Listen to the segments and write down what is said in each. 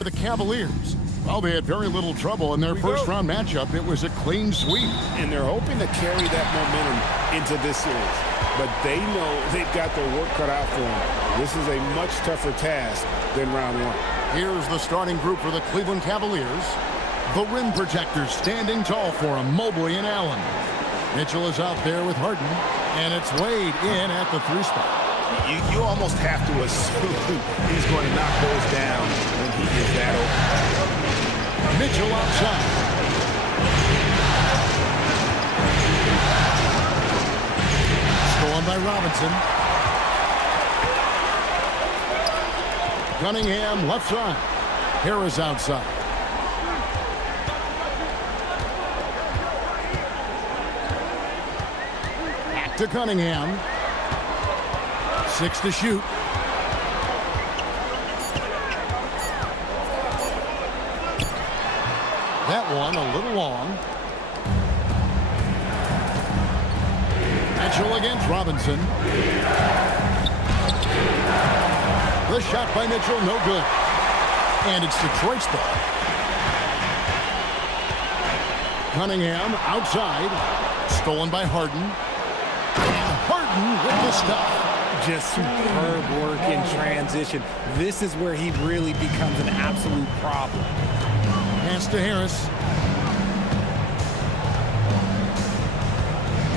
For the Cavaliers, well, they had very little trouble in their first-round matchup. It was a clean sweep. And they're hoping to carry that momentum into this series. But they know they've got their work cut out for them. This is a much tougher task than round one. Here's the starting group for the Cleveland Cavaliers. The rim protectors standing tall for him, Mobley and Allen. Mitchell is out there with Harden, and it's Wade in at the 3 spot. You almost have to assume he's going to knock those down when he is that open. Mitchell outside. Stolen by Robinson. Cunningham left side. Harris outside. Back to Cunningham. 6 to shoot. That one a little long. Mitchell against Robinson. The shot by Mitchell, no good. And it's Detroit's ball. Cunningham outside. Stolen by Harden. And Harden with the stuff. Just superb work in transition. This is where he really becomes an absolute problem. Pass to Harris.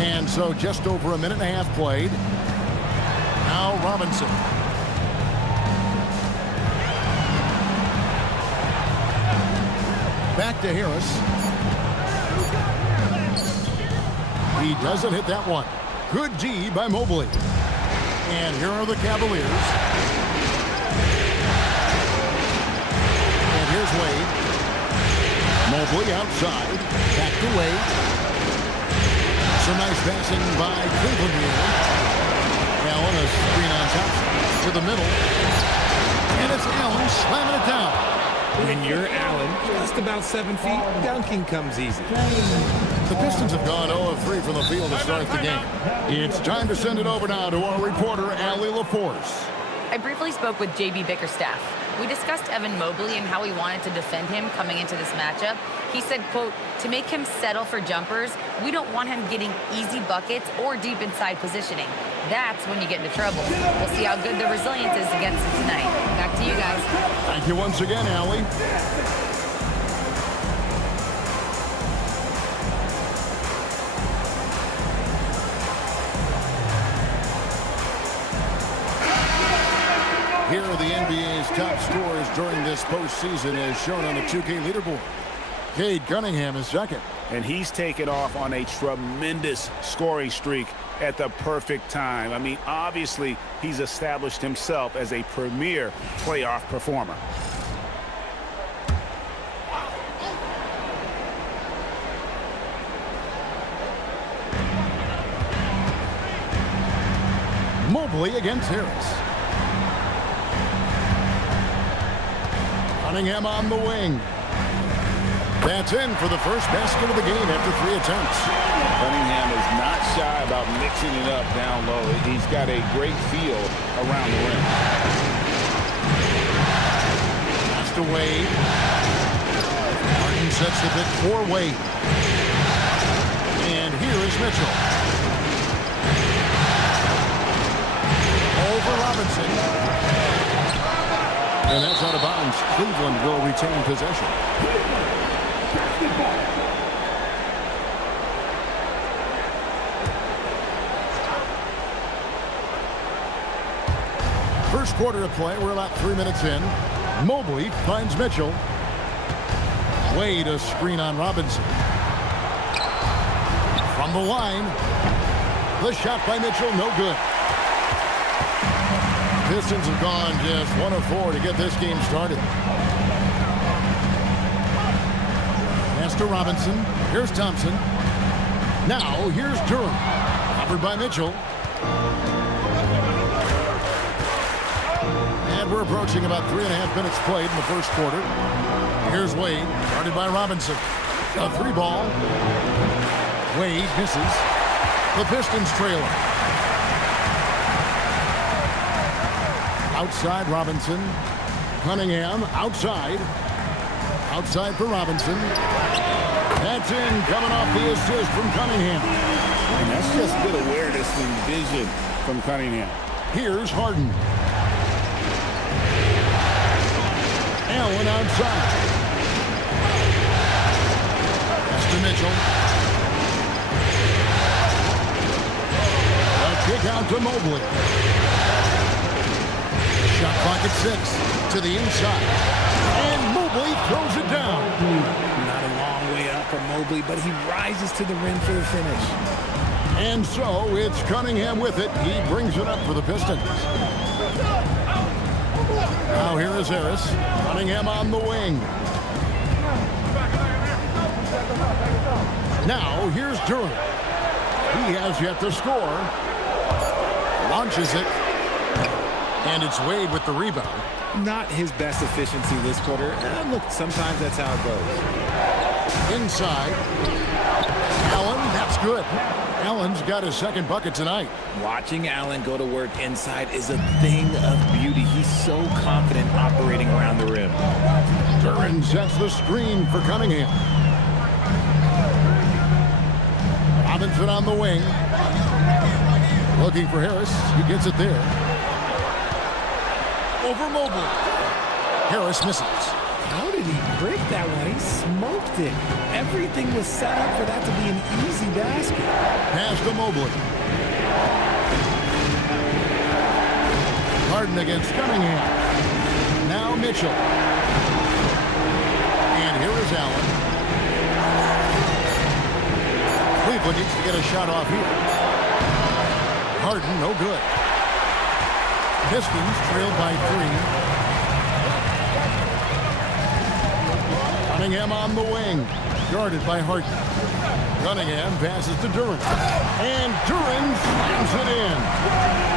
And so just over a minute and a half played. Now Robinson. Back to Harris. He doesn't hit that one. Good D by Mobley. And here are the Cavaliers. And here's Wade. Mobley outside. Back to Wade. Some nice passing by Cleveland here. Allen, a screen on top to the middle. And it's Allen slamming it down. When you're Allen, just about 7 feet, dunking comes easy. The Pistons have gone 0 of 3 from the field to start the game. It's time to send it over now to our reporter, Allie LaForce. I briefly spoke with J.B. Bickerstaff. We discussed Evan Mobley and how he wanted to defend him coming into this matchup. He said, quote, to make him settle for jumpers, we don't want him getting easy buckets or deep inside positioning. That's when you get into trouble. We'll see how good the resilience is against him tonight. Back to you guys. Thank you once again, Allie. Here are the NBA's top scorers during this postseason as shown on the 2K leaderboard. Cade Cunningham is second. And he's taken off on a tremendous scoring streak at the perfect time. I mean, obviously, he's established himself as a premier playoff performer. Mobley against Harris. Cunningham on the wing. That's in for the first basket of the game after 3 attempts. Cunningham is not shy about mixing it up down low. He's got a great feel around the rim. Pass to Wade. Harden sets the pick for Wade. And here is Mitchell. Over Robinson. And that's out of bounds. Cleveland will retain possession. First quarter of play. We're about 3 minutes in. Mobley finds Mitchell. Wade a screen on Robinson. From the line. The shot by Mitchell, no good. Pistons have gone just 1 of 4 to get this game started. Pass to Robinson. Here's Thompson. Now here's Durham. Covered by Mitchell. And we're approaching about 3.5 minutes played in the first quarter. Here's Wade. Guarded by Robinson. A 3-ball. Wade misses. The Pistons trailing. Outside Robinson. Cunningham outside. Outside for Robinson. That's in, coming off the assist from Cunningham. And that's just good awareness and vision from Cunningham. Here's Harden. Allen outside. Pass to Mitchell. A kick out to Mobley. Shot clock at 6. To the inside. And Mobley throws it down. Not a long way up for Mobley, but he rises to the rim for the finish. And so it's Cunningham with it. He brings it up for the Pistons. Now here is Harris. Cunningham on the wing. Now here's Durant. He has yet to score. Launches it. And it's Wade with the rebound. Not his best efficiency this quarter. Look, sometimes that's how it goes. Inside. Allen, that's good. Allen's got his second bucket tonight. Watching Allen go to work inside is a thing of beauty. He's so confident operating around the rim. Durant sets the screen for Cunningham. Robinson on the wing. Looking for Harris. He gets it there. Over Mobley. Harris misses. How did he break that one? He smoked it. Everything was set up for that to be an easy basket. Pass to Mobley. Harden against Cunningham. Now Mitchell. And here is Allen. Cleveland needs to get a shot off here. Harden, no good. Pistons trailed by 3. Cunningham on the wing. Guarded by Harden. Cunningham passes to Durant. And Durant slams it in.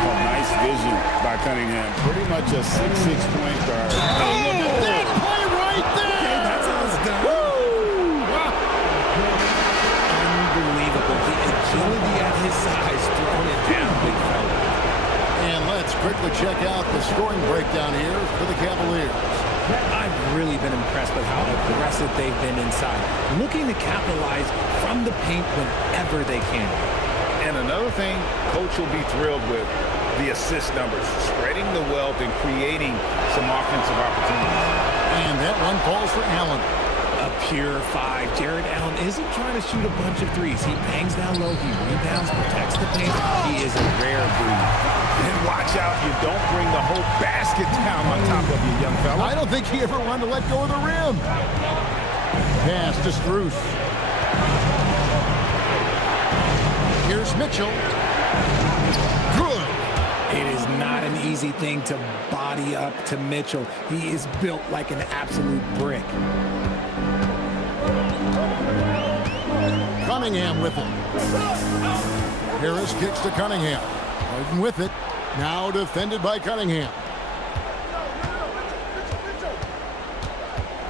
Oh, nice vision by Cunningham. Pretty much a 6'6" point guard. Oh, look at that play right there! Okay, that's how it's done. Woo! Unbelievable. The agility at his size, throwing it down, big fella. And let's quickly check out the scoring breakdown here for the Cavaliers. I've really been impressed with how aggressive they've been inside, looking to capitalize from the paint whenever they can. And another thing Coach will be thrilled with, the assist numbers, spreading the wealth and creating some offensive opportunities. And that one falls for Allen. A pure 5. Jared Allen isn't trying to shoot a bunch of threes. He bangs down low, he rebounds, protects the paint. He is a rare breed. And watch out, you don't bring the whole basket down on top of you, young fella. I don't think he ever wanted to let go of the rim. Pass to Struce. Here's Mitchell. Good. It is not an easy thing to body up to Mitchell. He is built like an absolute brick. Cunningham with it. Harris kicks to Cunningham. Harden with it. Now defended by Cunningham.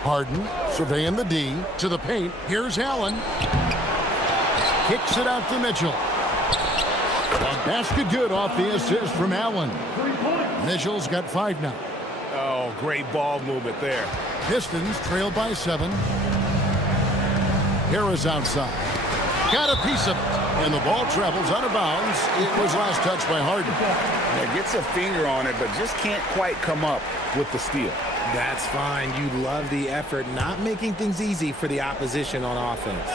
Harden surveying the D to the paint. Here's Allen. Kicks it out to Mitchell. A basket good off the assist from Allen. Mitchell's got 5 now. Oh, great ball movement there. Pistons trailed by 7. Harris outside. Got a piece of it. And the ball travels out of bounds. It was last touched by Harden. Yeah, gets a finger on it, but just can't quite come up with the steal. That's fine. You love the effort, not making things easy for the opposition on offense.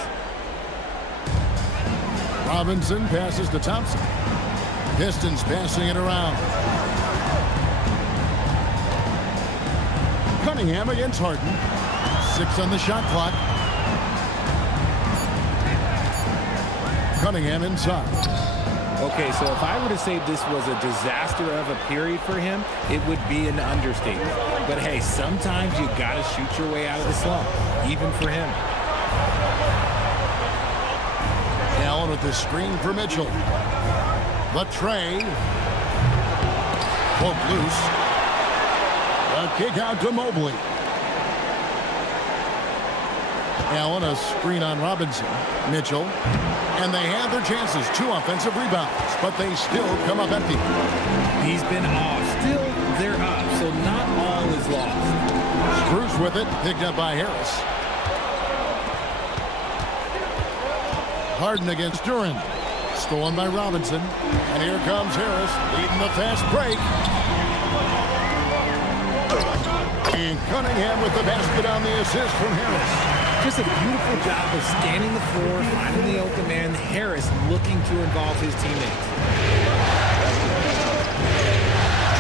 Robinson passes to Thompson. Pistons passing it around. Cunningham against Harden. 6 on the shot clock. Cunningham inside. Okay, so if I were to say this was a disaster of a period for him, it would be an understatement. But hey, sometimes you got to shoot your way out of the slump, even for him. Allen with the screen for Mitchell. The tray. Poke loose. A kick out to Mobley. Allen, a screen on Robinson. Mitchell. And they have their chances. 2 offensive rebounds, but they still come up empty. He's been off. Still, they're up. So not all is lost. Screws with it, picked up by Harris. Harden against Duran. Stolen by Robinson. And here comes Harris, leading the fast break. And Cunningham with the basket on the assist from Harris. Just a beautiful job of scanning the floor, finding the open man. Harris looking to involve his teammates.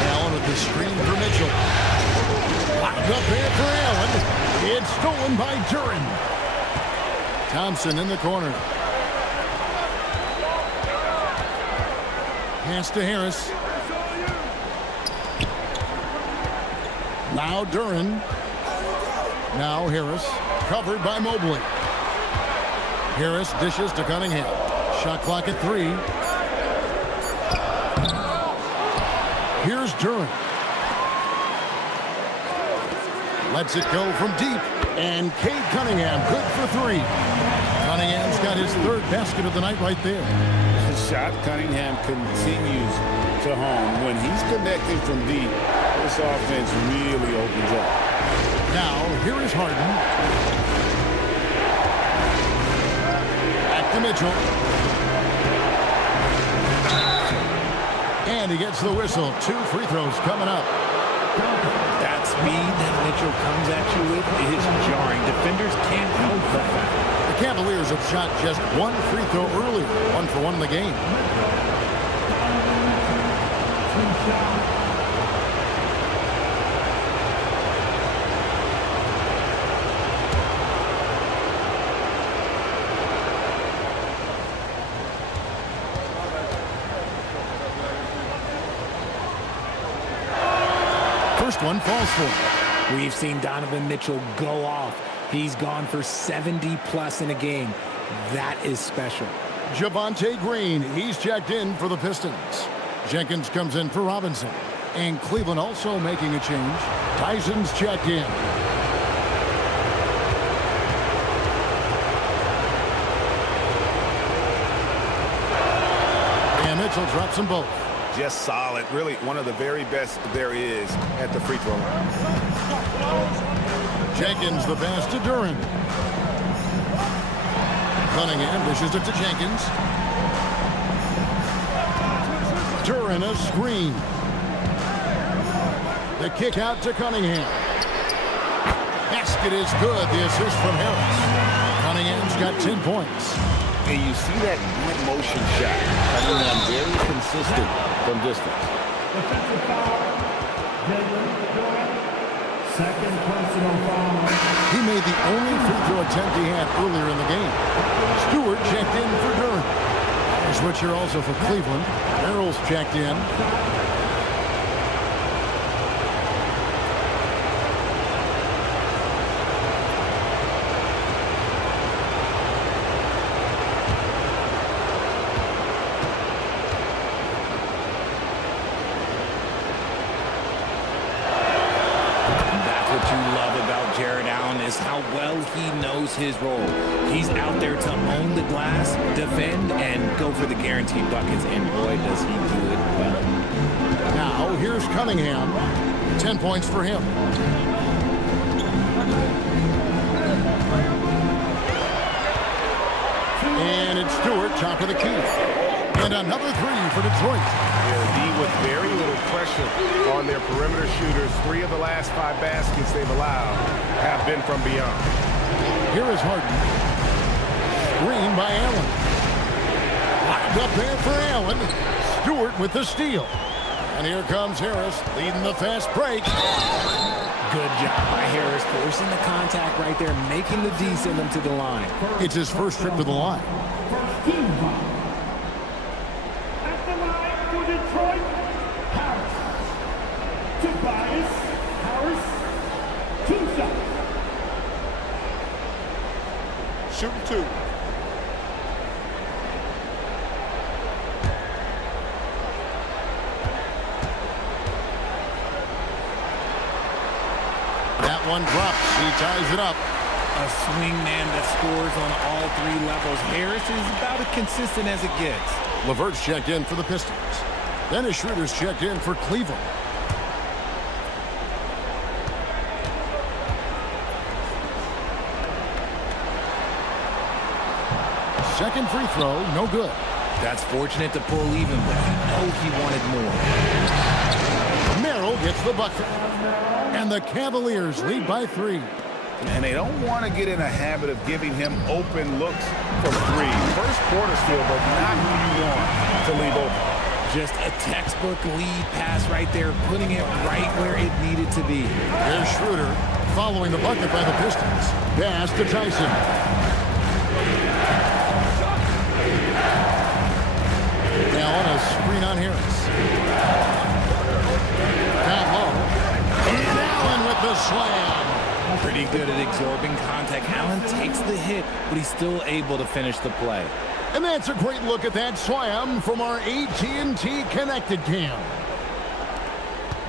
Allen with the screen for Mitchell. Locked up there for Allen. It's stolen by Duran. Thompson in the corner. Pass to Harris. Now Duran. Now Harris. Covered by Mobley. Harris dishes to Cunningham. Shot clock at 3. Here's Duran. Lets it go from deep. And Cade Cunningham good for 3. Cunningham's got his 3rd basket of the night right there. The shot Cunningham continues to home. When he's connected from deep, this offense really opens up. Now, here is Harden. Back to Mitchell. And he gets the whistle. 2 free throws coming up. That speed that Mitchell comes at you with is jarring. Defenders can't help but foul. The Cavaliers have shot just 1 free throw earlier. 1 for 1 in the game. First one falls for. We've seen Donovan Mitchell go off. He's gone for 70+ in a game. That is special. Javonte Green, he's checked in for the Pistons. Jenkins comes in for Robinson. And Cleveland also making a change. Tyson's checked in. And Mitchell drops them both. Just solid. Really one of the very best there is at the free throw line. Jenkins the pass to Duran. Cunningham dishes it to Jenkins. Duran a screen. The kick out to Cunningham. Basket is good. The assist from Harris. Cunningham's got 10 points. And you see that mid-motion shot. Cunningham very consistent from distance. Defensive foul. Second personal foul. He made the only free throw attempt he had earlier in the game. Stewart checked in for Duran. A switcher also for Cleveland. Merrill's checked in. How well he knows his role. He's out there to own the glass, defend, and go for the guaranteed buckets. And boy, does he do it well. Now, here's Cunningham. 10 points for him. And it's Stewart, top of the key. And another 3 for Detroit. Yeah, D with very little pressure on their perimeter shooters. 3 of the last 5 baskets they've allowed have been from beyond. Here is Harden. Screen by Allen. Locked up there for Allen. Stewart with the steal. And here comes Harris leading the fast break. Good job by Harris, forcing the contact right there, making the D send him to the line. It's his first trip to the line. At the line for Detroit, Harris. Tobias Harris. 2 shots. Shooting 2. That one drops. He ties it up. A swing man that scores on all 3 levels. Harris is about as consistent as it gets. LeVert's checked in for the Pistons. Dennis Schroeder's checked in for Cleveland. second free throw, no good. That's fortunate to pull even, but you know he wanted more. Merrill gets the bucket. And the Cavaliers lead by 3. And they don't want to get in a habit of giving him open looks from 3. First quarter still, but not who you want to leave open. Just a textbook lead pass right there, putting it right where it needed to be. Here's Schroeder following the bucket by the Pistons. Pass to Tyson. Now on a screen on Harris. Down low. And Allen with the slam. Pretty good at absorbing contact. Allen takes the hit, but he's still able to finish the play. And that's a great look at that slam from our AT&T Connected Cam.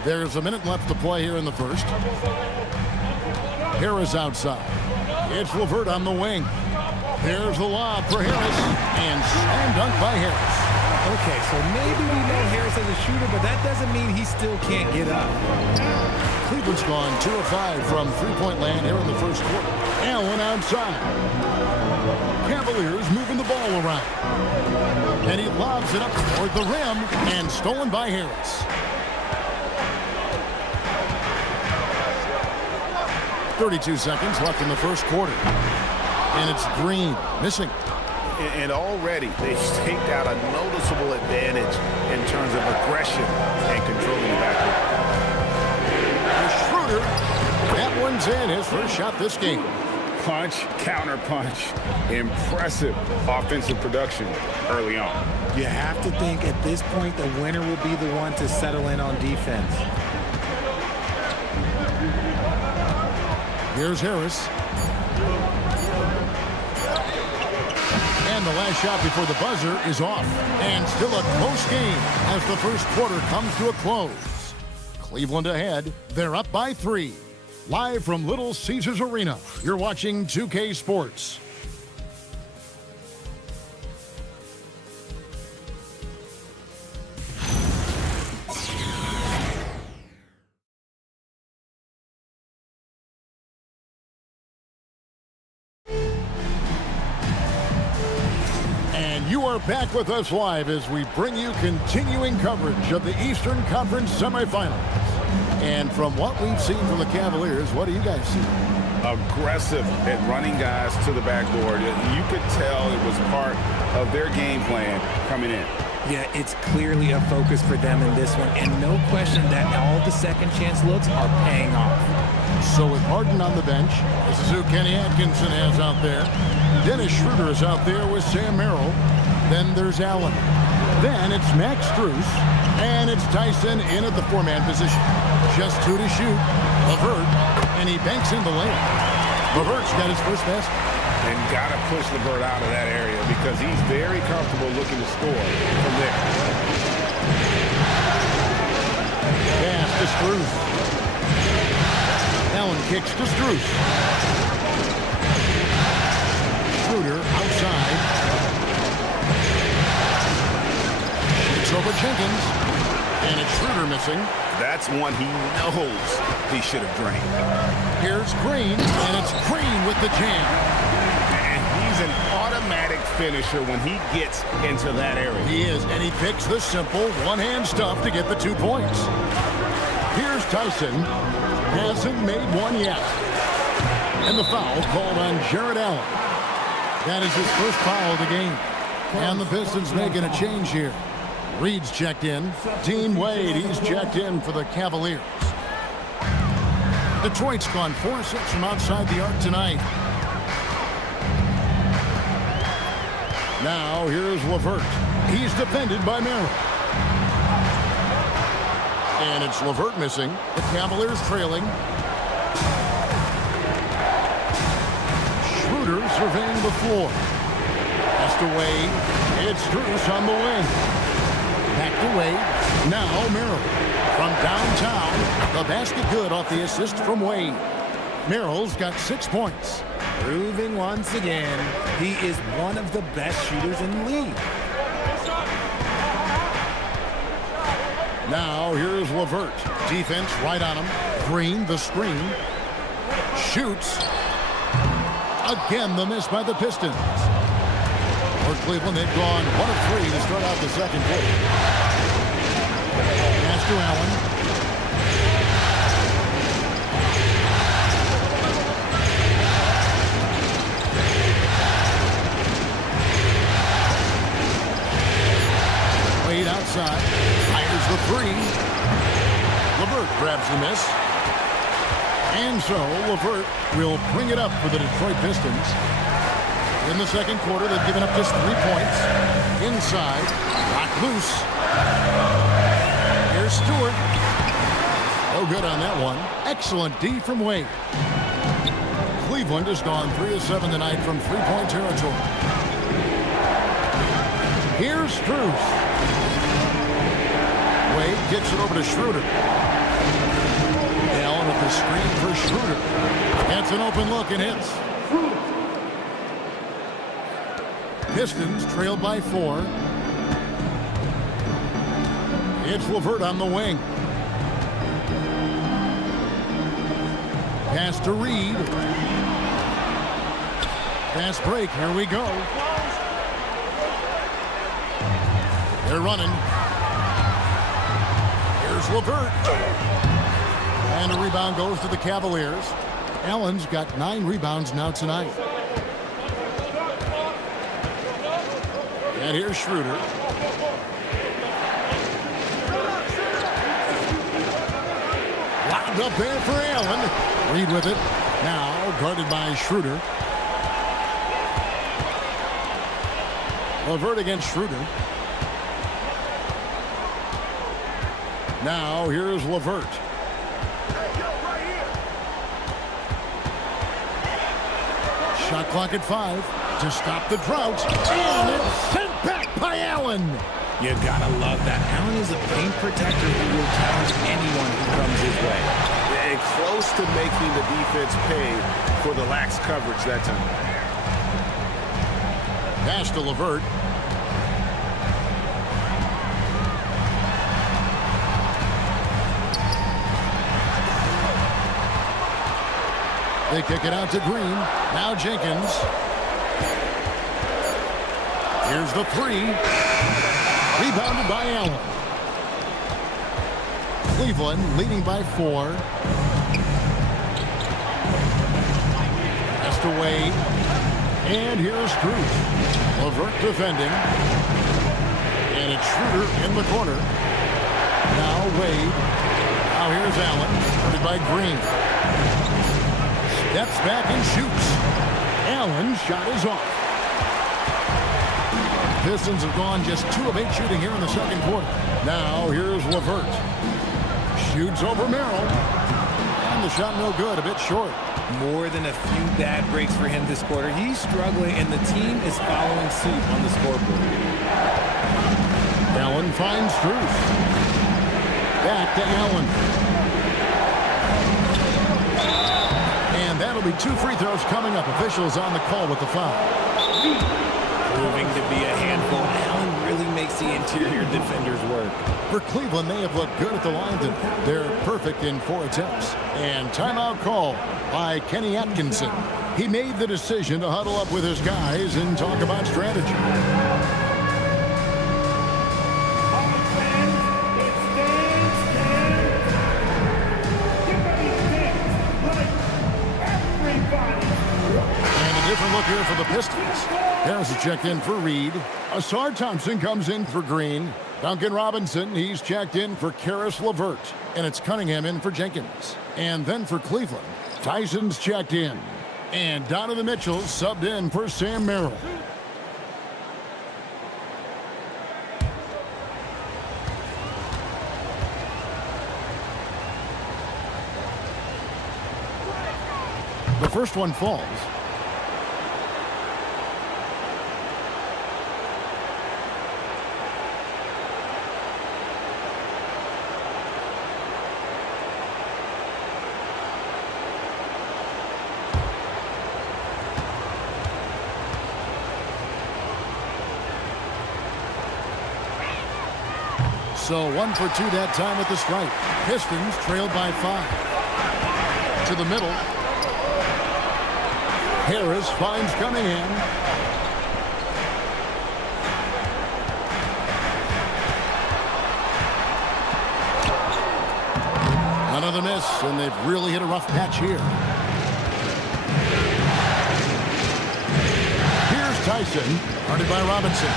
There's a minute left to play here in the first. Harris outside. It's LeVert on the wing. There's the lob for Harris. And slam dunk by Harris. Okay, so maybe we know Harris as a shooter, but that doesn't mean he still can't get up. Cleveland's gone 2 of 5 from three-point land here in the first quarter. Allen outside. Cavaliers moving the ball around. And he lobs it up toward the rim and stolen by Harris. 32 seconds left in the first quarter. And it's Green missing. And already they've staked out a noticeable advantage in terms of aggression and controlling the backcourt. Schroeder, that one's in, his first shot this game. Punch, counter punch. Impressive offensive production early on. You have to think at this point the winner will be the one to settle in on defense. Here's Harris. And the last shot before the buzzer is off. And still a close game as the first quarter comes to a close. Cleveland ahead. They're up by 3. Live from Little Caesars Arena, you're watching 2K Sports. You are back with us live as we bring you continuing coverage of the Eastern Conference semifinals. And from what we've seen from the Cavaliers, what do you guys see? Aggressive at running guys to the backboard. You could tell it was part of their game plan coming in. Yeah, it's clearly a focus for them in this one. And no question that all the second chance looks are paying off. So with Harden on the bench, this is who Kenny Atkinson has out there. Dennis Schroeder is out there with Sam Merrill. Then there's Allen. Then it's Max Strus. And it's Tyson in at the 4-man position. Just 2 to shoot. LeVert. And he banks in the layup. LeVert's got his first basket. And got to push LeVert out of that area because he's very comfortable looking to score from there. Pass to Strus. Allen kicks to Strus. Schroeder outside. Shoots over Jenkins. And it's Schroeder missing. That's one he knows he should have drained. Here's Green, and it's Green with the jam. And he's an automatic finisher when he gets into that area. He is, and he picks the simple one-hand stuff to get the 2 points. Here's Tyson. Hasn't made one yet. And the foul called on Jared Allen. That is his first foul of the game. And the Pistons making a change here. Reed's checked in. Dean Wade, he's checked in for the Cavaliers. Detroit's gone 4-6 from outside the arc tonight. Now here's LeVert. He's defended by Merrill. And it's LeVert missing. The Cavaliers trailing. Schroeder surveying the floor. Pass to Wade. It's Strus on the wing. Back to Wade. Now Merrill. From downtown, the basket good off the assist from Wade. Merrill's got 6 points. Proving once again, he is one of the best shooters in the league. Now here's LeVert. Defense right on him. Green, the screen. Shoots. Again, the miss by the Pistons. For Cleveland, they've gone 1 of 3 to start out the second quarter. Pass to Allen. Wade outside. Fires the 3. LeVert grabs the miss. And so LeVert will bring it up for the Detroit Pistons. In the second quarter, they've given up just 3 points. Inside, got loose. Here's Stewart. No good on that one. Excellent D from Wade. Cleveland has gone 3 of 7 tonight from three-point territory. Here's Strus. Wade gets it over to Schroeder. Allen with the screen for Schroeder. Gets an open look and hits. Pistons trailed by 4. It's LeVert on the wing. Pass to Reed. Fast break. Here we go. They're running. Here's LeVert. And a rebound goes to the Cavaliers. Allen's got 9 rebounds now tonight. And here's Schroeder. Locked up there for Allen. Reed with it. Now guarded by Schroeder. LeVert against Schroeder. Now here's LeVert. Shot clock at 5 to stop the drought. And it's sent back by Allen. You gotta love that. Allen is a paint protector who will challenge anyone who comes his way. And close to making the defense pay for the lax coverage that time. Pass to LeVert. They kick it out to Green. Now Jenkins. Here's the 3. Rebounded by Allen. Cleveland leading by 4. Pass to Wade. And here's Strus. LeVert defending. And it's Schroeder in the corner. Now Wade. Now here's Allen. Guarded by Green. Steps back and shoots. Allen's shot is off. Pistons have gone just 2 of 8 shooting here in the second quarter. Now here's LeVert. Shoots over Merrill. And the shot no good, a bit short. More than a few bad breaks for him this quarter. He's struggling, and the team is following suit on the scoreboard. Allen finds Strus. Back to Allen. And that'll be 2 free throws coming up. Officials on the call with the foul. Proving to be a handful. Allen really makes the interior defenders work. For Cleveland, they have looked good at the line. They're perfect in 4 attempts. And timeout call by Kenny Atkinson. He made the decision to huddle up with his guys and talk about strategy. Different look here for the Pistons. Harris is checked in for Reed. Asar Thompson comes in for Green. Duncan Robinson, he's checked in for Karis LeVert. And it's Cunningham in for Jenkins. And then for Cleveland, Tyson's checked in. And Donovan Mitchell subbed in for Sam Merrill. The first one falls. So 1 for 2 that time at the stripe. Pistons trailed by 5. To the middle. Harris finds Cunningham. Another miss, and they've really hit a rough patch here. Here's Tyson, guarded by Robinson.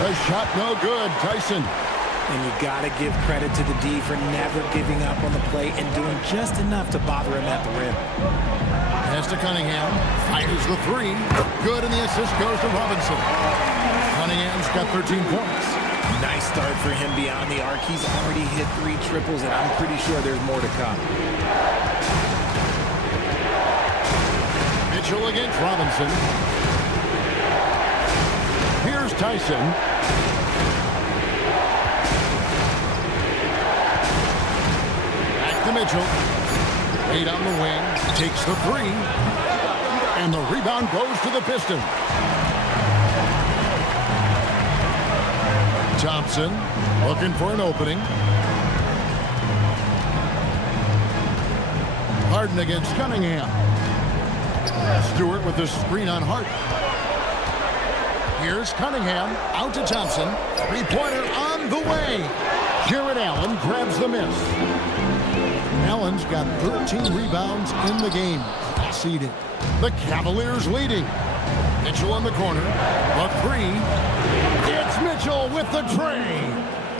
The shot no good, Tyson. And you got to give credit to the D for never giving up on the play and doing just enough to bother him at the rim. Pass to Cunningham. Fires the three. Good, and the assist goes to Robinson. Cunningham's got 13 points. Nice start for him beyond the arc. He's already hit 3 triples, and I'm pretty sure there's more to come. Mitchell against Robinson. Here's Tyson. Back to Mitchell. Wade on the wing. Takes the three. And the rebound goes to the Pistons. Thompson looking for an opening. Harden against Cunningham. Stewart with the screen on Hart. Here's Cunningham. Out to Thompson. Three-pointer on the way. Jared Allen grabs the miss. Allen's got 13 rebounds in the game. Seeded. The Cavaliers leading. Mitchell in the corner. A three. It's Mitchell with the tray.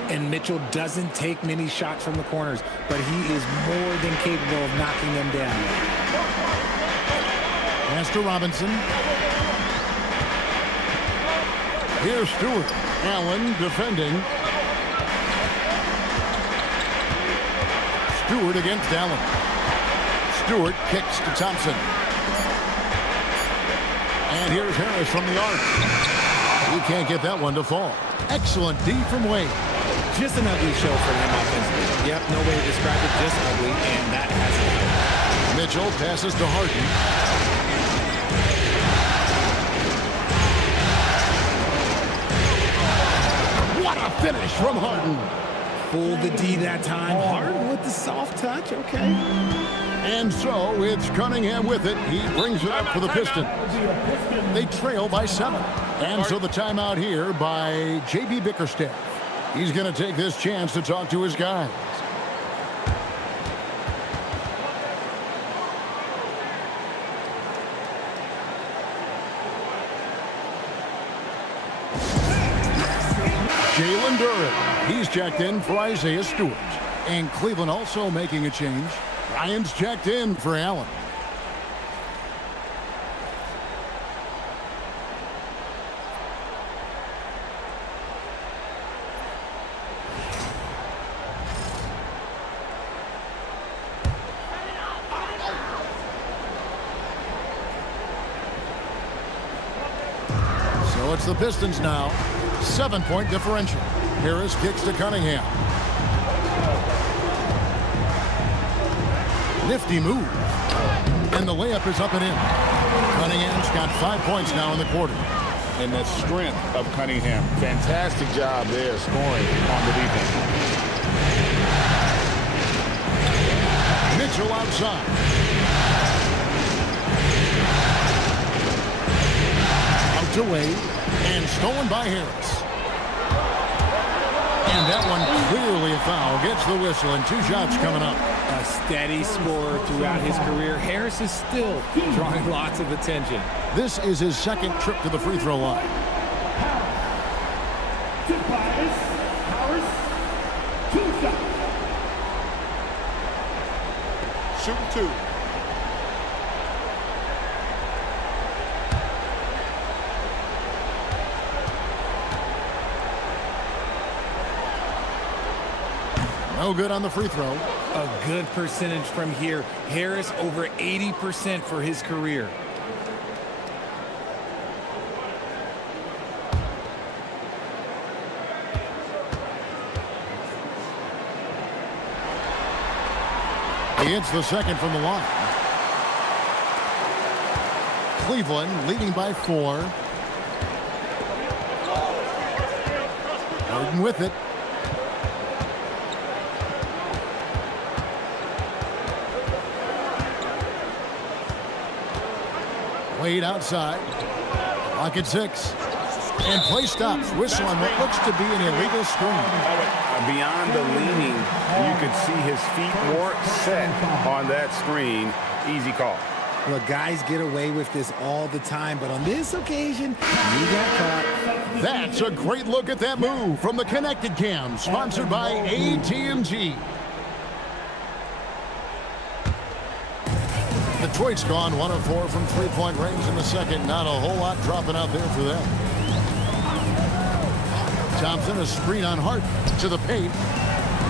And Mitchell doesn't take many shots from the corners, but he is more than capable of knocking them down. Pass to Robinson. Here's Stewart. Allen defending. Stewart against Allen. Stewart kicks to Thompson. And here's Harris from the arc. He can't get that one to fall. Excellent D from Wade. Just an ugly show for him offensively. Yep, no way to describe it, just ugly, and that hasn't helped. Mitchell passes to Harden. What a finish from Harden. Fooled the D that time. Harden with the soft touch, okay. And so it's Cunningham with it. He brings it up for the Pistons. They trail by 7. And so the timeout here by J.B. Bickerstaff. He's going to take this chance to talk to his guys. Jalen Duren. He's checked in for Isaiah Stewart. And Cleveland also making a change. Ryan's checked in for Allen. So it's the Pistons now. 7-point differential. Harris kicks to Cunningham. Nifty move. And the layup is up and in. Cunningham's got 5 points now in the quarter. And the strength of Cunningham. Fantastic job there scoring on the defense. Mitchell outside. Out to Wade. And stolen by Harris. And that one clearly a foul. Gets the whistle and 2 shots coming up. A steady scorer throughout his career. Harris is still drawing lots of attention. This is his second trip to the free throw line. Harris, 2 shots. Shooting 2. No good on the free throw. A good percentage from here. Harris over 80% for his career. He hits the second from the line. Cleveland leading by 4. Harden with it. Wade outside. Clock at 6. And play stops. Whistle on what looks to be an illegal screen. Beyond the leaning, you could see his feet weren't set on that screen. Easy call. Look, guys get away with this all the time, but on this occasion, you got caught. That's a great look at that move from the Connected Cam, sponsored by AT&T. Detroit's gone 1 of 4 from three-point range in the second. Not a whole lot dropping out there for them. Thompson, a screen on Hart to the paint.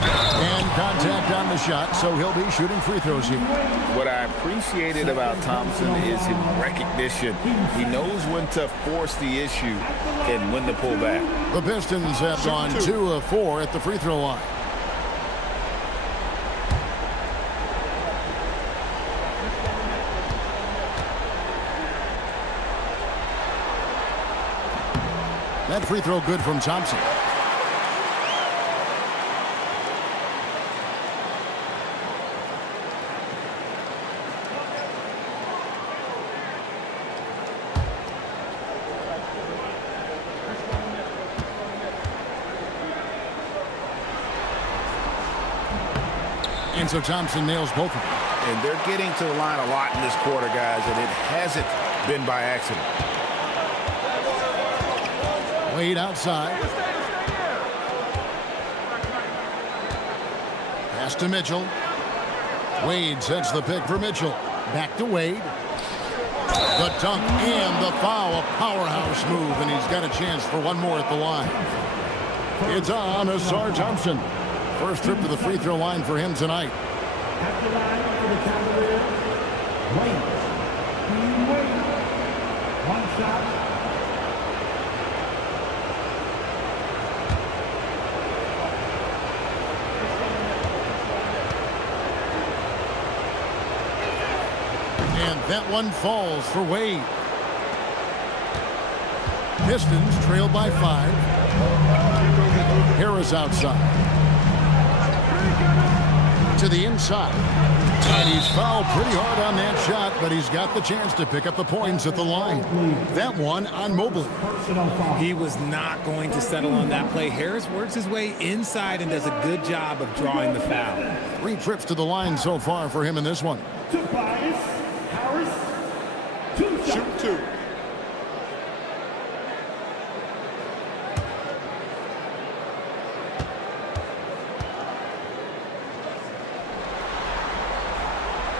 And contact on the shot, so he'll be shooting free throws here. What I appreciated about Thompson is his recognition. He knows when to force the issue and when to pull back. The Pistons have gone 2 of 4 at the free throw line. That free throw good from Thompson. And so Thompson nails both of them. And they're getting to the line a lot in this quarter, guys, and it hasn't been by accident. Wade outside. Pass to Mitchell. Wade sets the pick for Mitchell. Back to Wade. The dunk and the foul. A powerhouse move, and he's got a chance for one more at the line. It's on Asar Thompson. First trip to the free throw line for him tonight. At the line for the Cavaliers, Wade. Wade. One shot. And that one falls for Wade. Pistons trail by 5. Harris outside. To the inside. And he's fouled pretty hard on that shot, but he's got the chance to pick up the points at the line. That one on Mobley. He was not going to settle on that play. Harris works his way inside and does a good job of drawing the foul. 3 trips to the line so far for him in this one. Tobias Harris. 2 shots. Shoot 2.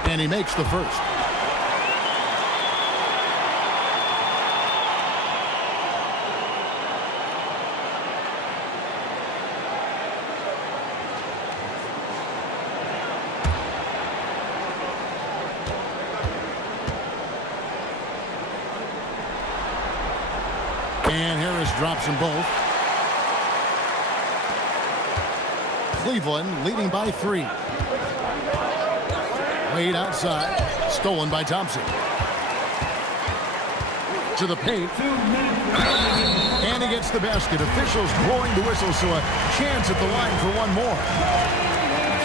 And he makes the first. And Harris drops them both. Cleveland leading by 3. Wade outside. Stolen by Thompson. To the paint. And he gets the basket. Officials blowing the whistle, so a chance at the line for one more.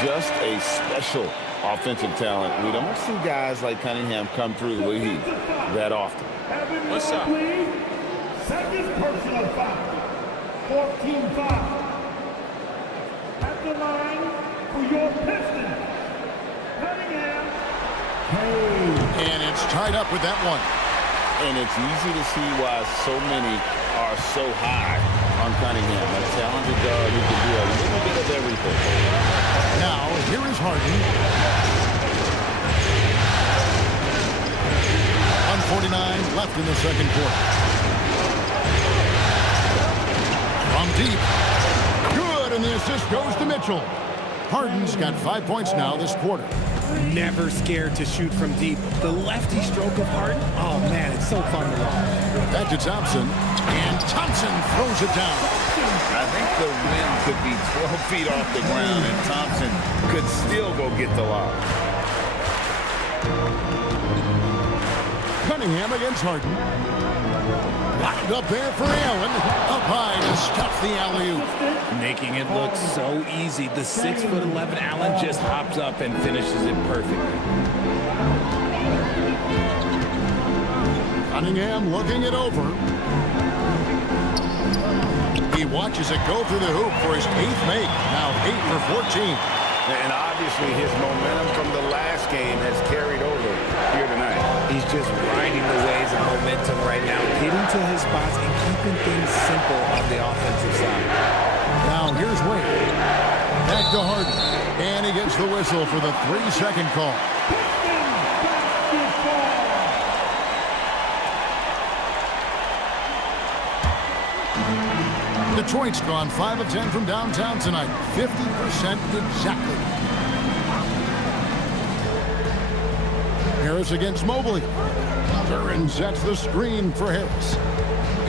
Just a special offensive talent. We don't see guys like Cunningham come through the league that often. What's up? Second personal foul. 14 foul. At the line for your Pistons. Cunningham. And it's tied up with that one. And it's easy to see why so many are so high on Cunningham. A talented guard who can do a little bit of everything. Now, here is Harden. 1:49 left in the second quarter. From deep. Good, and the assist goes to Mitchell. Harden's got 5 points now this quarter. Never scared to shoot from deep. The lefty stroke of Harden, oh man, it's so fun to watch. Back to Thompson, and Thompson throws it down. I think the rim could be 12 feet off the ground, and Thompson could still go get the lob. Cunningham against Harden. Locked up there for Allen. Up high to stuff the alley-oop. Making it look so easy. The 6'11" Allen just hops up and finishes it perfectly. Cunningham looking it over. He watches it go through the hoop for his 8th make. Now 8 for 14. And obviously his momentum from the last game has carried over here tonight. He's just riding the waves of momentum right now, getting to his spots and keeping things simple on the offensive side. Now here's Wade. Back to Harden. And he gets the whistle for the 3-second call. Detroit's gone 5 of 10 from downtown tonight. 50% exactly. Harris against Mobley. Duran sets the screen for Harris.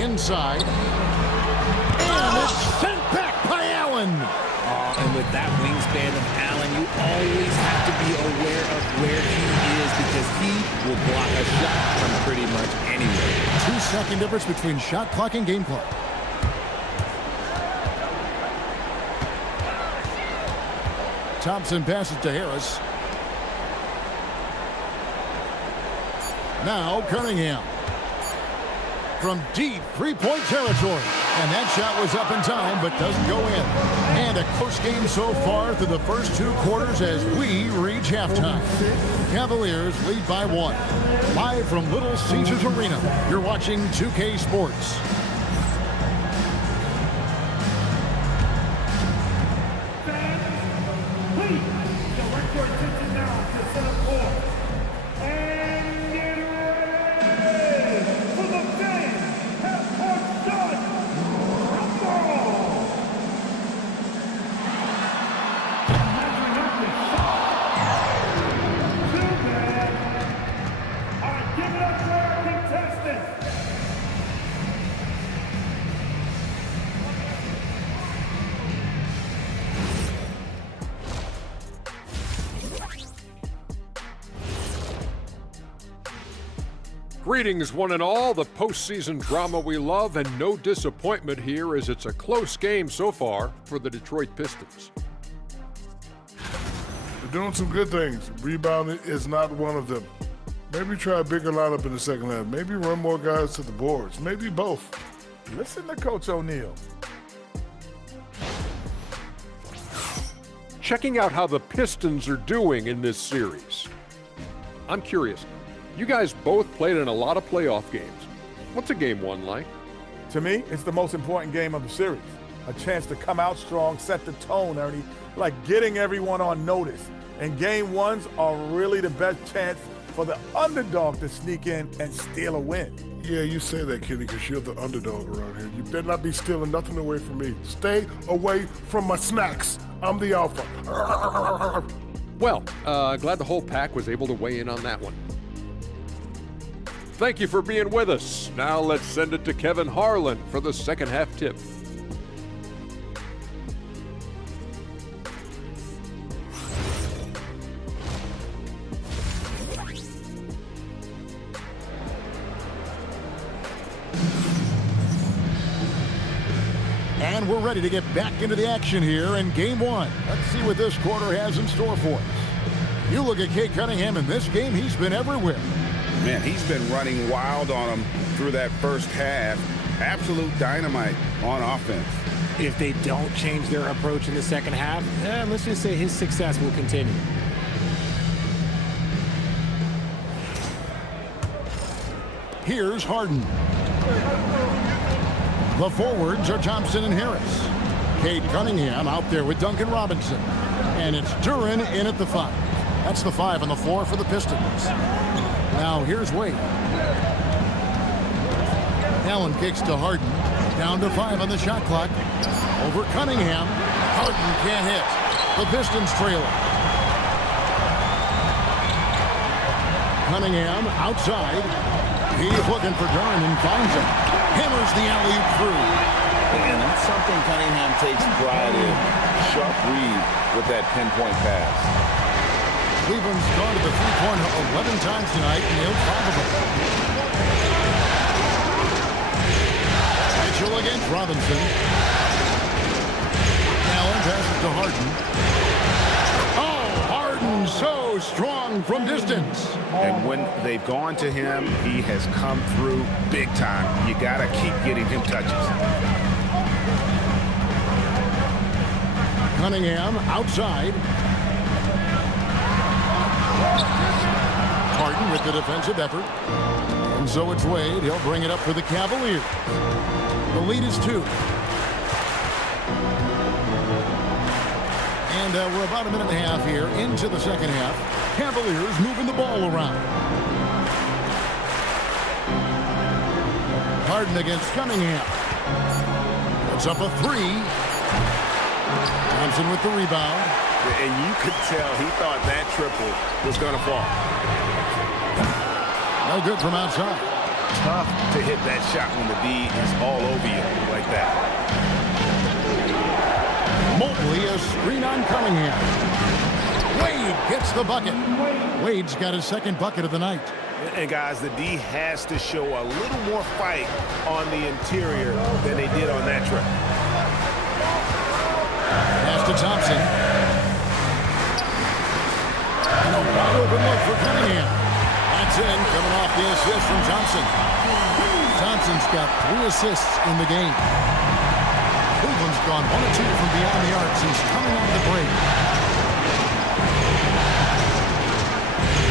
Inside. And it's sent back by Allen. And with that wingspan of Allen, you always have to be aware of where he is because he will block a shot from pretty much anywhere. 2-second difference between shot clock and game clock. Thompson passes to Harris. Now Cunningham. From deep three-point territory. And that shot was up in time, but doesn't go in. And a close game so far through the first 2 quarters as we reach halftime. Cavaliers lead by 1. Live from Little Caesars Arena, you're watching 2K Sports. Please, direct your attention now to center court. And get ready for the game. Half-court shot. Rumble. Measuring up the shot. Too bad. All right, give it up for our contestants. Greetings, one and all. The postseason drama we love, and no disappointment here as it's a close game so far for the Detroit Pistons. They're doing some good things. Rebounding is not one of them. Maybe try a bigger lineup in the second half. Maybe run more guys to the boards. Maybe both. Listen to Coach O'Neal. Checking out how the Pistons are doing in this series. I'm curious. You guys both played in a lot of playoff games. What's a game 1 like? To me, it's the most important game of the series. A chance to come out strong, set the tone, Ernie, like getting everyone on notice. And game 1s are really the best chance for the underdog to sneak in and steal a win. Yeah, you say that, Kenny, because you're the underdog around here. You better not be stealing nothing away from me. Stay away from my snacks. I'm the alpha. Well, glad the whole pack was able to weigh in on that one. Thank you for being with us. Now let's send it to Kevin Harlan for the second half tip. And we're ready to get back into the action here in game 1. Let's see what this quarter has in store for us. You look at Cade Cunningham in this game, he's been everywhere. Man, he's been running wild on him through that first half. Absolute dynamite on offense. If they don't change their approach in the second half, let's just say his success will continue. Here's Harden. The forwards are Thompson and Harris. Cade Cunningham out there with Duncan Robinson. And it's Duran in at the 5. That's the 5 on the floor for the Pistons. Now here's Wade. Allen kicks to Harden. Down to 5 on the shot clock. Over Cunningham. Harden can't hit. The Pistons trail it. Cunningham outside. He's looking for Duran and finds him. Hammers the alley-oop through. And that's something Cunningham takes pride in. Sharp read with that pinpoint pass. Cleveland's gone to the three-pointer 11 times tonight, nailed 5 of them. Mitchell against Robinson. Allen passes to Harden. Oh, Harden so strong from distance. And when they've gone to him, he has come through big time. You got to keep getting him touches. Cunningham outside. Harden with the defensive effort. And so it's Wade. He'll bring it up for the Cavaliers. The lead is 2. And we're about a minute and a half here into the second half. Cavaliers moving the ball around. Harden against Cunningham. Puts up a 3. Thompson with the rebound. And you could tell he thought that triple was going to fall. No good from outside. Tough to hit that shot when the D is all over you like that. Mobley, a screen on Cunningham. Wade gets the bucket. Wade's got his second bucket of the night. And guys, the D has to show a little more fight on the interior than they did on that trip. Pass to Thompson. And a wide open look for Cunningham. That's in, coming off the assist from Thompson. Thompson's got 3 assists in the game. Cleveland's gone 1 of 2 from beyond the arc since coming out of the break.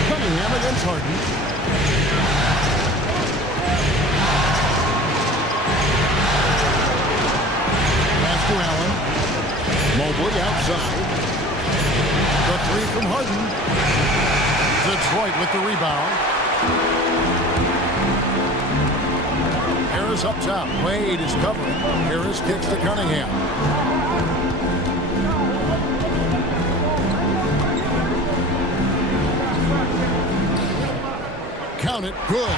Cunningham against Harden. Pass to Allen. Mobley outside. The 3 from Harden. Detroit with the rebound. Harris up top. Wade is covering. Harris kicks to Cunningham. Count it. Good.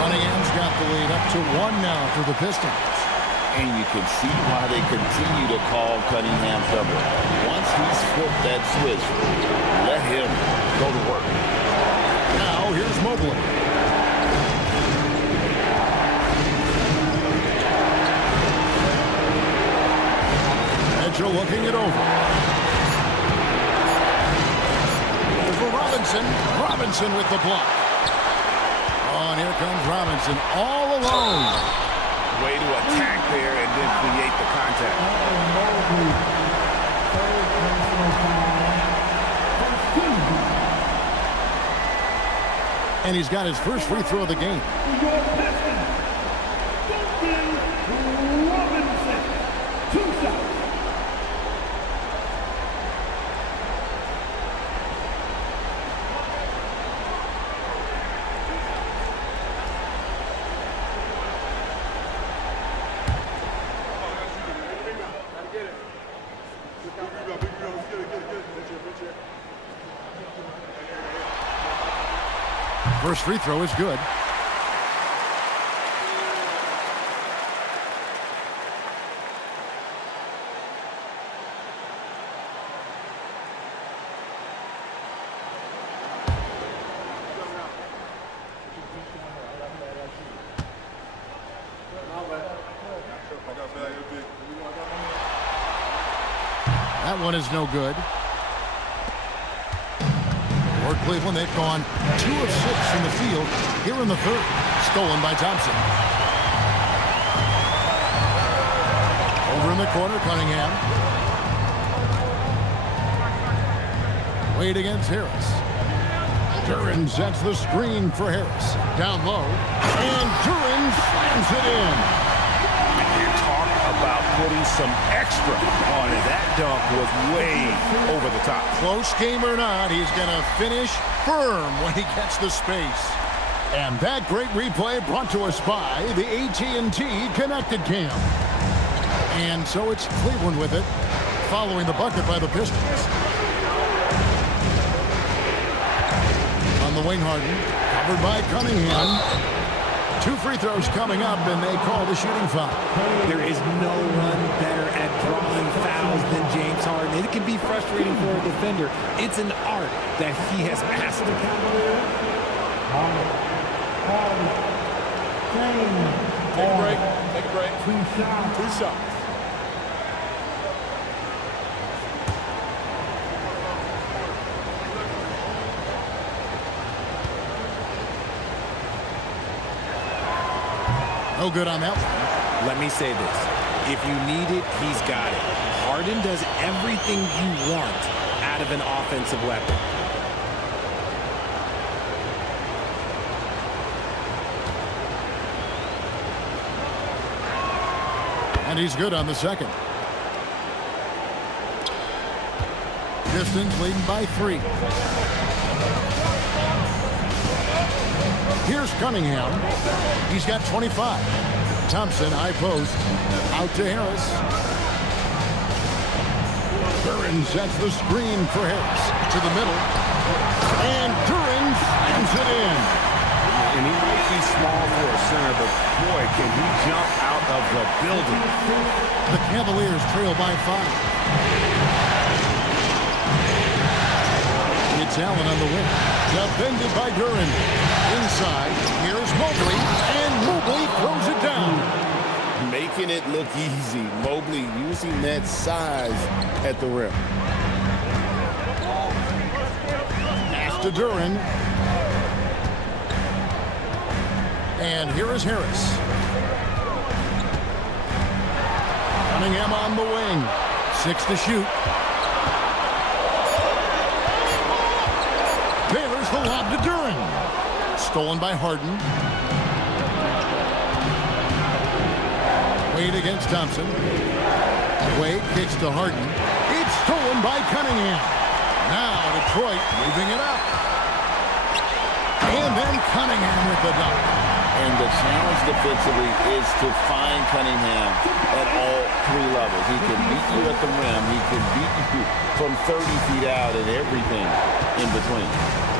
Cunningham's got the lead up to 1 now for the Pistons. And you can see why they continue to call Cunningham double. Once he's flipped that switch, let him go to work. Now here's Mobley. Mitchell looking it over. Over Robinson. Robinson with the block. Oh, and here comes Robinson all alone. Way to attack there and then create the contact. And he's got his first free throw of the game. Robinson. 2 shots. First free throw is good. That one is no good. For Cleveland, they've gone 2 of 6 from the field here in the third. Stolen by Thompson. Over in the corner, Cunningham. Wade against Harris. Duran sets the screen for Harris. Down low. And Duran slams it in. Talk about putting some extra on it. That dunk was way over the top. Close game or not, he's going to finish firm when he gets the space. And that great replay brought to us by the AT&T Connected Cam. And so it's Cleveland with it, following the bucket by the Pistons. On the wing, Harden, covered by Cunningham. 2 free throws coming up, and they call the shooting foul. There is no one better at drawing fouls than James Harden. It can be frustrating for a defender. It's an art that he has mastered. Take a break. Take a break. 2 shots. No good on that one. Let me say this. If you need it, he's got it. Harden does everything you want out of an offensive weapon. And he's good on the second. Pistons leading by 3. Here's Cunningham. He's got 25. Thompson, high post. Out to Harris. Duren sets the screen for Harris. To the middle. And Duren slams it in. And he might be small for a center, but boy, can he jump out of the building. The Cavaliers trail by 5. It's Allen on the wing. Defended by Duren. Inside, here's Mobley, and Mobley throws it down. Making it look easy. Mobley using that size at the rim. Pass to Duren. And here is Harris. Cunningham on the wing. 6 to shoot. There's the lob to Duren. Stolen by Harden. Wade against Thompson. Wade kicks to Harden. It's stolen by Cunningham. Now Detroit moving it up. And then Cunningham with the dunk. And the challenge defensively is to find Cunningham at all 3 levels. He can beat you at the rim. He can beat you from 30 feet out and everything in between.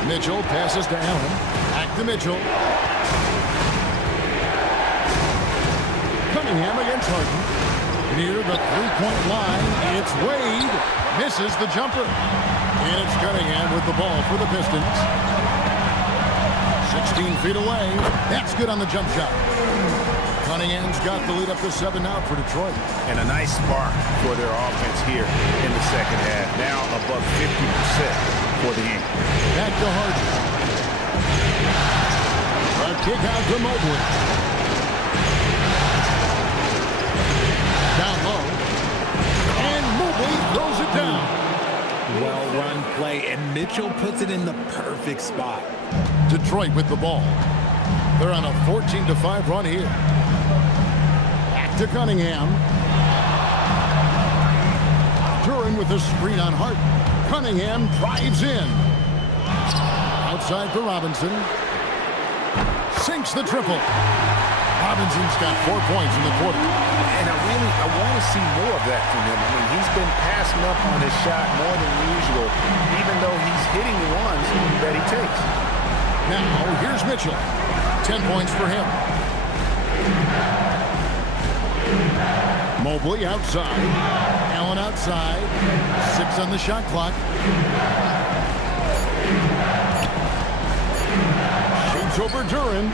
Mitchell passes to Allen. Back to Mitchell. Cunningham against Harden. Near the three-point line, it's Wade. Misses the jumper. And it's Cunningham with the ball for the Pistons. 16 feet away. That's good on the jump shot. Cunningham's got the lead up to 7 now for Detroit. And a nice spark for their offense here in the second half. Now above 50% for the game. Back to Harden. A kick out to Mobley. Down low. And Mobley throws it down. Well-run play, and Mitchell puts it in the perfect spot. Detroit with the ball. They're on a 14-5 run here. Back to Cunningham. Duren with the screen on Hart. Cunningham drives in. Outside for Robinson. Sinks the triple. Robinson's got 4 points in the quarter. And I want to see more of that from him. I mean, he's been passing up on his shot more than usual, even though he's hitting the ones that he takes. Now, here's Mitchell. 10 points for him. Mobley outside. Allen outside. 6 on the shot clock. Shoots over Duren.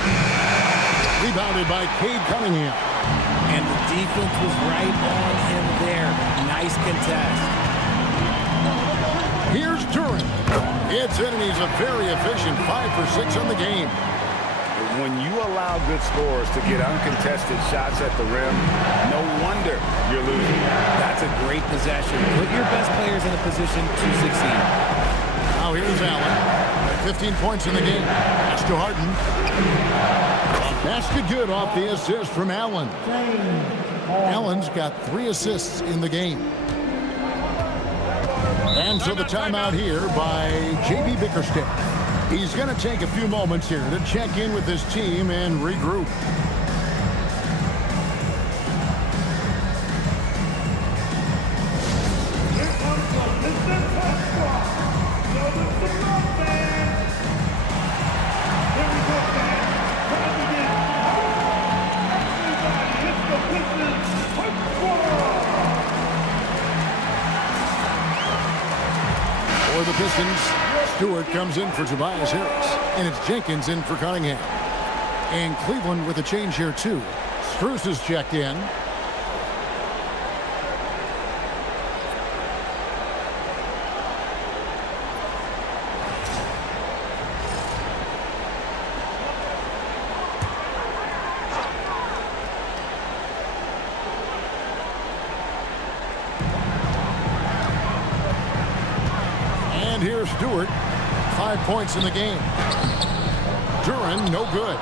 Rebounded by Cade Cunningham. And the defense was right on him there. Nice contest. Here's Duren. It's in, and he's a very efficient 5 for 6 on the game. When you allow good scorers to get uncontested shots at the rim, no wonder you're losing. That's a great possession. Put your best players in a position to succeed. Now here's Allen. 15 points in the game. Pass to Harden. Basket good off the assist from Allen. Allen's got 3 assists in the game. And so the timeout here by J.B. Bickerstaff. He's going to take a few moments here to check in with his team and regroup. For the Pistons, Stewart comes in for Tobias Harris, and it's Jenkins in for Cunningham. And Cleveland with a change here, too. Strus is checked in. And here's Stewart. 5 points in the game. Duren, no good.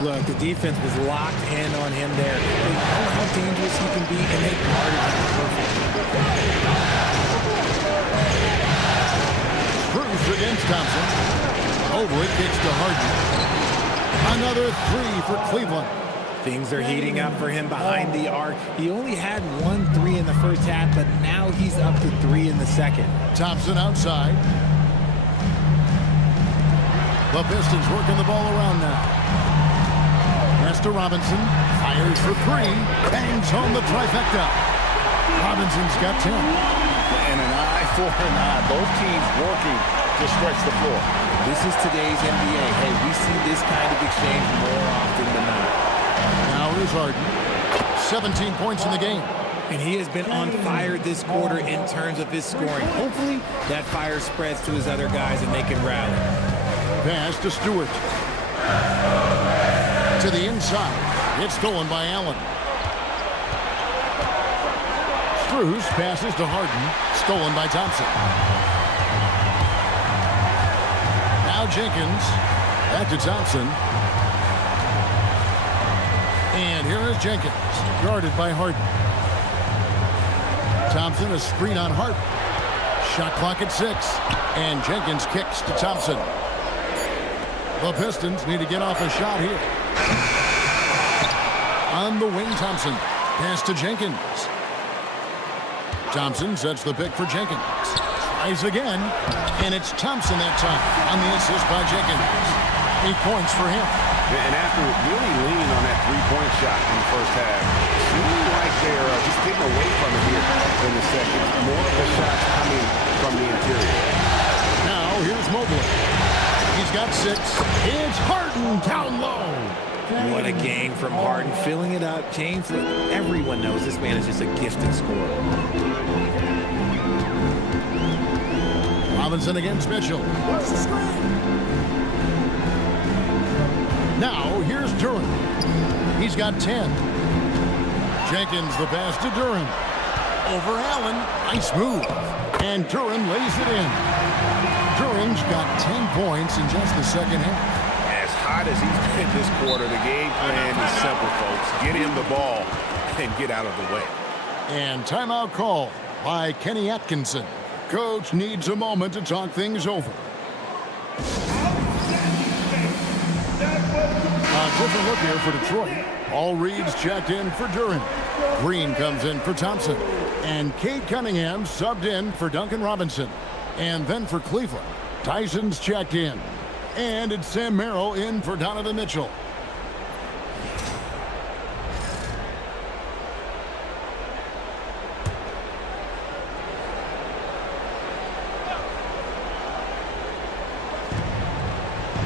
Look, the defense was locked in on him there. They know how dangerous he can be, and they guarded him perfectly. Bruce against Thompson. Mobley kicks to Harden. Another 3 for Cleveland. Things are heating up for him behind the arc. He only had 1 3 in the first half, but now he's up to 3 in the second. Thompson outside. The Pistons working the ball around now. Pass to Robinson. Fires for 3. Bangs home the trifecta. Robinson's got 10. And an eye for an eye. Both teams working to stretch the floor. This is today's NBA. Hey, we see this kind of exchange more often than not. Now here's Harden. 17 points in the game. And he has been on fire this quarter in terms of his scoring. Hopefully, that fire spreads to his other guys and they can rally. Pass to Stewart. To the inside. It's stolen by Allen. Strus passes to Harden. Stolen by Thompson. Now Jenkins. Back to Thompson. And here is Jenkins. Guarded by Harden. Thompson, a screen on Hart. Shot clock at 6. And Jenkins kicks to Thompson. The Pistons need to get off a shot here. On the wing, Thompson. Pass to Jenkins. Thompson sets the pick for Jenkins. Tries again. And it's Thompson that time on the assist by Jenkins. 8 points for him. And after really leaning on that three-point shot in the first half, it seemed like they're just getting away from it here in the second. More of the shots coming from the interior. Now here's Mobley. He's got 6. It's Harden down low. What a game from Harden. Filling it up. James, everyone knows this man is just a gifted scorer. Robinson against Mitchell. Now here's Duren. He's got 10. Jenkins the pass to Duren. Over Allen. Nice move. And Duren lays it in. Duren's got 10 points in just the second half. As hot as he's been this quarter, the game plan is simple, folks. Get him the ball and get out of the way. And timeout call by Kenny Atkinson. Coach needs a moment to talk things over. A different look here for Detroit. All Reed's checked in for Duren. Green comes in for Thompson. And Cade Cunningham subbed in for Duncan Robinson. And then for Cleveland, Tyson's checked in. And it's Sam Merrill in for Donovan Mitchell.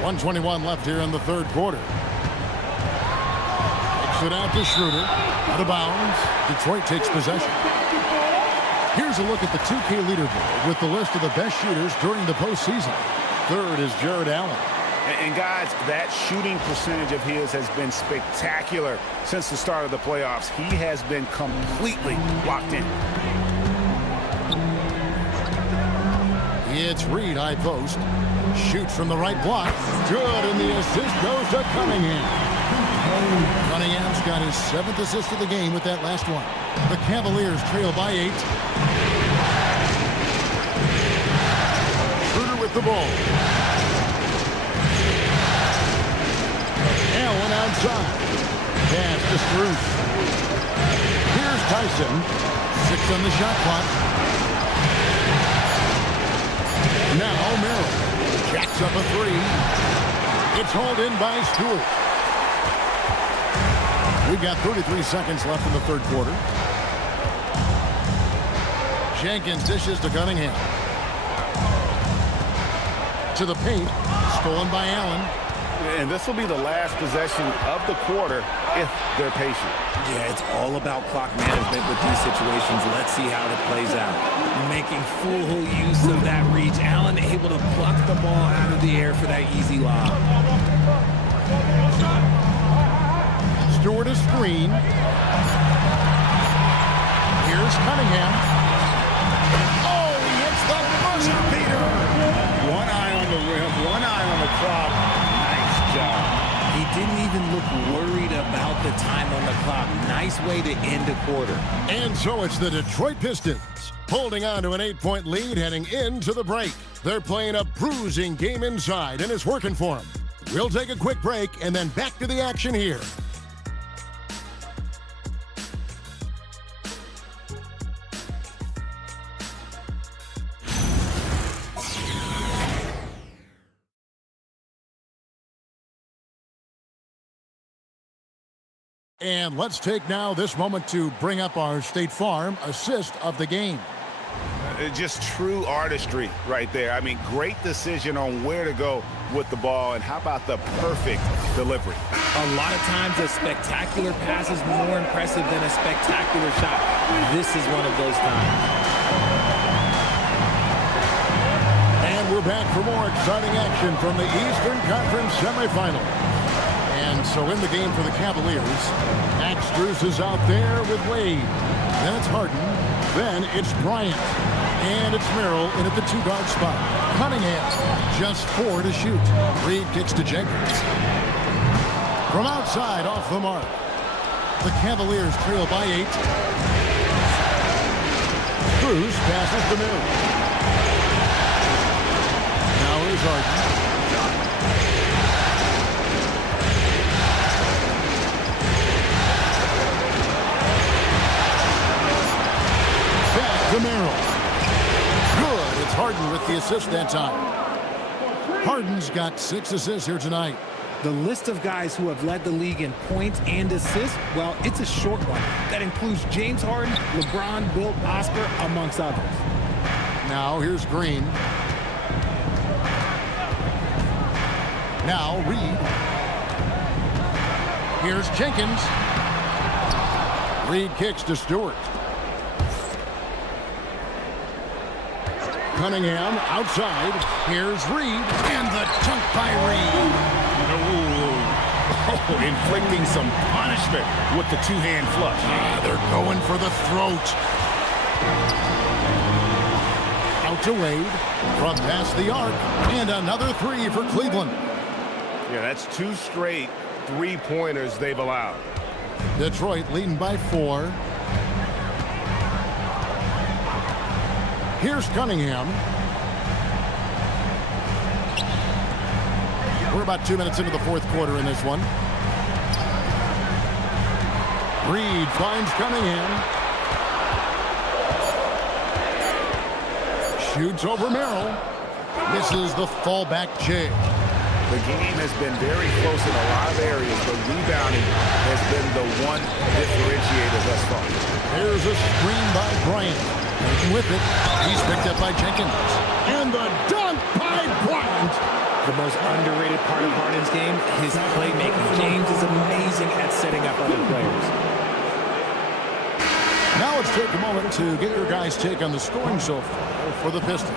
.121 left here in the third quarter. Kicks it out to Schroeder. Out of bounds. Detroit takes possession. Here's a look at the 2K leaderboard with the list of the best shooters during the postseason. Third is Jared Allen. And guys, that shooting percentage of his has been spectacular since the start of the playoffs. He has been completely locked in. It's Reed, high post. Shoots from the right block. Good, and the assist goes to Cunningham. Cunningham's got his 7th assist of the game with that last one. The Cavaliers trail by 8. Schroeder with the ball. Allen outside. Pass to Strus. Here's Tyson. 6 on the shot clock. Now Merrill. Jacks up a 3. It's hauled in by Stewart. We've got 33 seconds left in the third quarter. Jenkins dishes to Cunningham. To the paint. Stolen by Allen. And this will be the last possession of the quarter if they're patient. Yeah, it's all about clock management with these situations. Let's see how it plays out. Making full use of that reach. Allen able to pluck the ball out of the air for that easy lob. Stewart a screen. Here's Cunningham. Oh, he hits the buzzer beater. even look worried about the time on the clock. Nice way to end a quarter. And so it's the Detroit Pistons holding on to an 8-point lead heading into the break. They're playing a bruising game inside, and it's working for them. We'll take a quick break and then back to the action here. And let's take now this moment to bring up our State Farm assist of the game. Just true artistry right there. I mean, great decision on where to go with the ball, and how about the perfect delivery? A lot of times a spectacular pass is more impressive than a spectacular shot. This is one of those times. And we're back for more exciting action from the Eastern Conference semifinal. And so in the game for the Cavaliers, Max Strus is out there with Wade. Then it's Harden. Then it's Bryant. And it's Merrill in at the 2-guard spot. Cunningham, just 4 to shoot. Reed kicks to Jenkins. From outside, off the mark. The Cavaliers trail by 8. Strus passes to Merrill. Now here's Harden. To Merrill. Good. It's Harden with the assist that time. Harden's got 6 assists here tonight. The list of guys who have led the league in points and assists, well, it's a short one. That includes James Harden, LeBron, Bill, Oscar, amongst others. Now here's Green. Now Reed. Here's Jenkins. Reed kicks to Stewart. Cunningham outside. Here's Reed. And the dunk by Reed. Oh, inflicting some punishment with the two-hand flush. They're going for the throat. Out to Wade. From past the arc. And another 3 for Cleveland. Yeah, that's 2 straight 3-pointers they've allowed. Detroit leading by 4. Here's Cunningham. We're about 2 minutes into the 4th quarter in this one. Reed finds Cunningham. Shoots over Merrill. Misses the fallback J. The game has been very close in a lot of areas, but rebounding has been the one differentiator thus far. Here's a screen by Bryant. And with it, he's picked up by Jenkins. And the dunk by Bryant. The most underrated part of Harden's game, his playmaking. James is amazing at setting up other players. Now let's take a moment to get your guys' take on the scoring so far for the Pistons.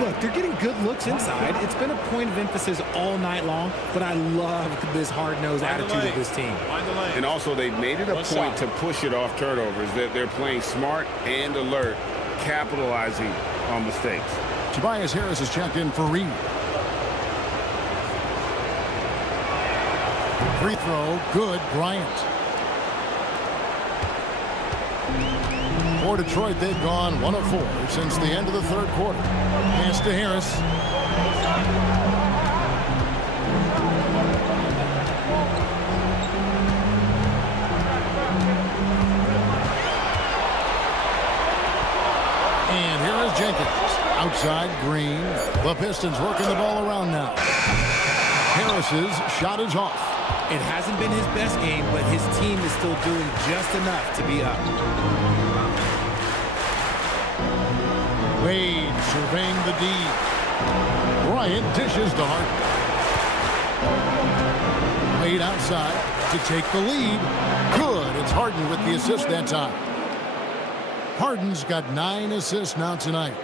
Look, they're getting good looks inside. It's been a point of emphasis all night long, but I love this hard-nosed attitude of this team. And also, they've made it a point to push it off turnovers. They're playing smart and alert, capitalizing on mistakes. Tobias Harris is checked in for Reed. Free throw, good, Bryant. For Detroit, they've gone 1 of 4 since the end of the 3rd quarter. Pass to Harris. And here is Jenkins. Outside, Green. The Pistons working the ball around now. Harris's shot is off. It hasn't been his best game, but his team is still doing just enough to be up. Wade surveying the D. Bryant dishes to Harden. Wade outside to take the lead. Good. It's Harden with the assist that time. Harden's got 9 assists now tonight.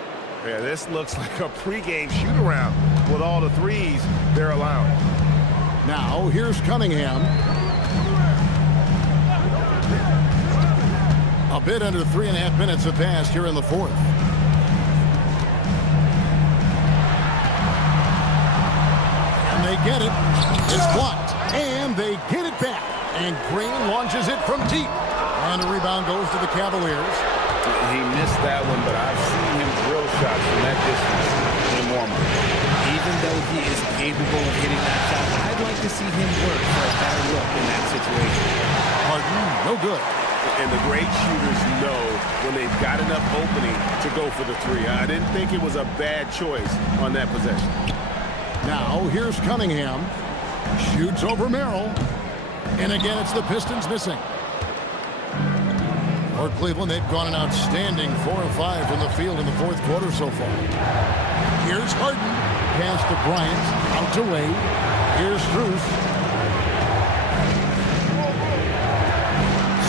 Yeah, this looks like a pregame shoot-around with all the threes they're allowing. Now, here's Cunningham. A bit under 3.5 minutes have passed here in the 4th. And they get it. It's blocked. And they get it back. And Green launches it from deep. And the rebound goes to the Cavaliers. He missed that one, but I've seen him drill shots from that distance in warm-up. Even though he is capable of hitting that shot, I'd like to see him work for a better look in that situation. Harden, no good. And the great shooters know when they've got enough opening to go for the three. I didn't think it was a bad choice on that possession. Now, here's Cunningham. Shoots over Merrill. And again, it's the Pistons missing. For Cleveland, they've gone an outstanding 4 of 5 from the field in the fourth quarter so far. Here's Harden. Pass to Bryant. Out to Wade. Here's Strus.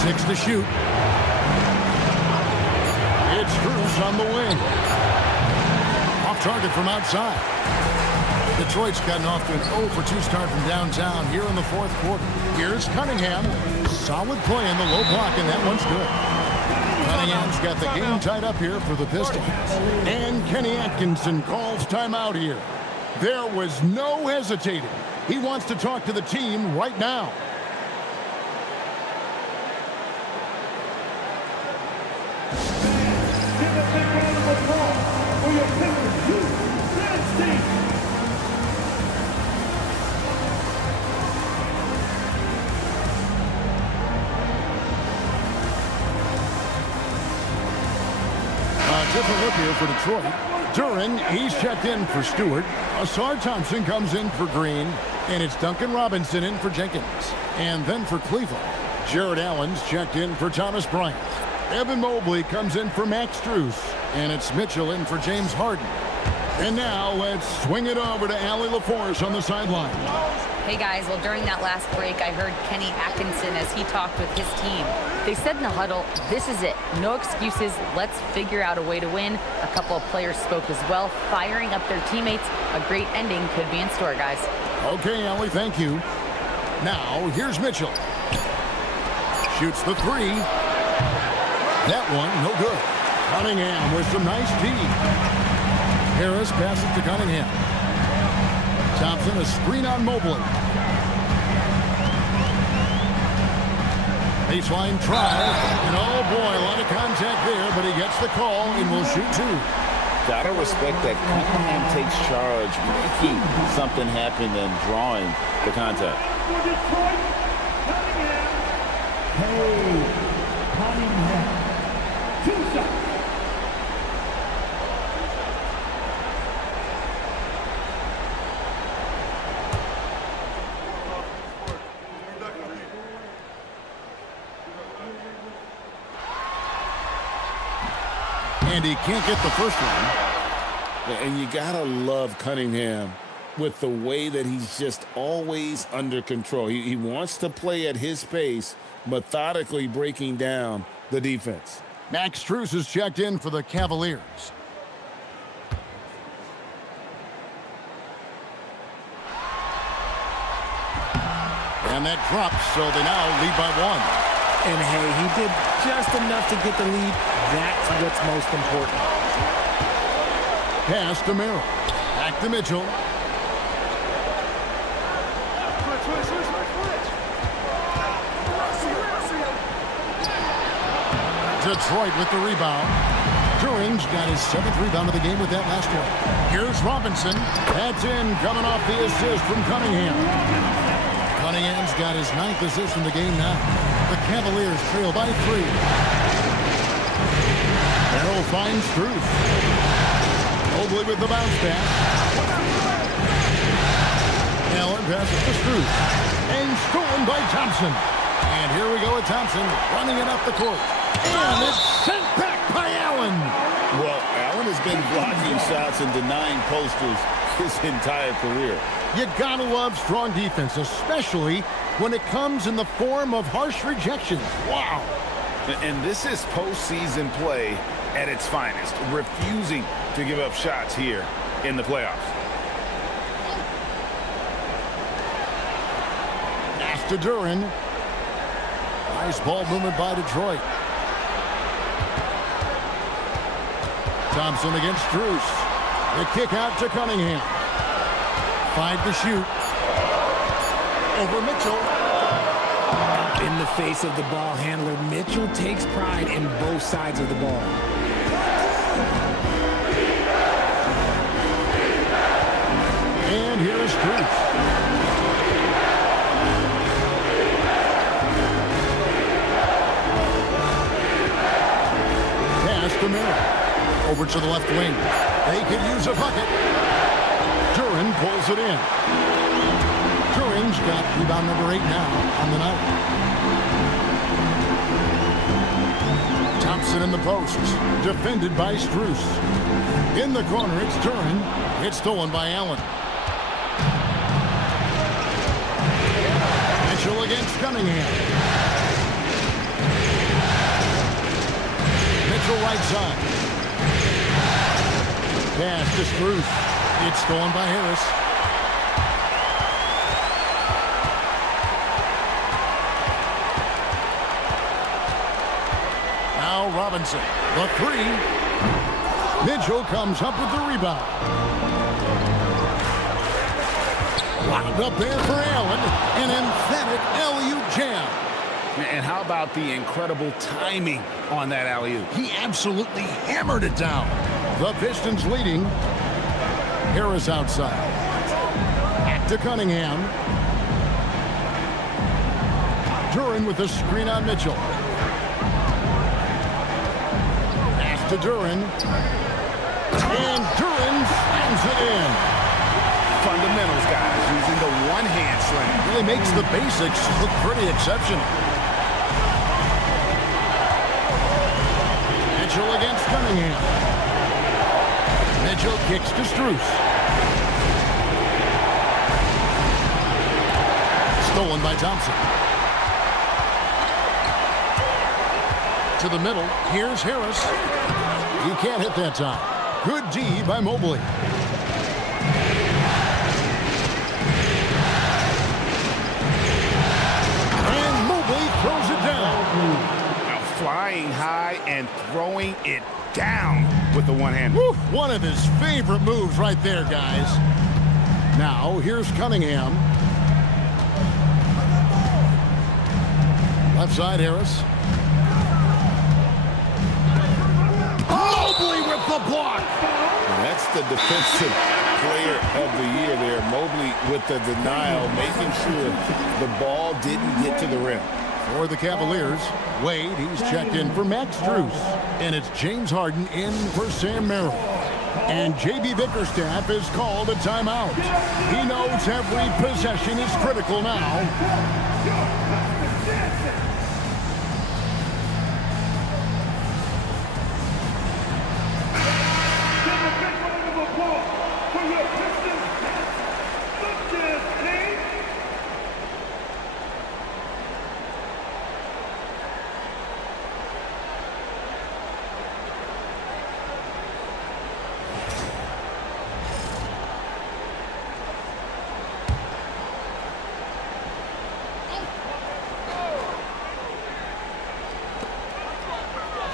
6 to shoot. It's Strus on the wing. Off target from outside. Detroit's gotten off to an 0 for 2 start from downtown here in the fourth quarter. Here's Cunningham. Solid play in the low block, and that one's good. Cunningham's got the game tied up here for the Pistons. And Kenny Atkinson calls timeout here. There was no hesitating. He wants to talk to the team right now. Give a big round of applause for your Pistons dance team. Different look here for Detroit. Duren, he's checked in for Stewart. Asar Thompson comes in for Green. And it's Duncan Robinson in for Jenkins. And then for Cleveland, Jared Allen's checked in for Thomas Bryant. Evan Mobley comes in for Max Strus. And it's Mitchell in for James Harden. And now let's swing it over to Allie LaForce on the sideline. Hey guys, well during that last break, I heard Kenny Atkinson as he talked with his team. They said in the huddle, this is it. No excuses. Let's figure out a way to win. A couple of players spoke as well, firing up their teammates. A great ending could be in store, guys. Okay, Allie, thank you. Now, here's Mitchell. Shoots the three. That one, no good. Cunningham with some nice D. Harris passes to Cunningham. Thompson, a screen on Mobley. Baseline try. And oh boy, a lot of contact there, but he gets the call and will shoot 2. Gotta respect that Cunningham takes charge, making something happen and drawing the contact. For Detroit, Cunningham. Hey, Cunningham. 2 shots. And he can't get the first one. And you gotta love Cunningham with the way that he's just always under control. He wants to play at his pace, methodically breaking down the defense. Max Strus is checked in for the Cavaliers. And that drops, so they now lead by 1. And hey, he did just enough to get the lead. That's what's most important. Pass to Merrill. Back to Mitchell. Detroit with the rebound. Duren's got his 7th rebound of the game with that last one. Here's Robinson. That's in, coming off the assist from Cunningham. Cunningham's got his 9th assist in the game now. The Cavaliers trail by 3. Merrill finds Strus. Mobley with the bounce pass. Allen passes to Strus. And stolen by Thompson. And here we go with Thompson running it up the court. And it's sent back by Allen. Well, Allen has been blocking shots and denying posters his entire career. You gotta love strong defense, especially when it comes in the form of harsh rejections. Wow. And this is postseason play at its finest, refusing to give up shots here in the playoffs. Pass to Duren. Nice ball movement by Detroit. Thompson against Strus. The kick out to Cunningham. 5 to shoot. over Mitchell. In the face of the ball handler, Mitchell takes pride in both sides of the ball. And here is Cruz. Pass to Miller. Over to the left wing. They could use a bucket. Duren pulls it in. Duren's got rebound number 8 now on the night. Thompson in the post. Defended by Strus. In the corner, it's Duren. It's stolen by Allen. Mitchell against Cunningham. Mitchell right side. Pass to Strus. It's stolen by Harris. Now Robinson. The 3. Mitchell comes up with the rebound. Wound up there for Allen. An emphatic alley-oop jam. And how about the incredible timing on that alley-oop? He absolutely hammered it down. The Pistons leading. Harris outside. Back to Cunningham. Duren with the screen on Mitchell. Pass to Duren. And Duren slams it in. Fundamentals, guys, using the one-hand slam. Really makes the basics look pretty exceptional. Mitchell against Cunningham. Mitchell kicks to Strus. Stolen by Thompson. To the middle. Here's Harris. He can't hit that time. Good D by Mobley. And Mobley throws it down. Now flying high and throwing it down with the one-hand. One of his favorite moves right there, guys. Now, here's Cunningham. Left side, Harris. Mobley with the block. And that's the defensive player of the year there. Mobley with the denial, making sure the ball didn't get to the rim. For the Cavaliers, Wade, he's checked in for Max Strus. And it's James Harden in for Sam Merrill. And J.B. Bickerstaff has called a timeout. He knows every possession is critical now.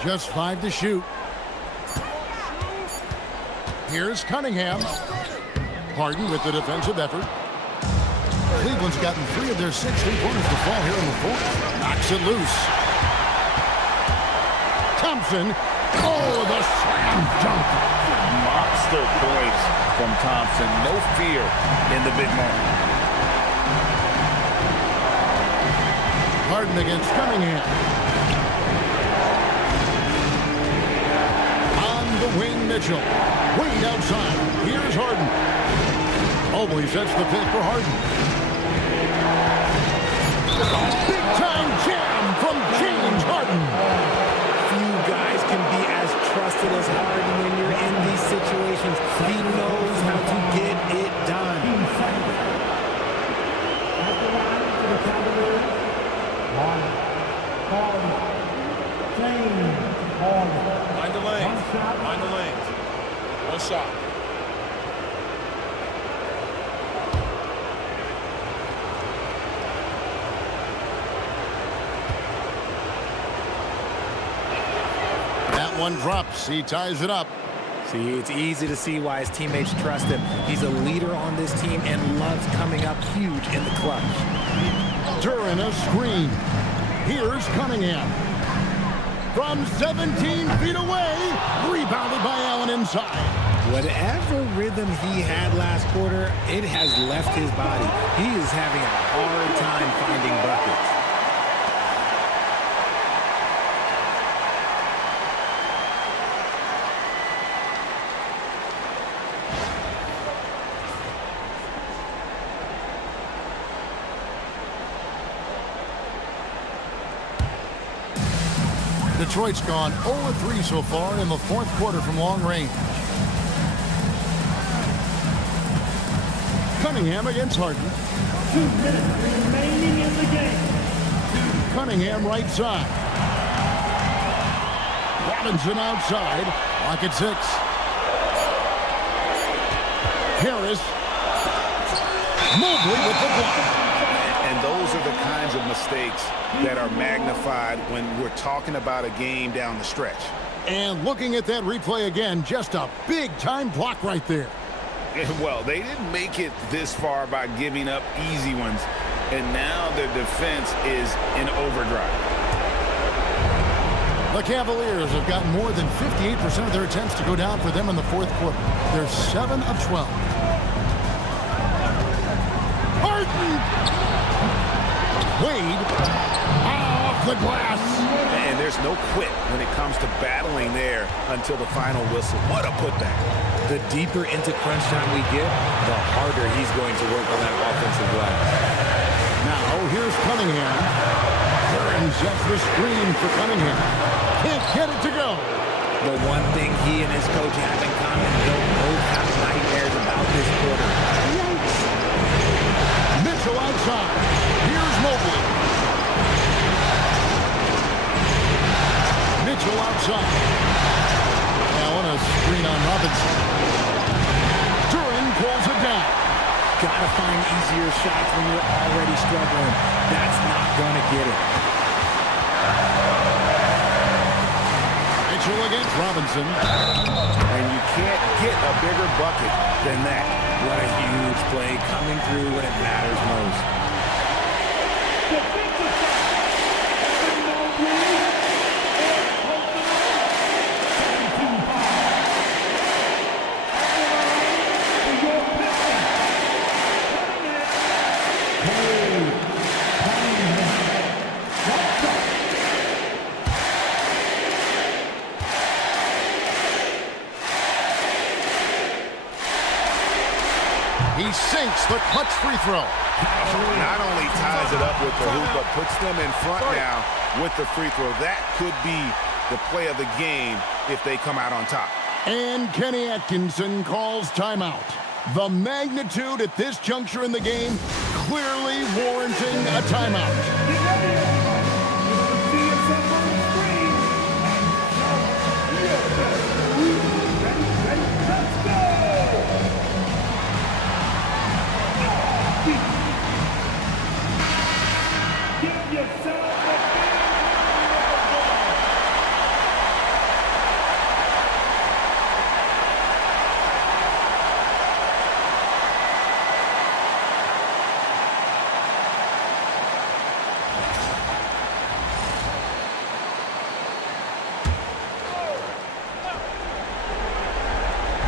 Just 5 to shoot. Here's Cunningham. Harden with the defensive effort. Cleveland's gotten 3 of their 6 three-pointers to fall here in the fourth. Knocks it loose. Thompson. Oh, the slam dunk. Monster points from Thompson. No fear in the big moment. Harden against Cunningham. Wing Mitchell. Wade outside. Here's Harden. Mobley sets the pick for Harden. Big time jam from James Harden. Few guys can be as trusted as Harden when you're in these situations. He knows how to get it done. Mind the lanes. Mind the lanes. One shot. That one drops. He ties it up. See, it's easy to see why his teammates trust him. He's a leader on this team and loves coming up huge in the clutch. During a screen. Here's Cunningham. From 17 feet away, rebounded by Allen inside. Whatever rhythm he had last quarter, it has left his body. He is having a hard time finding buckets. Detroit's gone 0-3 so far in the fourth quarter from long range. Cunningham against Harden. 2 minutes remaining in the game. Cunningham right side. Robinson outside. Lock at 6. Harris. Mobley with the block. And those are the kinds of mistakes that are magnified when we're talking about a game down the stretch. And looking at that replay again, just a big-time block right there. Well, they didn't make it this far by giving up easy ones, and now their defense is in overdrive. The Cavaliers have gotten more than 58% of their attempts to go down for them in the fourth quarter. They're 7 of 12. Harden! Wade off the glass. And there's no quit when it comes to battling there until the final whistle. What a putback. The deeper into crunch time we get, the harder he's going to work on that offensive glass. Now here's Cunningham. Burns sets the screen for Cunningham. Can't get it to go. The one thing he and his coach have in common, they'll both have nightmares about this quarter. Mitchell outside. Here's Mobley. Mitchell outside. Now on a screen on Robinson. Duran pulls it down. Gotta find easier shots when you're already struggling. That's not gonna get it. Mitchell against Robinson. And you can't get a bigger bucket than that. What a huge play coming through when it matters most. He sinks the clutch free throw. Not only ties it up with the hoop, but puts them in front now with the free throw. That could be the play of the game if they come out on top. And Kenny Atkinson calls timeout. The magnitude at this juncture in the game clearly warranting a timeout.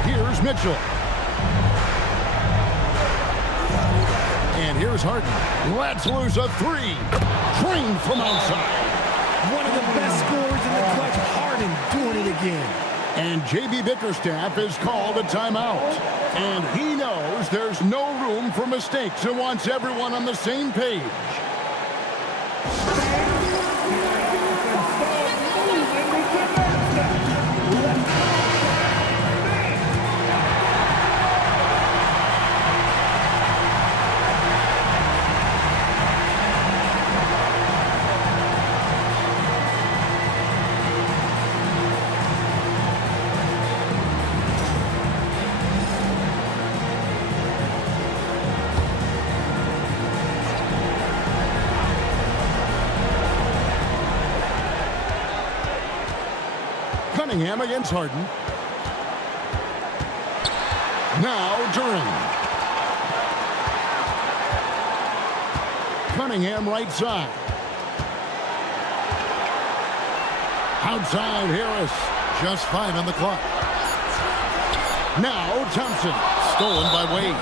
Here's Mitchell. And here's Harden. Let's lose a 3. Trained from outside. One of the best scorers in the clutch. Harden doing it again. And J.B. Bickerstaff has called a timeout. And he knows there's no room for mistakes and wants everyone on the same page. Cunningham against Harden. Now Durant. Cunningham right side. Outside Harris. Just 5 on the clock. Now Thompson. Stolen by Wade.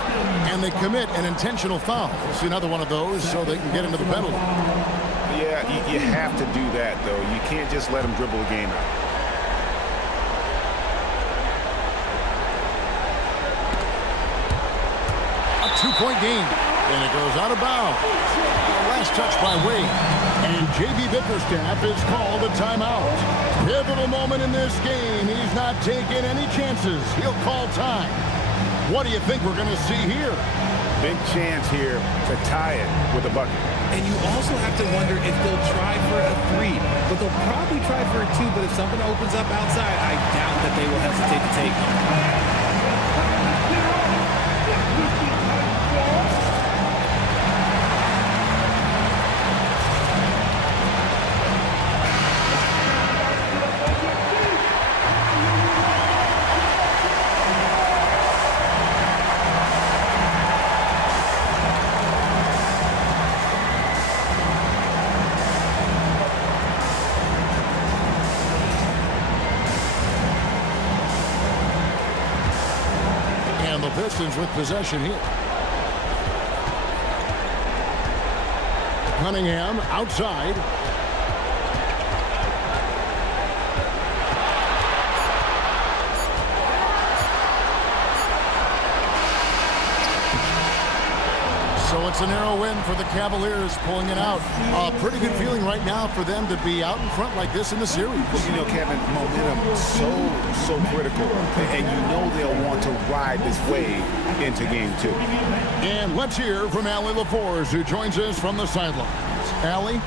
And they commit an intentional foul. It's another one of those so they can get into the penalty. Yeah, you have to do that, though. You can't just let them dribble the game out. A 2-point game. And it goes out of bounds. Last touch by Wade. And J.B. Bickerstaff is called a timeout. Pivotal moment in this game. He's not taking any chances. He'll call time. What do you think we're going to see here? Big chance here to tie it with a bucket. And you also have to wonder if they'll try for a 3. But they'll probably try for a 2. But if something opens up outside, I doubt that they will hesitate to take it. Pistons with possession here. Cunningham outside. So it's a narrow win for the Cavaliers, pulling it out. A pretty good feeling right now for them to be out in front like this in the series. Well, you know, Kevin, momentum is so critical. And you know they'll want to ride this wave into game 2. And let's hear from Allie LaForce, who joins us from the sidelines. Allie?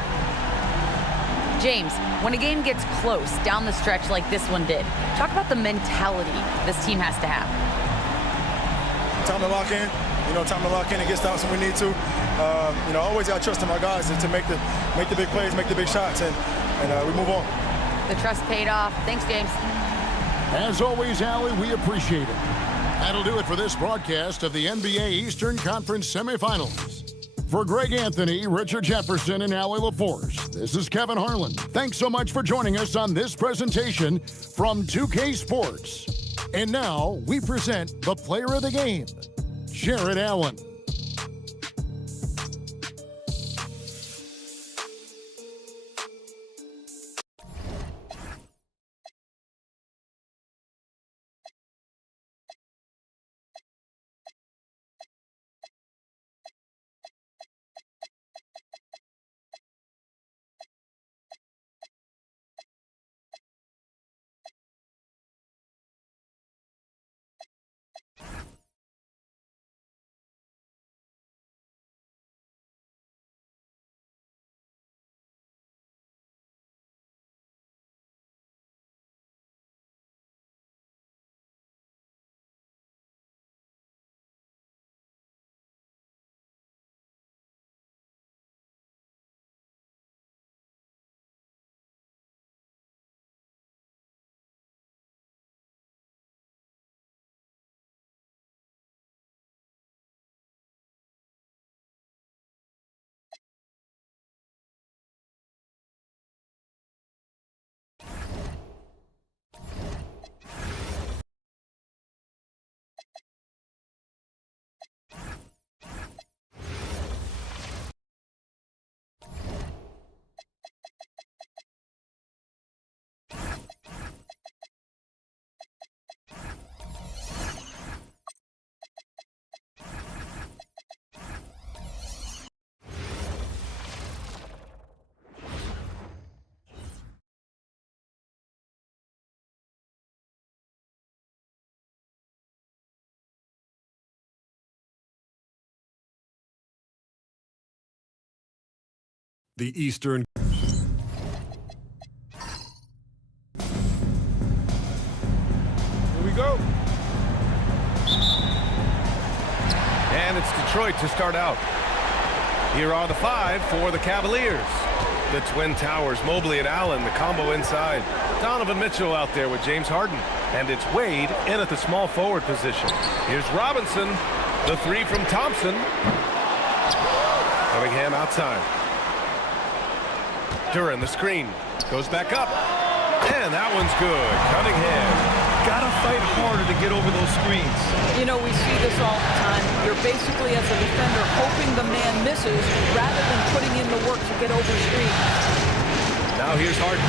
James, when a game gets close down the stretch like this one did, talk about the mentality this team has to have. Time to lock in. Time to lock in and get stops when we need to. Always got to trust in my guys to make the big plays, make the big shots, and we move on. The trust paid off. Thanks, James. As always, Allie, we appreciate it. That'll do it for this broadcast of the NBA Eastern Conference semifinals. For Greg Anthony, Richard Jefferson, and Allie LaForce, this is Kevin Harlan. Thanks so much for joining us on this presentation from 2K Sports. And now we present the player of the game, Jared Allen. The Eastern. Here we go. And it's Detroit to start out. Here are the 5 for the Cavaliers. The Twin Towers, Mobley and Allen, the combo inside. Donovan Mitchell out there with James Harden. And it's Wade in at the small forward position. Here's Robinson. The three from Thompson. Cunningham outside. Duran, the screen. Goes back up. And that one's good. Cunningham. Gotta fight harder to get over those screens. You know, we see this all the time. You're basically, as a defender, hoping the man misses rather than putting in the work to get over screens. Now here's Harden.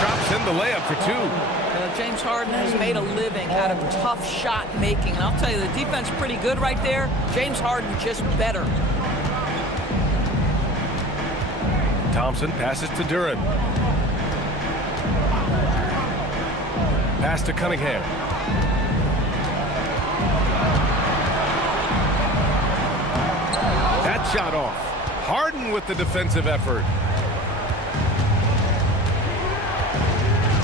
Drops in the layup for two. James Harden has made a living out of tough shot making. And I'll tell you, the defense is pretty good right there. James Harden just better. Thompson passes to Duran. Pass to Cunningham. That shot off. Harden with the defensive effort.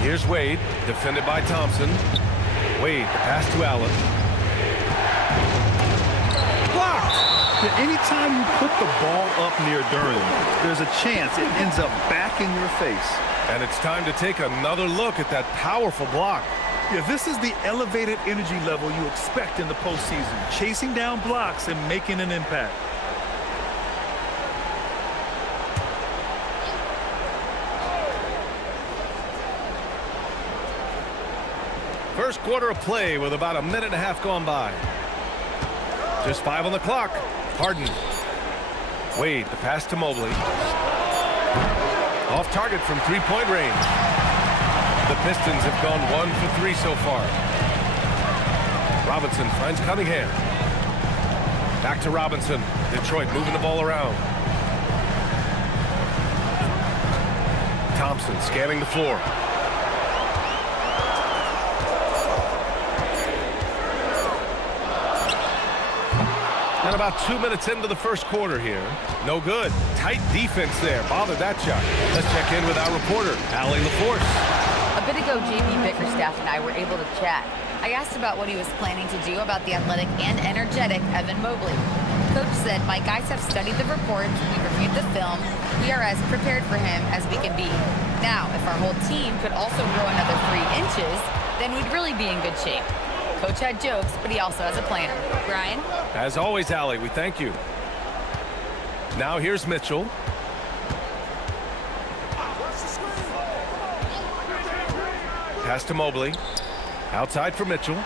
Here's Wade, defended by Thompson. Wade, the pass to Allen. Blocked! Yeah, anytime you put the ball up near Duran, there's a chance it ends up back in your face. And it's time to take another look at that powerful block. Yeah, this is the elevated energy level you expect in the postseason, chasing down blocks and making an impact. First quarter of play with about a minute and a half gone by. Just 5 on the clock. Harden. Wade, the pass to Mobley. Off target from three-point range. The Pistons have gone 1 for 3 so far. Robinson finds Cunningham. Back to Robinson. Detroit moving the ball around. Thompson scanning the floor. And about 2 minutes into the first quarter here. No good. Tight defense there. Bothered that shot. Let's check in with our reporter, Allie LaForce. A bit ago, JB Bickerstaff and I were able to chat. I asked about what he was planning to do about the athletic and energetic Evan Mobley. Coach said, "My guys have studied the reports, we've reviewed the film, we are as prepared for him as we can be. Now, if our whole team could also grow another 3 inches, then we'd really be in good shape." Coach had jokes, but he also has a plan. Brian? As always, Allie, we thank you. Now here's Mitchell. Pass to Mobley. Outside for Mitchell.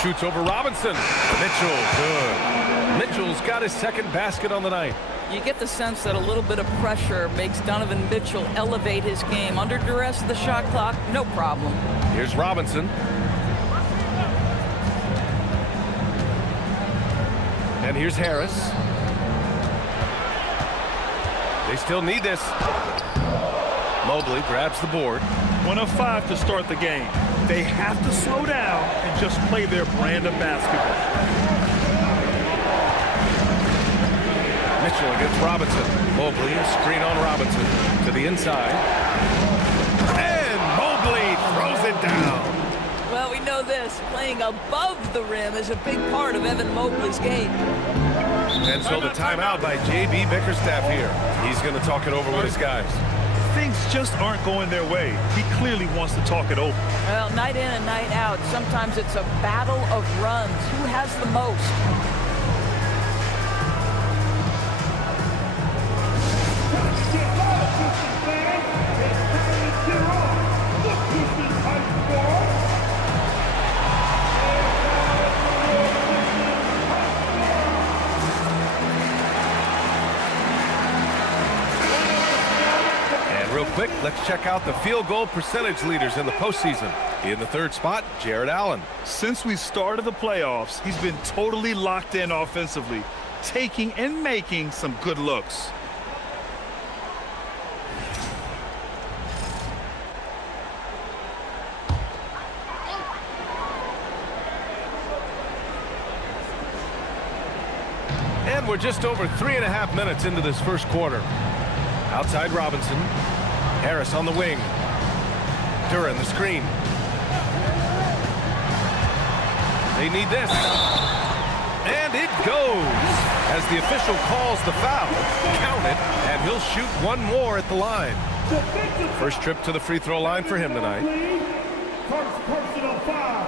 Shoots over Robinson. Mitchell, good. Mitchell's got his second basket on the night. You get the sense that a little bit of pressure makes Donovan Mitchell elevate his game. Under duress of the shot clock, no problem. Here's Robinson. And here's Harris. They still need this. Mobley grabs the board. 1 of 5 to start the game. They have to slow down and just play their brand of basketball. Mitchell against Robinson. Mobley, a screen on Robinson to the inside. And Mobley throws it down. Well, we know this. Playing above the rim is a big part of Evan Mobley's game. And so the timeout by JB Bickerstaff here. He's going to talk it over with his guys. Things just aren't going their way. He clearly wants to talk it over. Well, night in and night out, sometimes it's a battle of runs. Who has the most? Real quick, let's check out the field goal percentage leaders in the postseason. In the third spot, Jared Allen. Since we started the playoffs, he's been totally locked in offensively, taking and making some good looks. And we're just over 3.5 minutes into this first quarter. Outside Robinson. Harris on the wing. Duran the screen. They need this. And it goes. As the official calls the foul, count it, and he'll shoot one more at the line. First trip to the free throw line for him tonight. First personal foul.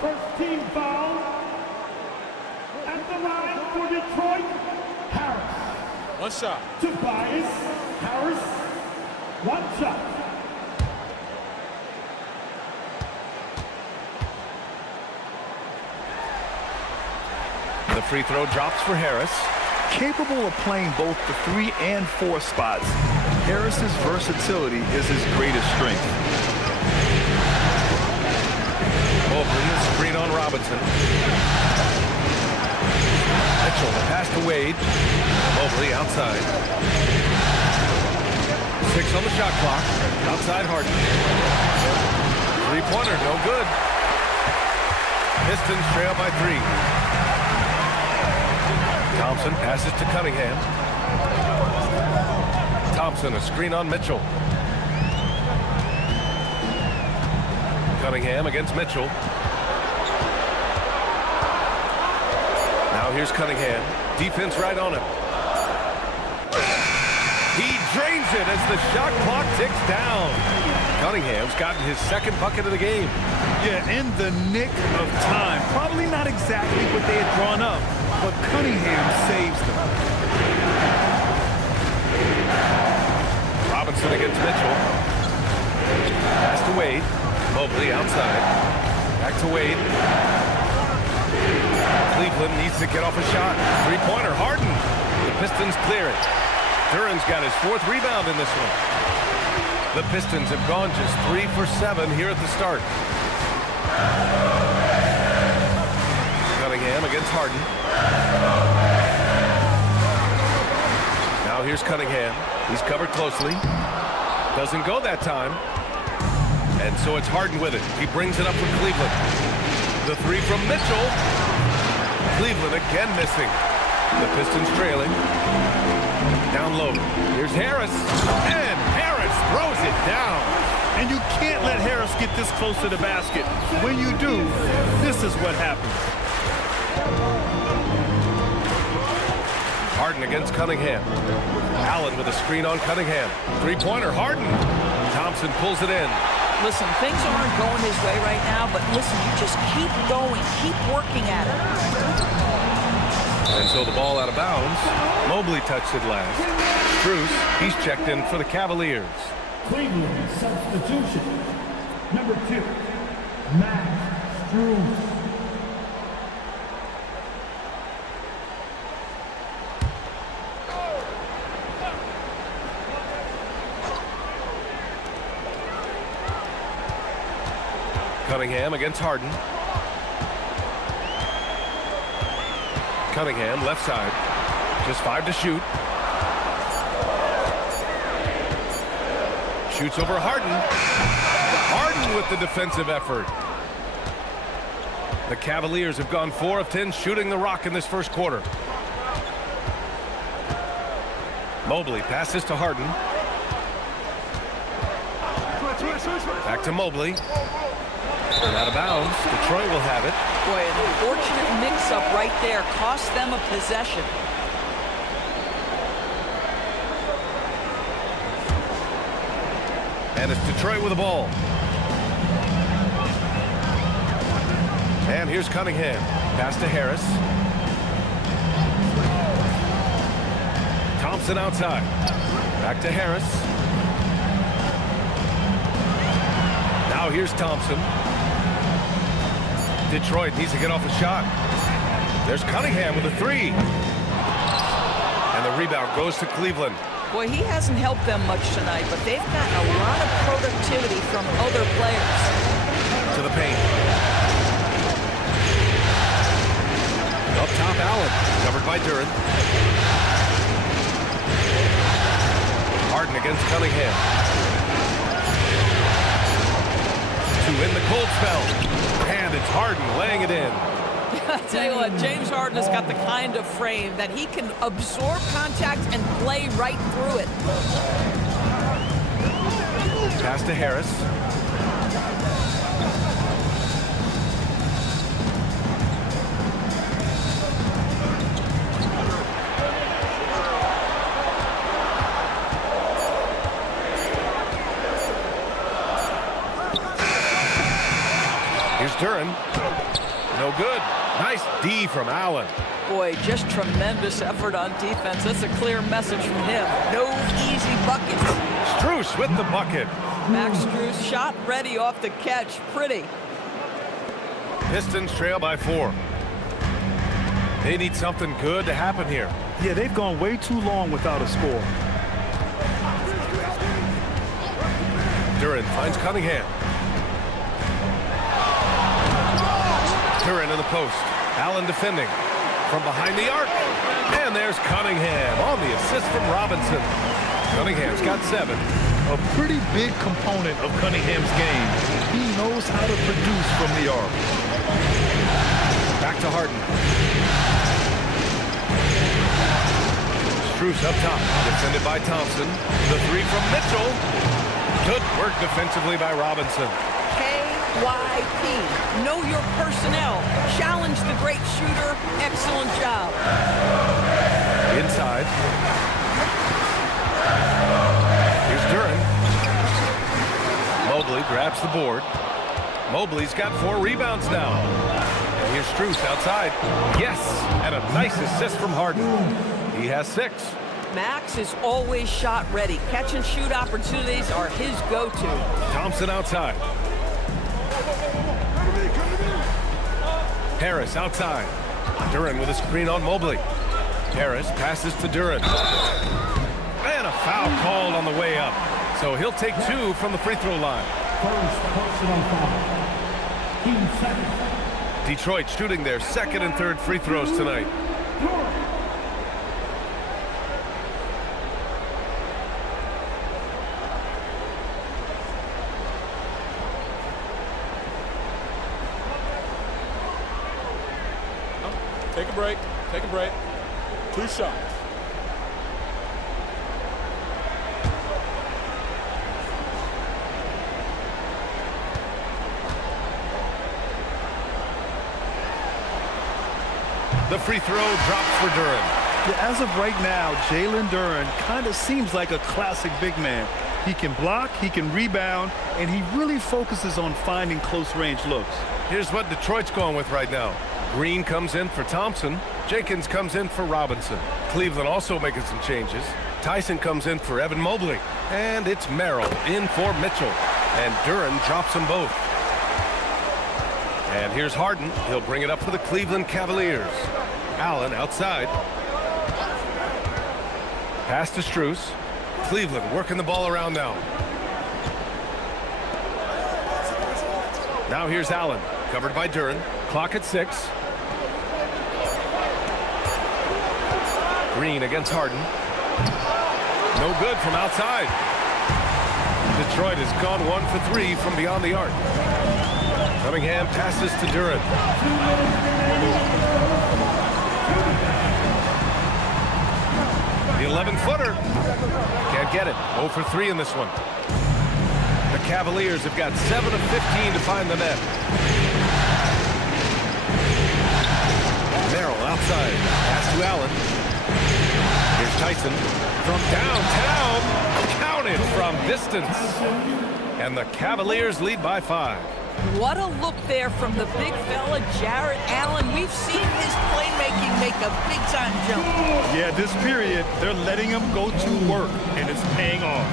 First team foul. At the line for Detroit, Harris. One shot. Tobias Harris. One shot. The free throw drops for Harris. Capable of playing both the 3 and 4 spots, Harris's versatility is his greatest strength. Mobley, the screen on Robinson. Mitchell, the pass to Wade. Mobley outside. 6 on the shot clock. Outside Harden. Three-pointer, no good. Pistons trail by 3. Thompson passes to Cunningham. Thompson, a screen on Mitchell. Cunningham against Mitchell. Now here's Cunningham. Defense right on him. He drains it as the shot clock ticks down. Cunningham's gotten his second bucket of the game. Yeah, in the nick of time. Probably not exactly what they had drawn up, but Cunningham saves them. Robinson against Mitchell. Pass to Wade. Mobley outside. Back to Wade. Cleveland needs to get off a shot. Three-pointer, Harden. The Pistons clear it. Duran's got his 4th rebound in this one. The Pistons have gone just 3 for 7 here at the start. Cunningham against Harden. Now here's Cunningham. He's covered closely. Doesn't go that time. And so it's Harden with it. He brings it up for Cleveland. The 3 from Mitchell. Cleveland again missing. The Pistons trailing. Down low. Here's Harris. And Harris throws it down. And you can't let Harris get this close to the basket. When you do, this is what happens. Harden against Cunningham. Allen with a screen on Cunningham. Three-pointer, Harden. Thompson pulls it in. Listen, things aren't going his way right now, but listen, you just keep going, keep working at it. And so the ball out of bounds. Mobley touched it last. Bruce, he's checked in for the Cavaliers. Cleveland substitution. Number 2, Matt Strus. Cunningham against Harden. Cunningham left side. Just 5 to shoot. Shoots over Harden. Harden with the defensive effort. The Cavaliers have gone 4 of 10 shooting the rock in this first quarter. Mobley passes to Harden. Back to Mobley. And out of bounds. Detroit will have it. Boy, an unfortunate mix-up right there cost them a possession. And it's Detroit with the ball. And here's Cunningham. Pass to Harris. Thompson outside. Back to Harris. Now here's Thompson. Detroit needs to get off a shot. There's Cunningham with a 3. And the rebound goes to Cleveland. Boy, he hasn't helped them much tonight, but they've gotten a lot of productivity from other players. To the paint. Up top, Allen. Covered by Duran. Harden against Cunningham. To win the cold spell. And it's Harden laying it in. I tell you what, James Harden has got the kind of frame that he can absorb contact and play right through it. Pass to Harris. D from Allen. Boy, just tremendous effort on defense. That's a clear message from him. No easy buckets. Strus with the bucket. Max Strus shot ready off the catch. Pretty. Pistons trail by 4. They need something good to happen here. Yeah, they've gone way too long without a score. Duren finds Cunningham. Duren in the post. Allen defending from behind the arc. And there's Cunningham on the assist from Robinson. Cunningham's got 7. A pretty big component of Cunningham's game. He knows how to produce from the arc. Back to Harden. Strus up top, defended by Thompson. The 3 from Mitchell. Good work defensively by Robinson. KYP. Know your personnel. Challenge the great shooter. Excellent job. Inside. Here's Duren. Mobley grabs the board. Mobley's got 4 rebounds now. And here's Strus outside. Yes, and a nice assist from Harden. He has 6. Max is always shot ready. Catch and shoot opportunities are his go-to. Thompson outside. Harris outside. Duren with a screen on Mobley. Harris passes to Duren. And a foul called on the way up. So he'll take 2 from the free throw line. Detroit shooting their 2nd and 3rd free throws tonight. Take a break. Take a break. 2 shots. The free throw drops for Duren. Yeah, as of right now, Jalen Duren kind of seems like a classic big man. He can block, he can rebound, and he really focuses on finding close-range looks. Here's what Detroit's going with right now. Green comes in for Thompson. Jenkins comes in for Robinson. Cleveland also making some changes. Tyson comes in for Evan Mobley. And it's Merrill in for Mitchell. And Duren drops them both. And here's Harden. He'll bring it up for the Cleveland Cavaliers. Allen outside. Pass to Strus. Cleveland working the ball around now. Now here's Allen. Covered by Duren. Clock at 6. Green against Harden. No good from outside. Detroit has gone 1 for 3 from beyond the arc. Cunningham passes to Duren. The 11-footer. Can't get it. 0 for 3 in this one. The Cavaliers have got 7 of 15 to find the net. Merrill outside. Pass to Allen. Here's Tyson from downtown. Counted from distance. And the Cavaliers lead by 5. What a look there from the big fella, Jarrett Allen. We've seen his playmaking make a big-time jump. Yeah, this period, they're letting him go to work, and it's paying off.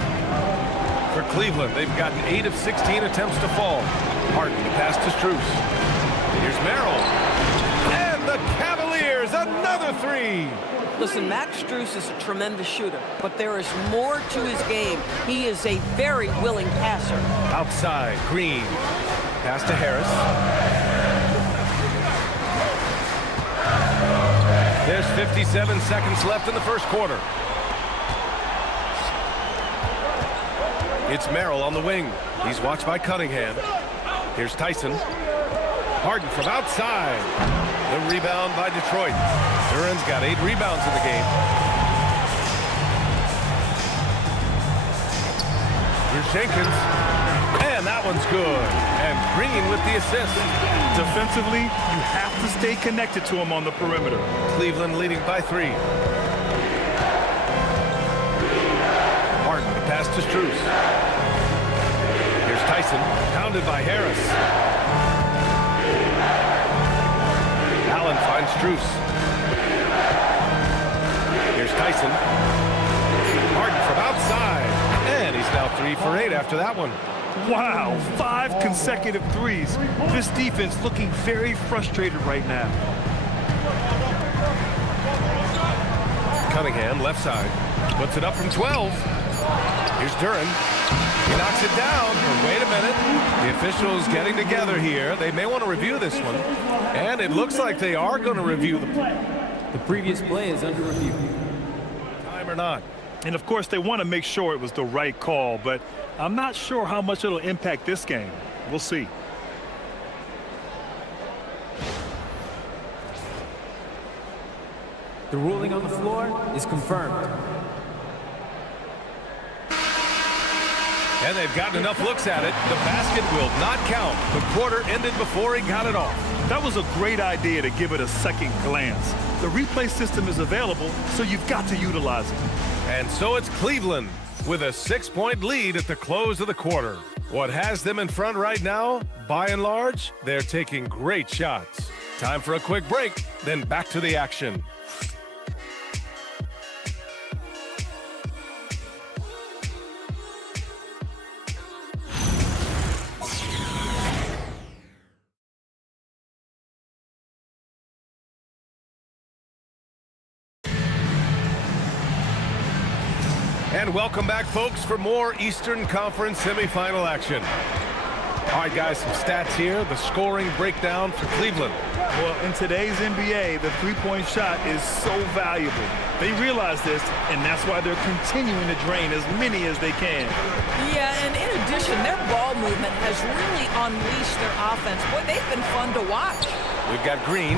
For Cleveland, they've gotten 8 of 16 attempts to fall. Harden to pass to Strus. Here's Merrill. And the Cavaliers, another 3. Listen, Max Strus is a tremendous shooter, but there is more to his game. He is a very willing passer. Outside, Green. Pass to Harris. There's 57 seconds left in the first quarter. It's Merrill on the wing. He's watched by Cunningham. Here's Tyson. Harden from outside. The rebound by Detroit. Duren's got 8 rebounds in the game. Here's Jenkins. And that one's good. And Green with the assist. Defensively, you have to stay connected to him on the perimeter. Cleveland leading by 3. Harden to pass to Strus. Here's Tyson, pounded by Harris. Allen Allen finds Strus. Here's Tyson. Harden from outside. And he's now 3 for 8 after that one. Wow, 5 consecutive threes. This defense looking very frustrated right now. Cunningham, left side. Puts it up from 12. Here's Duren. He knocks it down. But wait a minute. The officials getting together here. They may want to review this one. And it looks like they are going to review the play. The previous play is under review. Time or not. And of course, they want to make sure it was the right call, but I'm not sure how much it'll impact this game. We'll see. The ruling on the floor is confirmed. And they've gotten enough looks at it. The basket will not count. The quarter ended before he got it off. That was a great idea to give it a second glance. The replay system is available, so you've got to utilize it. And so it's Cleveland with a 6-point lead at the close of the quarter. What has them in front right now? By and large, they're taking great shots. Time for a quick break, then back to the action. And welcome back, folks, for more Eastern Conference semifinal action. All right, guys, some stats here. The scoring breakdown for Cleveland. Well, in today's NBA, the three-point shot is so valuable. They realize this, and that's why they're continuing to drain as many as they can. Yeah, and in addition, their ball movement has really unleashed their offense. Boy, they've been fun to watch. We've got Green,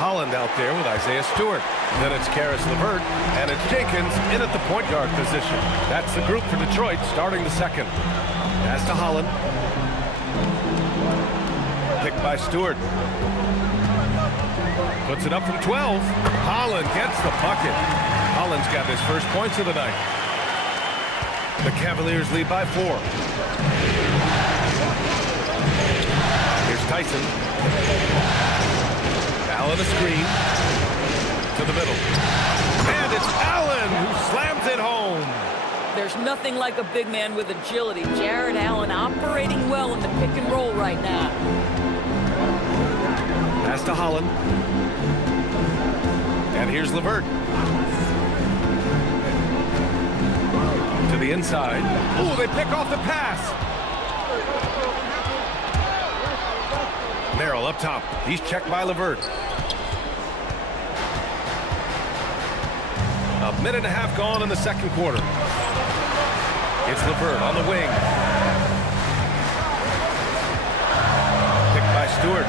Holland out there with Isaiah Stewart. Then it's Karis LeVert, and it's Jenkins in at the point guard position. That's the group for Detroit starting the second. Pass to Holland. Picked by Stewart. Puts it up from 12. Holland gets the bucket. Holland's got his first points of the night. The Cavaliers lead by 4. Here's Tyson. Allen a screen. To the middle. And it's Allen who slams it home. There's nothing like a big man with agility. Jared Allen operating well in the pick and roll right now. Pass to Holland. And here's LeVert. To the inside. Oh, they pick off the pass. Merrill up top. He's checked by LeVert. A minute and a half gone in the second quarter. It's LeVert on the wing. Picked by Stewart.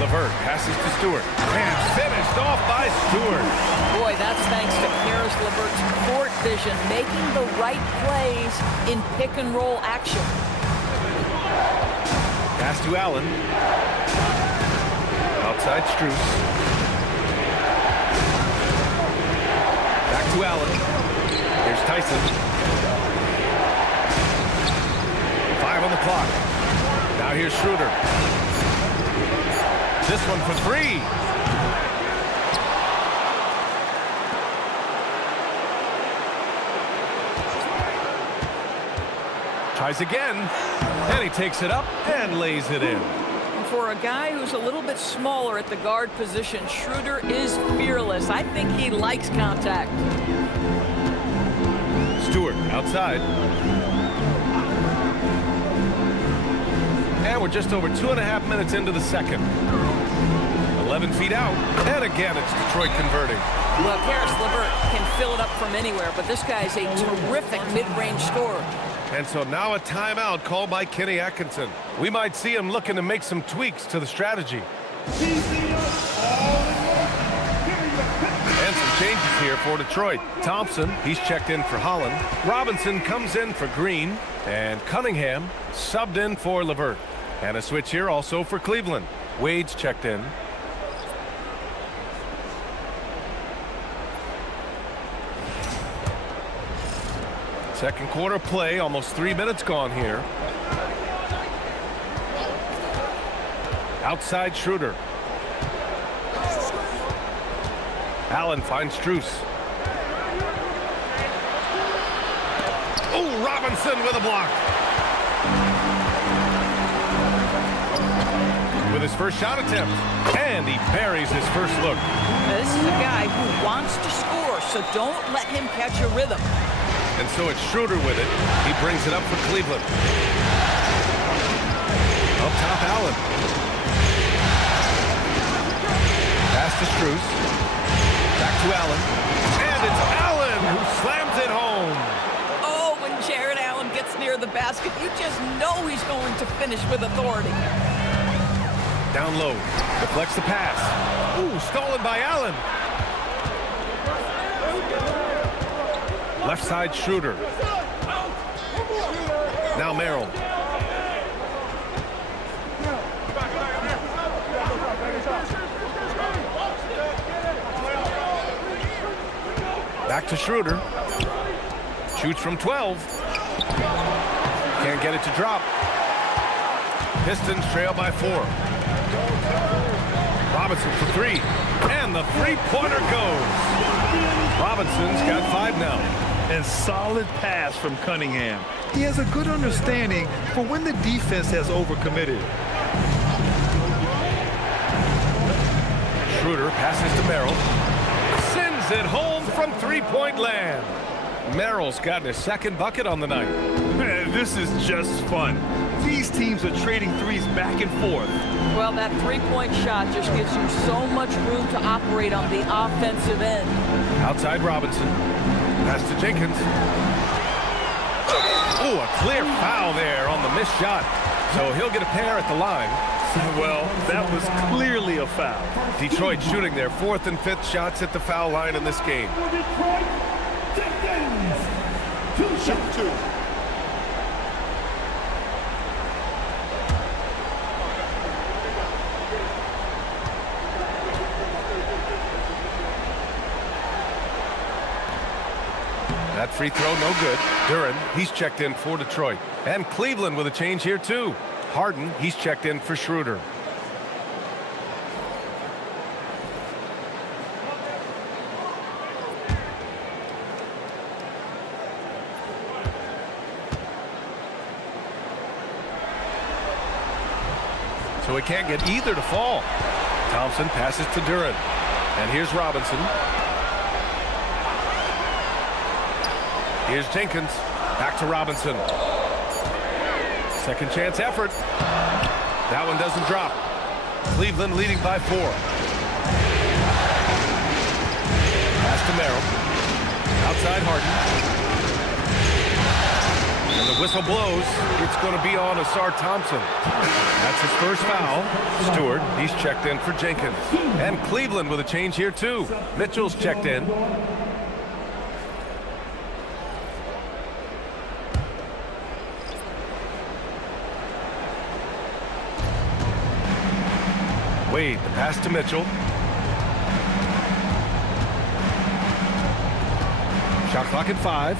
LeVert passes to Stewart. And finished off by Stewart. Boy, that's thanks to Karis LeVert's court vision, making the right plays in pick and roll action. Pass to Allen. Outside Strus. Back to Allen. Here's Tyson. 5 on the clock. Now here's Schroeder. This one for 3. Tries again. And he takes it up and lays it in. For a guy who's a little bit smaller at the guard position, Schroeder is fearless. I think he likes contact. Stewart outside. And we're just over 2.5 minutes into the second. 11 feet out. And again, it's Detroit converting. Well, Karis LeVert can fill it up from anywhere, but this guy's a terrific mid-range scorer. And so now a timeout called by Kenny Atkinson. We might see him looking to make some tweaks to the strategy. And some changes here for Detroit. Thompson, he's checked in for Holland. Robinson comes in for Green. And Cunningham subbed in for LeVert. And a switch here also for Cleveland. Wade's checked in. Second quarter play, almost 3 minutes gone here. Outside Schroeder. Allen finds Strus. Oh, Robinson with a block. With his first shot attempt. And he buries his first look. Now, this is a guy who wants to score, so don't let him catch a rhythm. And so it's Schroeder with it. He brings it up for Cleveland. Up top, Allen. Pass to Strus. Back to Allen. And it's Allen who slams it home. Oh, when Jared Allen gets near the basket, you just know he's going to finish with authority. Down low. Deflects the pass. Ooh, stolen by Allen. Left side, Schroeder. Now Merrill. Back to Schroeder. Shoots from 12. Can't get it to drop. Pistons trail by 4. Robinson for 3. And the three-pointer goes. Robinson's got 5 now. And solid pass from Cunningham. He has a good understanding for when the defense has overcommitted. Schroeder passes to Merrill. Sends it home from three-point land. Merrill's gotten his second bucket on the night. Man, this is just fun. These teams are trading threes back and forth. Well, that three-point shot just gives you so much room to operate on the offensive end. Outside Robinson. Pass to Jenkins. Oh, a clear foul there on the missed shot. So he'll get a pair at the line. Well, that was clearly a foul. Detroit shooting their 4th and 5th shots at the foul line in this game. Shoot 2. That free throw, no good. Duren, he's checked in for Detroit. And Cleveland with a change here, too. Harden, he's checked in for Schroeder. So he can't get either to fall. Thompson passes to Duren. And here's Robinson. Here's Jenkins. Back to Robinson. Second chance effort. That one doesn't drop. Cleveland leading by 4. Pass to Merrill. Outside Harden. And the whistle blows. It's going to be on Asar Thompson. That's his first foul. Stewart, he's checked in for Jenkins. And Cleveland with a change here too. Mitchell's checked in. Wade, the pass to Mitchell. Shot clock at 5.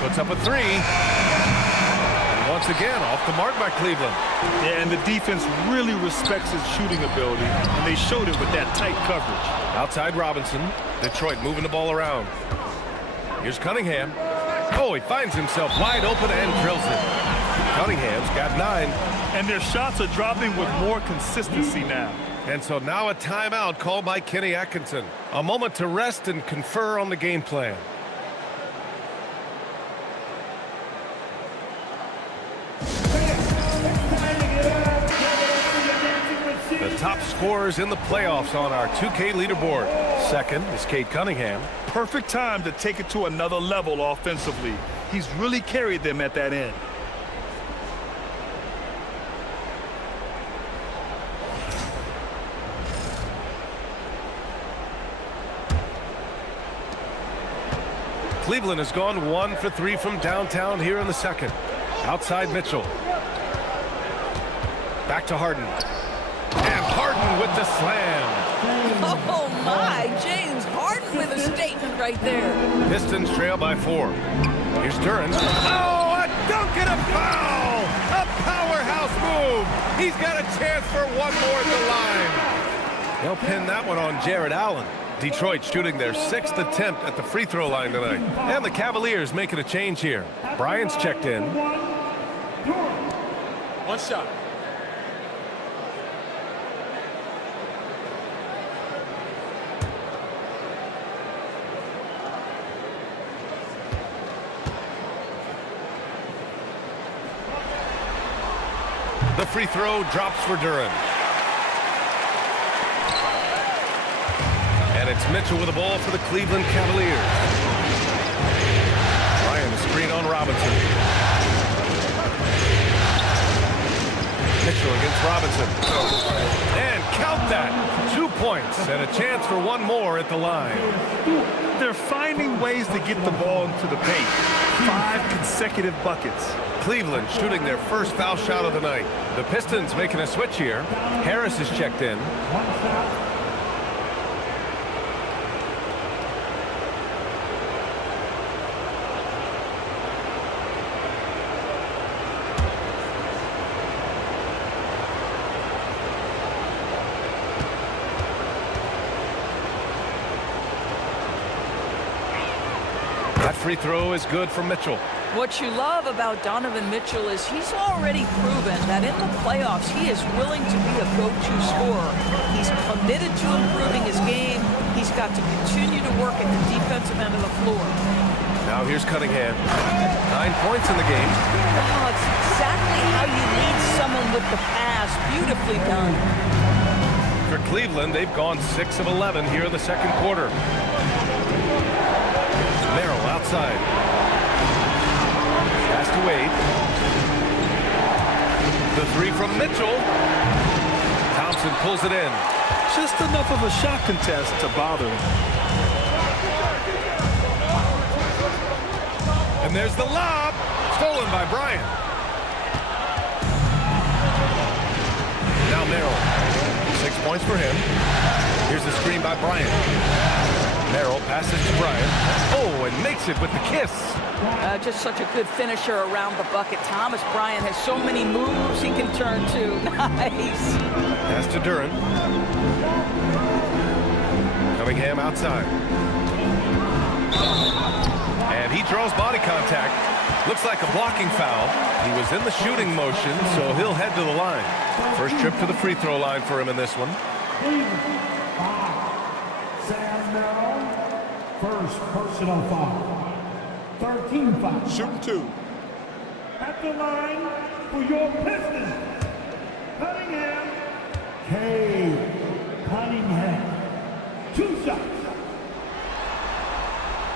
Puts up a 3. And once again, off the mark by Cleveland. Yeah, and the defense really respects his shooting ability, and they showed it with that tight coverage. Outside Robinson. Detroit moving the ball around. Here's Cunningham. Oh, he finds himself wide open and drills it. Cunningham's got 9. And their shots are dropping with more consistency now. And so now a timeout called by Kenny Atkinson. A moment to rest and confer on the game plan. The top scorers in the playoffs on our 2K leaderboard. Second is Cade Cunningham. Perfect time to take it to another level offensively. He's really carried them at that end. Cleveland has gone 1 for 3 from downtown here in the second. Outside Mitchell. Back to Harden. And Harden with the slam. Oh, my. James Harden with a statement right there. Pistons trail by 4. Here's Duren. Oh, a dunk and a foul! A Powerhouse move. He's got a chance for one more at the line. They'll pin that one on Jared Allen. Detroit shooting their 6th attempt at the free throw line tonight. And the Cavaliers making a change here. Bryant's checked in. One shot. The free throw drops for Duren. And it's Mitchell with the ball for the Cleveland Cavaliers. Ryan, the screen on Robinson. Mitchell against Robinson. And count that. 2 points and a chance for one more at the line. They're finding ways to get the ball into the paint. 5 consecutive buckets. Cleveland shooting their first foul shot of the night. The Pistons making a switch here. Harris is checked in. That free throw is good for Mitchell. What you love about Donovan Mitchell is he's already proven that in the playoffs he is willing to be a go-to scorer. He's committed to improving his game. He's got to continue to work at the defensive end of the floor. Now here's Cunningham. 9 points in the game. Oh, it's exactly how you lead someone with the pass. Beautifully done. For Cleveland, they've gone 6 of 11 here in the second quarter. Merrill outside. Pass to Wade. The three from Mitchell. Thompson pulls it in. Just enough of a shot contest to bother him. And there's the lob. Stolen by Bryant. Now Merrill. 6 points for him. Here's the screen by Bryant. Merrill passes to Bryant. Oh, and makes it with the kiss. Just such a good finisher around the bucket. Thomas Bryant has so many moves he can turn to. Nice. Pass to Duren. Cunningham outside. And he draws body contact. Looks like a blocking foul. He was in the shooting motion, so he'll head to the line. First trip to the free throw line for him in this one. Sam Merrill, first personal foul. 13 fouls. Shooting 2. At the line for your Pistons, Cunningham. Cunningham. 2 shots.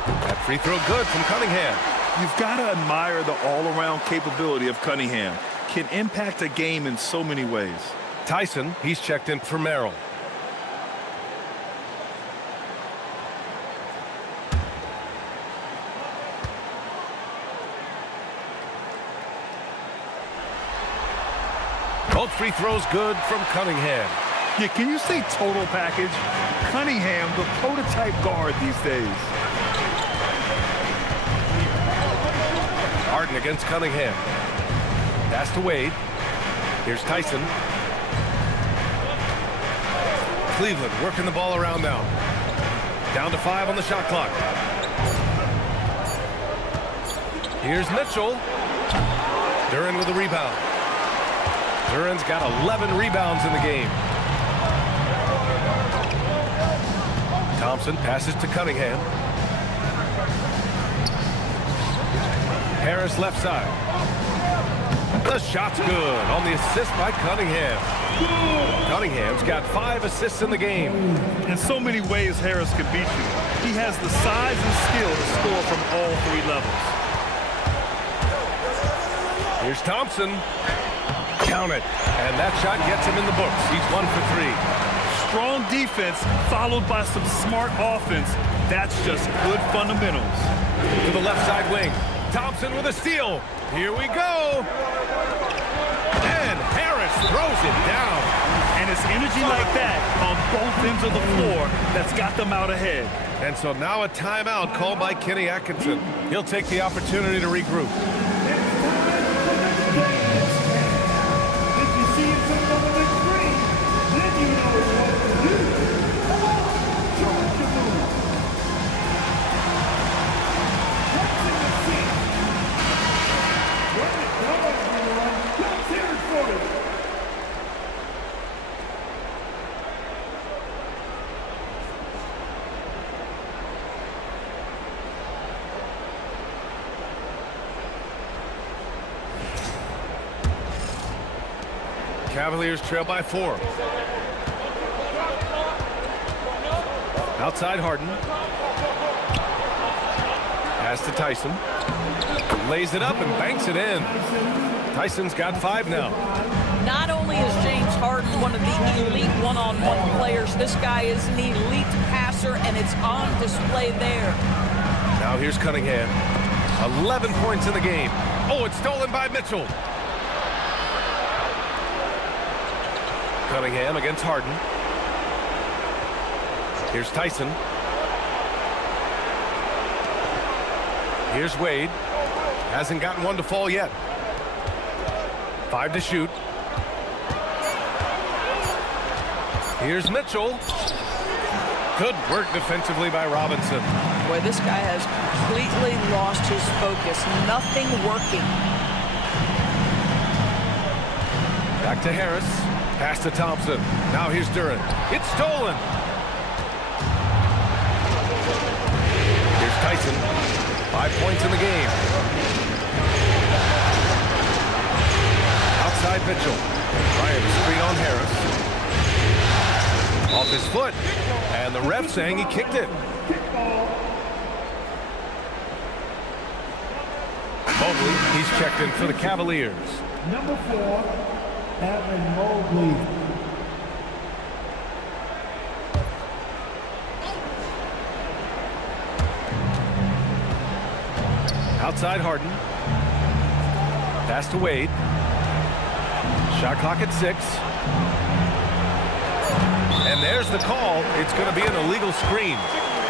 That free throw good from Cunningham. You've got to admire the all-around capability of Cunningham. Can impact a game in so many ways. Tyson, he's checked in for Merrill. Both free throws good from Cunningham. Yeah, can you say total package? Cunningham, the prototype guard these days. Harden against Cunningham. Pass to Wade. Here's Tyson. Cleveland working the ball around now. Down to 5 on the shot clock. Here's Mitchell. Duren with the rebound. Duren's got 11 rebounds in the game. Thompson passes to Cunningham. Harris left side. The shot's good on the assist by Cunningham. Cunningham's got 5 assists in the game. In so many ways, Harris can beat you. He has the size and skill to score from all 3 levels. Here's Thompson. Count it. And that shot gets him in the books. He's 1 for 3. Strong defense followed by some smart offense. That's just good fundamentals. To the left side wing. Thompson with a steal. Here we go. And Harris throws it down. And it's energy like that on both ends of the floor that's got them out ahead. And so now a timeout called by Kenny Atkinson. He'll take the opportunity to regroup. Cavaliers trail by 4. Outside Harden. Pass to Tyson. Lays it up and banks it in. Tyson's got 5 now. Not only is James Harden one of the elite one-on-one players, this guy is an elite passer, and it's on display there. Now here's Cunningham. 11 points in the game. Oh, it's stolen by Mitchell. Cunningham against Harden. Here's Tyson. Here's Wade. Hasn't gotten one to fall yet. 5 to shoot. Here's Mitchell. Good work defensively by Robinson. Boy, this guy has completely lost his focus. Nothing working. Back to Harris. Pass to Thompson. Now here's Duran. It's stolen. Here's Tyson. 5 points in the game. Outside Mitchell. Ryan screen on Harris. Off his foot. And the ref saying he kicked it. Mobley, he's checked in for the Cavaliers. Number 4, Evan Mobley. Outside Harden. Pass to Wade. Shot clock at 6. And there's the call. It's going to be an illegal screen.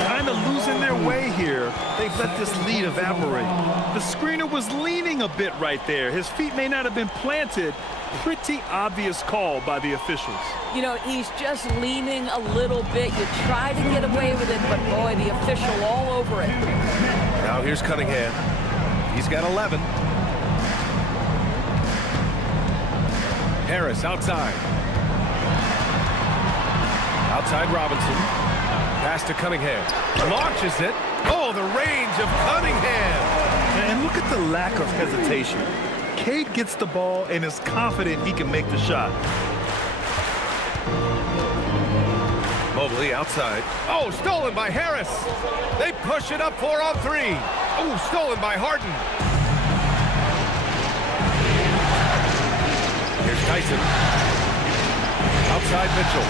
Kind of losing their way here. They've let this lead evaporate. The screener was leaning a bit right there. His feet may not have been planted. Pretty obvious call by the officials. You know, he's just leaning a little bit. You try to get away with it, but boy, the official all over it. Now here's Cunningham. He's got 11. Harris outside. Outside Robinson. Pass to Cunningham. Launches it. Oh, the range of Cunningham. And look at the lack of hesitation. Cade gets the ball and is confident he can make the shot. Mobley outside. Oh, stolen by Harris. They push it up 4 on 3. Oh, stolen by Harden. Here's Tyson. Outside Mitchell.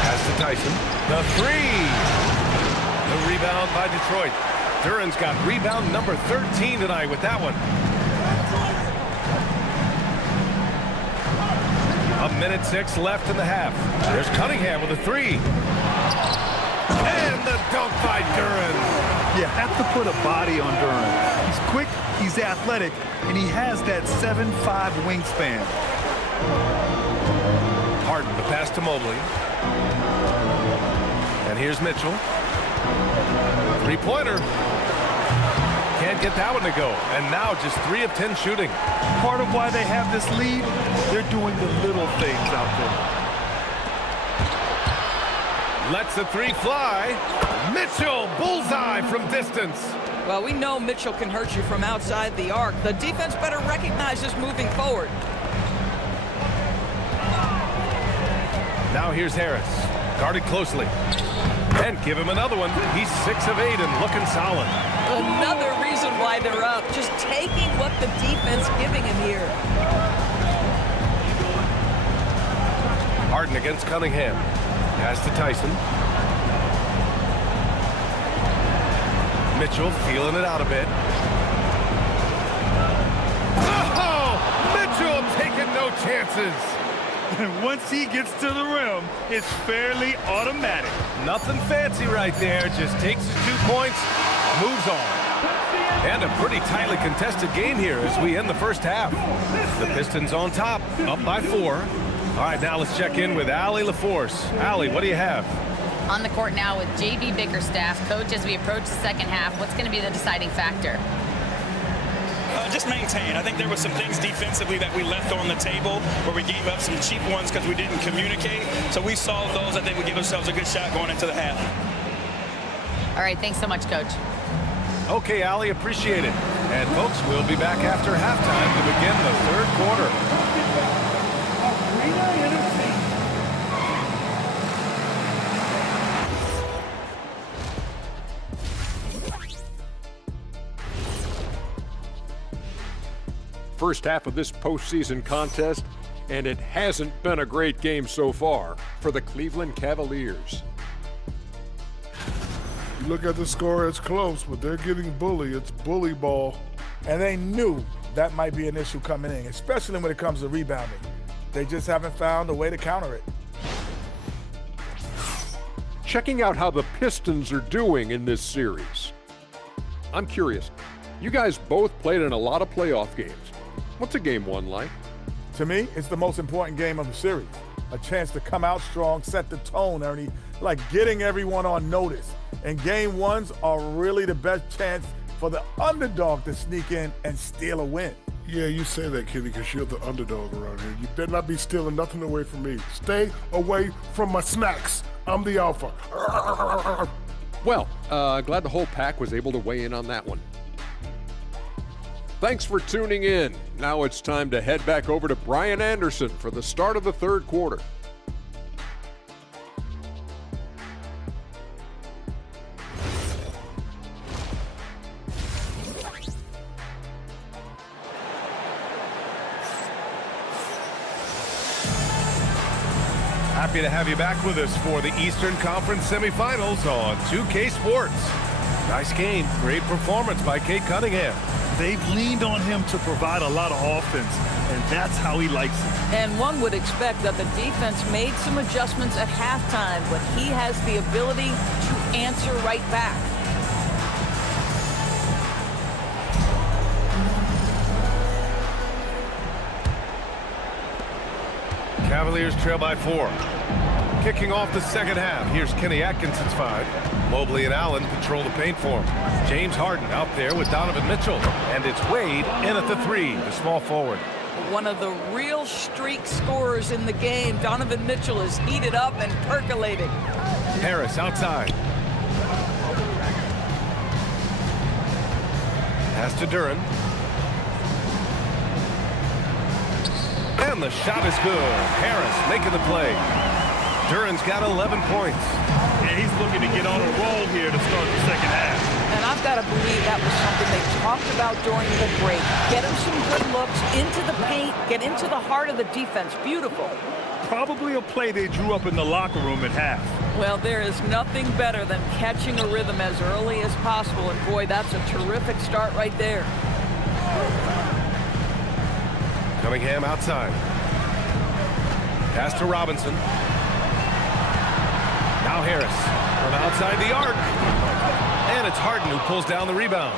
Pass to Tyson. The 3. The rebound by Detroit. Duran's got rebound number 13 tonight with that one. 1:06 left in the half. There's Cunningham with a 3. And the dunk by Duran. You have to put a body on Duran. He's quick, he's athletic, and he has that 7'5" wingspan. Harden, the pass to Mobley. And here's Mitchell. 3-pointer. Can't get that one to go. And now just 3 of 10 shooting. Part of why they have this lead, they're doing the little things out there. Lets the 3 fly. Mitchell, bullseye from distance. Well, we know Mitchell can hurt you from outside the arc. The defense better recognize this moving forward. Now here's Harris. Guarded closely. And give him another one. He's 6 of 8 and looking solid. Another reason why they're up. Just taking what the defense giving him here. Harden against Cunningham. Pass to Tyson. Mitchell feeling it out a bit. Oh! Mitchell taking no chances. And once he gets to the rim, it's fairly automatic. Nothing fancy right there. Just takes his 2 points, moves on. And a pretty tightly contested game here as we end the first half. The Pistons on top, up by 4. All right, now let's check in with Allie LaForce. Allie, what do you have? On the court now with JB Bickerstaff. Coach, as we approach the second half, what's going to be the deciding factor? Just maintain. I think there were some things defensively that we left on the table where we gave up some cheap ones because we didn't communicate. So we solved those. I think we give ourselves a good shot going into the half. All right, thanks so much, Coach. Okay, Allie, appreciate it. And folks, we'll be back after halftime to begin the third quarter. first half of this postseason contest, and it hasn't been a great game so far for the Cleveland Cavaliers. You look at the score, it's close, but they're getting bullied. It's bully ball. And they knew that might be an issue coming in, especially when it comes to rebounding. They just haven't found a way to counter it. Checking out how the Pistons are doing in this series. I'm curious. You guys both played in a lot of playoff games. What's a game one like? To me, it's the most important game of the series. A chance to come out strong, set the tone, Ernie, like getting everyone on notice. And game ones are really the best chance for the underdog to sneak in and steal a win. Yeah, you say that, Kenny, because you're the underdog around here. You better not be stealing nothing away from me. Stay away from my snacks. I'm the alpha. Well, glad the whole pack was able to weigh in on that one. Thanks for tuning in. Now it's time to head back over to Brian Anderson for the start of the third quarter. Happy to have you back with us for the Eastern Conference semifinals on 2K Sports. Nice game, great performance by Cade Cunningham. They've leaned on him to provide a lot of offense, and that's how he likes it. And one would expect that the defense made some adjustments at halftime, but he has the ability to answer right back. Cavaliers trail by 4. Kicking off the second half, here's Kenny Atkinson's 5. Mobley and Allen patrol the paint for him. James Harden out there with Donovan Mitchell. And it's Wade in at the 3, the small forward. One of the real streak scorers in the game. Donovan Mitchell is heated up and percolating. Harris outside. Pass to Duren. And the shot is good. Harris making the play. Duren's got 11 points. And he's looking to get on a roll here to start the second half. And I've got to believe that was something they talked about during the break. Get him some good looks into the paint, get into the heart of the defense. Beautiful. Probably a play they drew up in the locker room at half. Well, there is nothing better than catching a rhythm as early as possible. And boy, that's a terrific start right there. Cunningham outside. Pass to Robinson. Now Harris from outside the arc. And it's Harden who pulls down the rebound.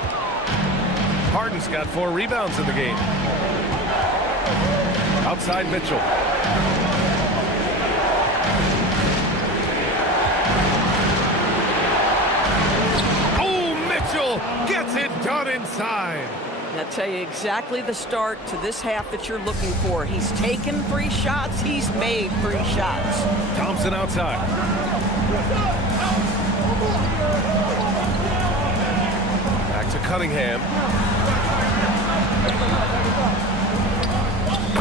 Harden's got 4 rebounds in the game. Outside Mitchell. Oh, Mitchell gets it done inside. I'll tell you exactly the start to this half that you're looking for. He's taken 3 shots. He's made 3 shots. Thompson outside. Back to Cunningham.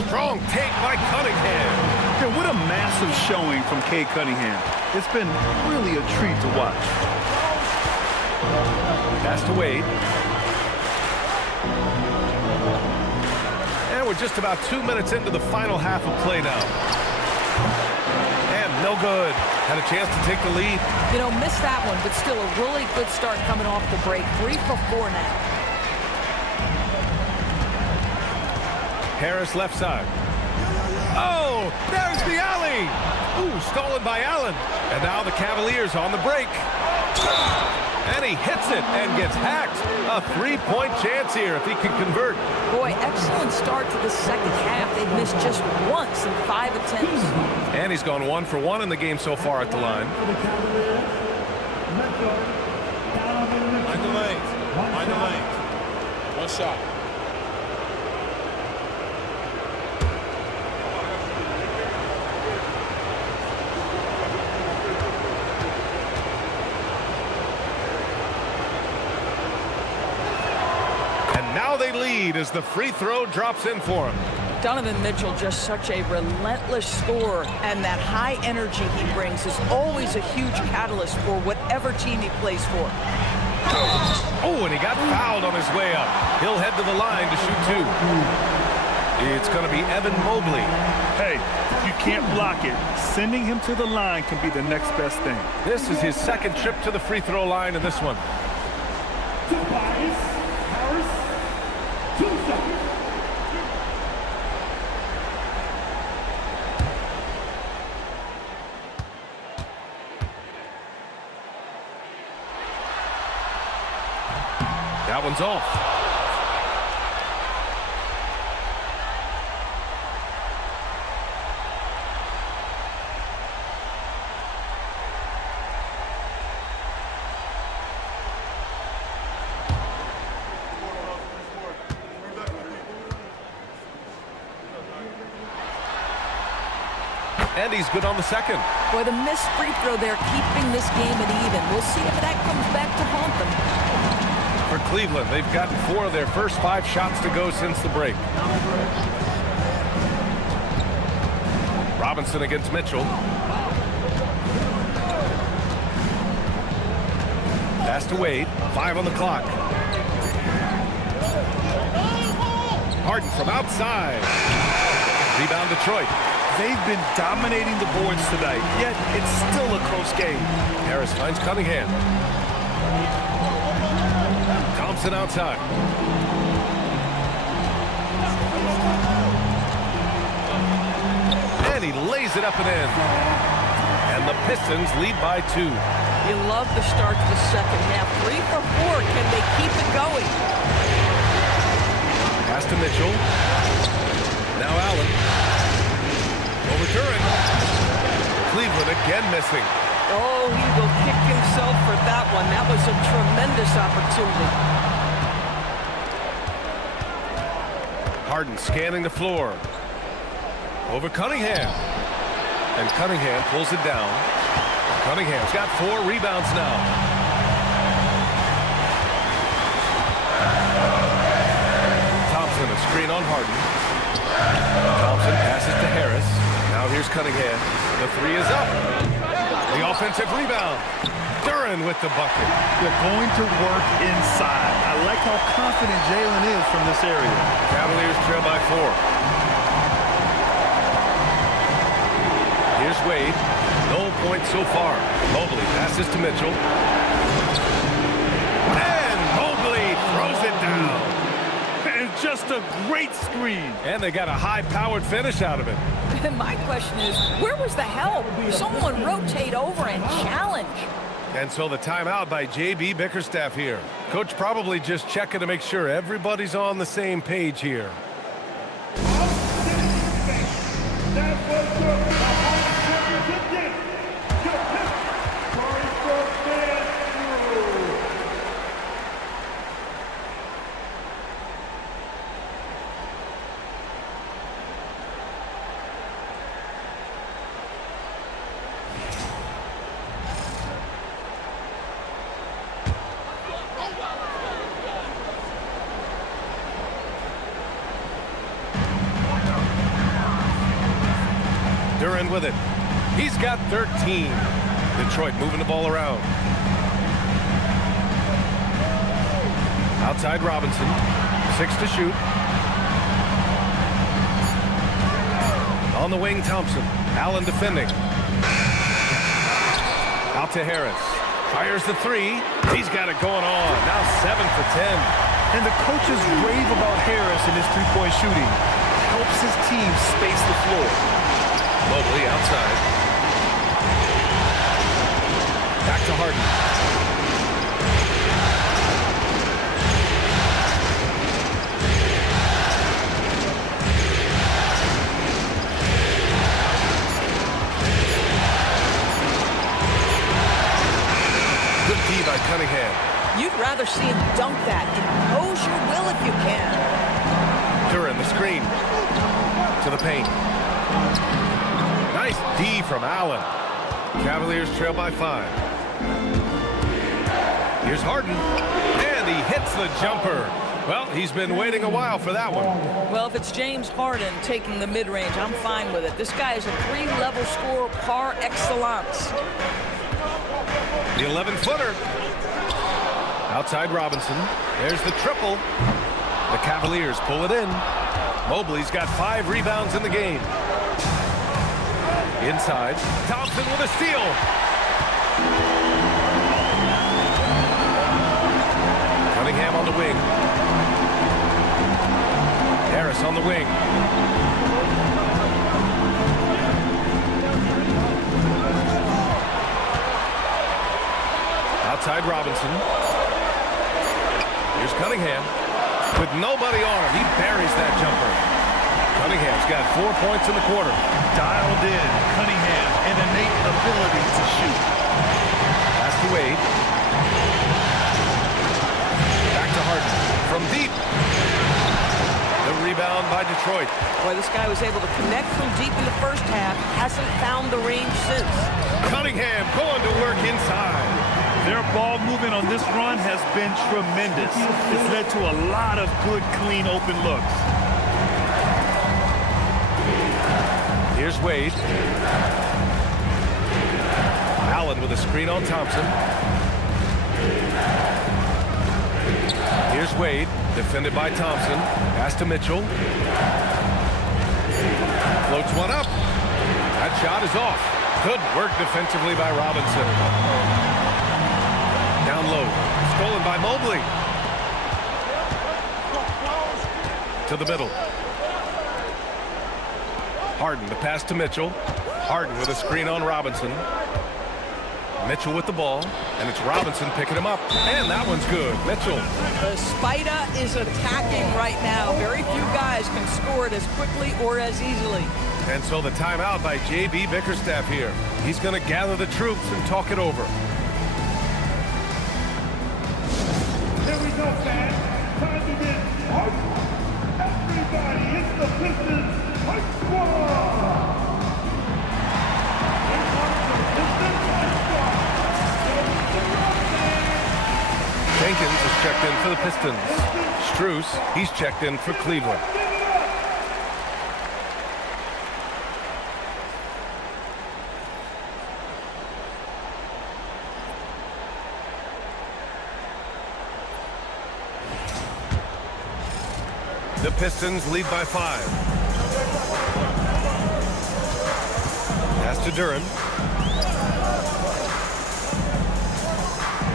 Strong take by Cunningham. Yeah, what a massive showing from Cade Cunningham. It's been really a treat to watch. Pass to Wade. And we're just about 2 minutes into the final half of play now. And no good. Had a chance to take the lead. You know, missed that one, but still a really good start coming off the break. 3 for 4 now. Harris left side. Oh, there's the alley. Ooh, stolen by Allen. And now the Cavaliers on the break. And he hits it and gets hacked. A 3-point chance here if he can convert. Boy, excellent start to the second half. They've missed just once in 5 attempts. And he's gone 1 for 1 in the game so far at the line. Mind the lanes. Mind the lanes. 1 shot. Now they lead as the free throw drops in for him. Donovan Mitchell, just such a relentless scorer, and that high energy he brings is always a huge catalyst for whatever team he plays for. Oh, and he got fouled on his way up. He'll head to the line to shoot 2. It's going to be Evan Mobley. Hey, if you can't block it, sending him to the line can be the next best thing. This is his second trip to the free throw line in this one. Tobias Harris, 2 seconds. That one's off. And he's good on the second. Boy, the missed free throw there, keeping this game at even. We'll see if that comes back to haunt them. For Cleveland, they've gotten 4 of their first 5 shots to go since the break. Robinson against Mitchell. Pass to Wade. 5 on the clock. Harden from outside. Rebound Detroit. They've been dominating the boards tonight, yet it's still a close game. Harris finds Cunningham. Thompson outside. And he lays it up and in. And the Pistons lead by 2. You love the start to the second half. 3 for 4. Can they keep it going? Pass to Mitchell. Now Allen. Over Duran. Cleveland again missing. Oh, he will kick himself for that one. That was a tremendous opportunity. Harden scanning the floor. Over Cunningham. And Cunningham pulls it down. Cunningham's got 4 rebounds now. Thompson, a screen on Harden. Thompson passes to Harris. Now here's Cunningham. The 3 is up. The offensive rebound. Duran with the bucket. They're going to work inside. I like how confident Jalen is from this area. Cavaliers trail by 4. Here's Wade. No points so far. Mobley passes to Mitchell. And Mobley throws it down. And just a great screen. And they got a high-powered finish out of it. My question is, where was the help? Someone rotate over and challenge. And so the timeout by J.B. Bickerstaff here. Coach probably just checking to make sure everybody's on the same page here. Duran with it. He's got 13. Detroit moving the ball around. Outside Robinson. 6 to shoot. On the wing, Thompson. Allen defending. Out to Harris. Fires the 3. He's got it going on. Now 7 for 10. And the coaches rave about Harris in his three-point shooting. Helps his team space the floor. Mobley outside. Back to Harden. Good D by Cunningham. You'd rather see him dunk that. Impose your will if you can. Duran, the screen. To the paint. Nice D from Allen. Cavaliers trail by 5. Here's Harden. And he hits the jumper. Well, he's been waiting a while for that one. Well, if it's James Harden taking the mid-range, I'm fine with it. This guy is a 3-level scorer par excellence. The 11-footer. Outside Robinson. There's the triple. The Cavaliers pull it in. Mobley's got 5 rebounds in the game. Inside, Thompson with a steal. Cunningham on the wing. Harris on the wing. Outside Robinson. Here's Cunningham. With nobody on him, he buries that jumper. Cunningham's got 4 points in the quarter. Dialed in, Cunningham, an innate ability to shoot. Pass to Wade. Back to Harden. From deep. The rebound by Detroit. Boy, this guy was able to connect from deep in the first half. Hasn't found the range since. Cunningham going to work inside. Their ball movement on this run has been tremendous. It's led to a lot of good, clean, open looks. Here's Wade. Allen with a screen on Thompson. Here's Wade, defended by Thompson. Pass to Mitchell. Floats one up. That shot is off. Good work defensively by Robinson. Down low. Stolen by Mobley. To the middle. Harden, the pass to Mitchell. Harden with a screen on Robinson. Mitchell with the ball, and it's Robinson picking him up. And that one's good. Mitchell. The Spider is attacking right now. Very few guys can score it as quickly or as easily. And so the timeout by J.B. Bickerstaff here. He's going to gather the troops and talk it over. Here we go, fans. Time to get hype. Everybody, it's the Pistons Hype Squad. Here comes the Pistons Hype Squad. Jenkins is checked in for the Pistons. Strus, he's checked in for Cleveland. The Pistons lead by 5. Pass to Duren.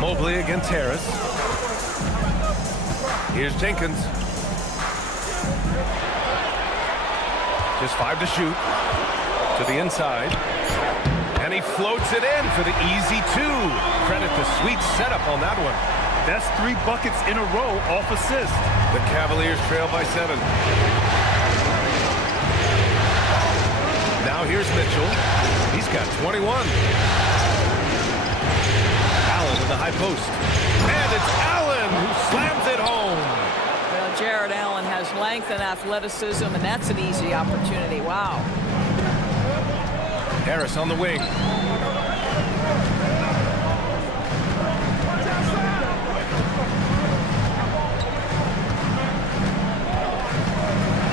Mobley against Harris. Here's Jenkins. Just 5 to shoot. To the inside. And he floats it in for the easy 2. Credit the sweet setup on that one. That's 3 buckets in a row off assist. The Cavaliers trail by 7. Now here's Mitchell. He's got 21. Allen in the high post. And it's Allen who slams it home. Well, Jared Allen has length and athleticism, and that's an easy opportunity. Wow. Harris on the wing.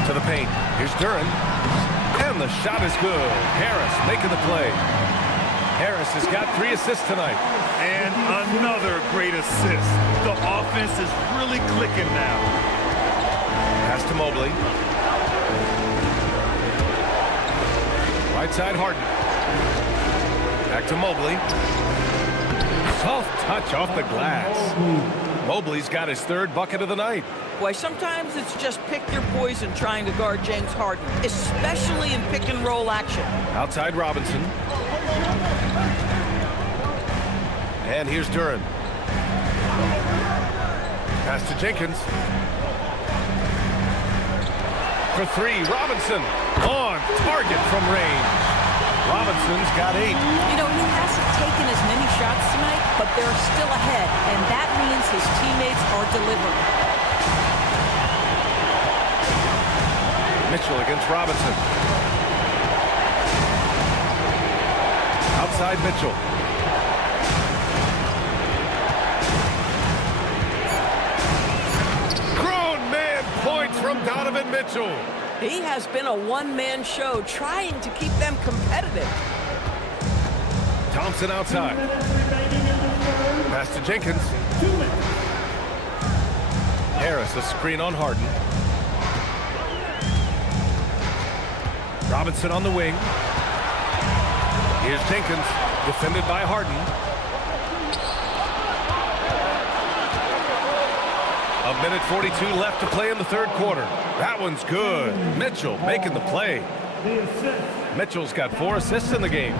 To the paint. Here's Duren. And the shot is good. Harris making the play. Harris has got 3 assists tonight. And another great assist. The offense is really clicking now. Pass to Mobley. Right side Harden. Back to Mobley. Soft touch off the glass. Mobley's got his 3rd bucket of the night. Boy, sometimes it's just pick your poison trying to guard James Harden, especially in pick and roll action. Outside Robinson. And here's Duren. Pass to Jenkins. For 3, Robinson on target from range. Robinson's got 8. You know, he hasn't taken as many shots tonight, but they're still ahead, and that means his teammates are delivering. Mitchell against Robinson. Outside Mitchell. Grown man points from Donovan Mitchell. He has been a one-man show trying to keep them competitive. Thompson outside. Pass to Jenkins. Harris, a screen on Harden. Robinson on the wing. Here's Jenkins, defended by Harden. A minute 42 left to play in the third quarter. That one's good. Mitchell making the play. Mitchell's got 4 assists in the game.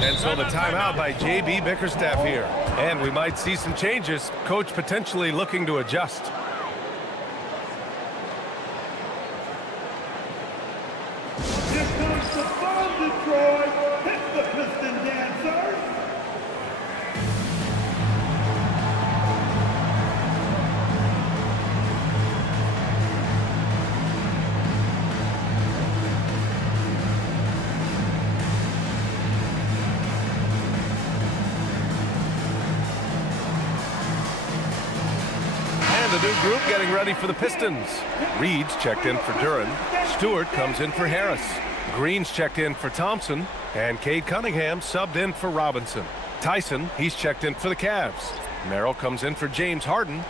And so the timeout by J.B. Bickerstaff here. And we might see some changes. Coach potentially looking to adjust. Here comes the bomb, Detroit. Hit the Piston dancers. The new group getting ready for the Pistons. Reed's checked in for Duran. Stewart comes in for Harris. Green's checked in for Thompson. And Cade Cunningham subbed in for Robinson. Tyson, he's checked in for the Cavs. Merrill comes in for James Harden.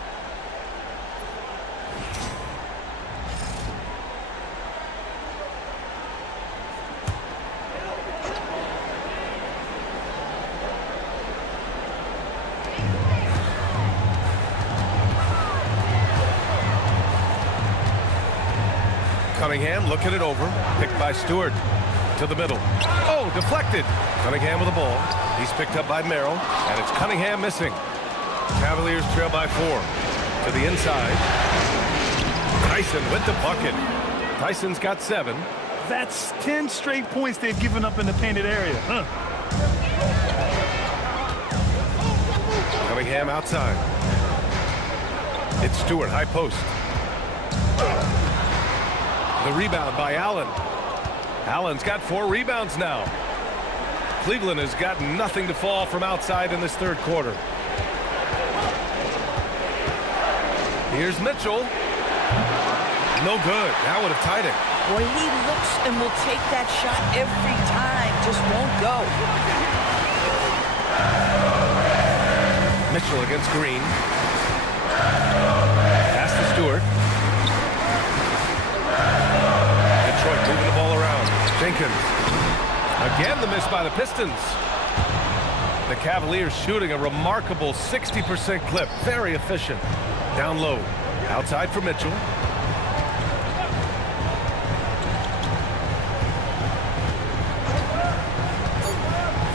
Cunningham looking it over. Picked by Stewart. To the middle. Oh, deflected. Cunningham with the ball. He's picked up by Merrill. And it's Cunningham missing. Cavaliers trail by 4. To the inside. Tyson with the bucket. Tyson's got 7. That's 10 straight points they've given up in the painted area. Cunningham outside. It's Stewart, high post. The rebound by Allen. Allen's got 4 rebounds now. Cleveland has got nothing to fall from outside in this third quarter. Here's Mitchell. No good. That would have tied it. Boy, he looks and will take that shot every time. Just won't go. Mitchell against Green. Pass to Stewart. Detroit moving the ball around. Jenkins. Again the miss by the Pistons. The Cavaliers shooting a remarkable 60% clip. Very efficient. Down low. Outside for Mitchell.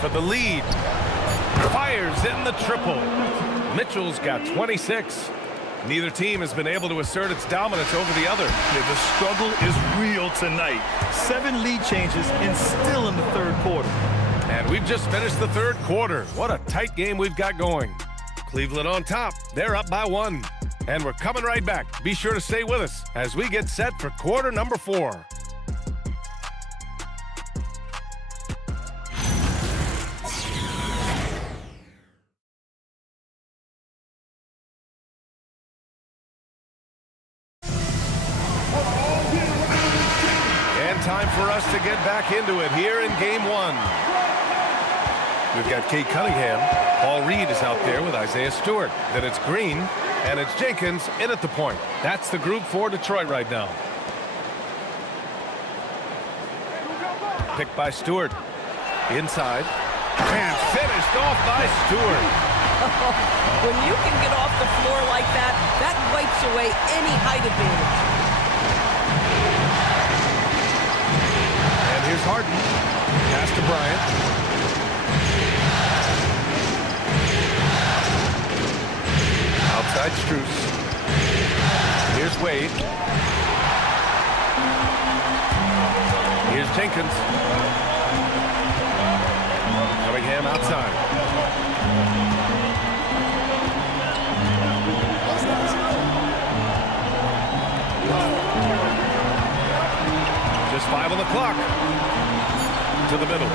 For the lead. Fires in the triple. Mitchell's got 26. Neither team has been able to assert its dominance over the other. Yeah, the struggle is real tonight. 7 lead changes and still in the third quarter. And we've just finished the third quarter. What a tight game we've got going. Cleveland on top. They're up by 1. And we're coming right back. Be sure to stay with us as we get set for quarter number 4. Time for us to get back into it here in game 1. We've got Cade Cunningham. Paul Reed is out there with Isaiah Stewart. Then it's Green, and it's Jenkins in at the point. That's the group for Detroit right now. Picked by Stewart. Inside. And finished off by Stewart. When you can get off the floor like that, that wipes away any height advantage. Here's Harden. Pass to Bryant. Outside Strus. Here's Wade. Here's Jenkins. Cunningham outside. Just 5 on the clock. To the middle.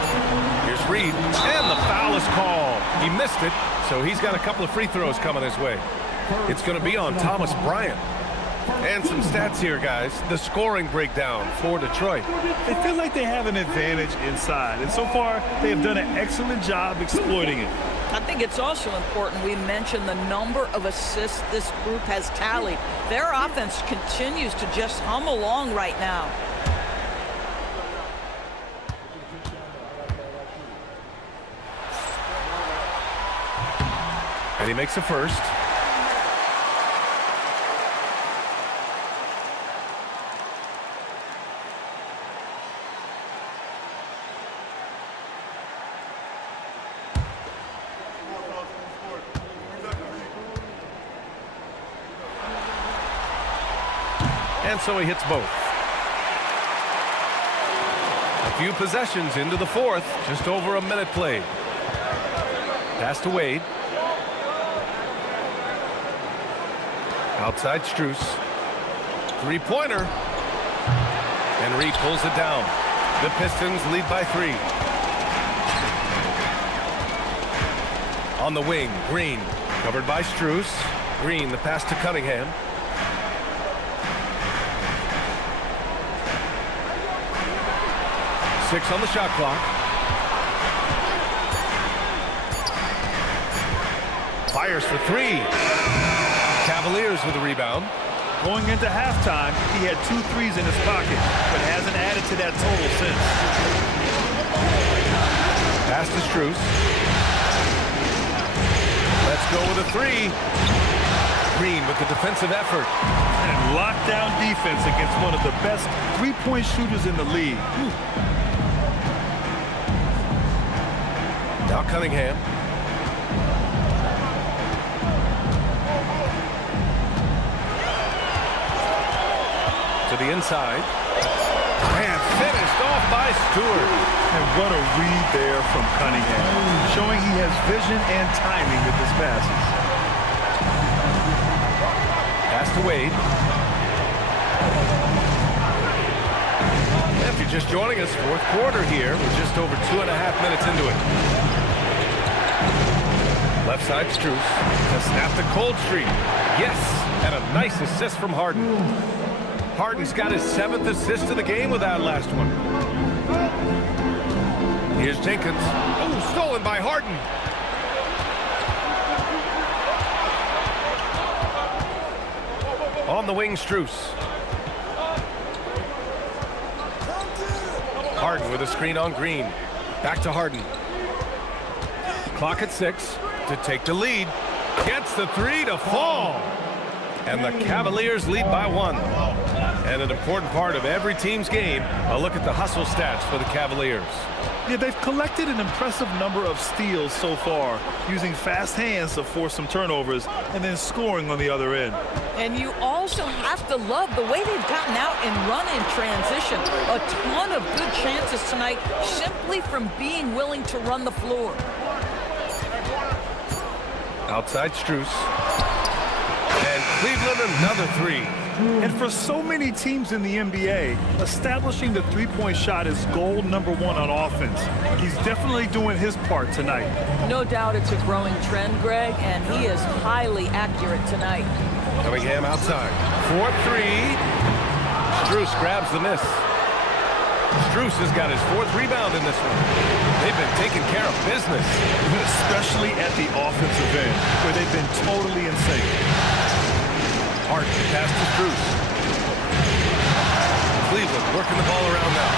Here's Reed. And the foul is called. He missed it, so he's got a couple of free throws coming his way. It's going to be on Thomas Bryant. And some stats here, guys. The scoring breakdown for Detroit. They feel like they have an advantage inside, and so far they have done an excellent job exploiting it. I think it's also important we mention the number of assists this group has tallied. Their offense continues to just hum along right now. And he makes the first. And so he hits both. A few possessions into the fourth, just over a minute played. Pass to Wade. Outside Strus. Three-pointer. Henry pulls it down. The Pistons lead by 3. On the wing, Green. Covered by Strus. Green, the pass to Cunningham. Six on the shot clock. Fires for 3. Cavaliers with a rebound. Going into halftime, he had 2 threes in his pocket, but hasn't added to that total since. Pass to Strus. Let's go with a 3. Green with the defensive effort. And lockdown defense against one of the best three-point shooters in the league. Now Cunningham. To the inside. And finished off by Stewart. And what a read there from Cunningham, showing he has vision and timing with his passes. Pass to Wade. If you're just joining us, fourth quarter here. We're just over 2.5 minutes into it. Left side Strus to snap the cold streak. Yes, and a nice assist from Harden. Harden's got his 7th assist of the game with that last one. Here's Jenkins. Oh, stolen by Harden. On the wing, Strus. Harden with a screen on Green. Back to Harden. Clock at 6 to take the lead. Gets the 3 to fall. And the Cavaliers lead by 1. And an important part of every team's game, a look at the hustle stats for the Cavaliers. Yeah, they've collected an impressive number of steals so far, using fast hands to force some turnovers and then scoring on the other end. And you also have to love the way they've gotten out and run in transition. A ton of good chances tonight simply from being willing to run the floor. Outside Strus. And Cleveland another 3. And for so many teams in the NBA, establishing the three-point shot is goal number 1 on offense. He's definitely doing his part tonight. No doubt it's a growing trend, Greg, and he is highly accurate tonight. Cunningham outside. 4-3. Strus grabs the miss. Strus has got his 4th rebound in this one. They've been taking care of business. Especially at the offensive end, where they've been totally in sync. Hart pass to Strus. Cleveland working the ball around now.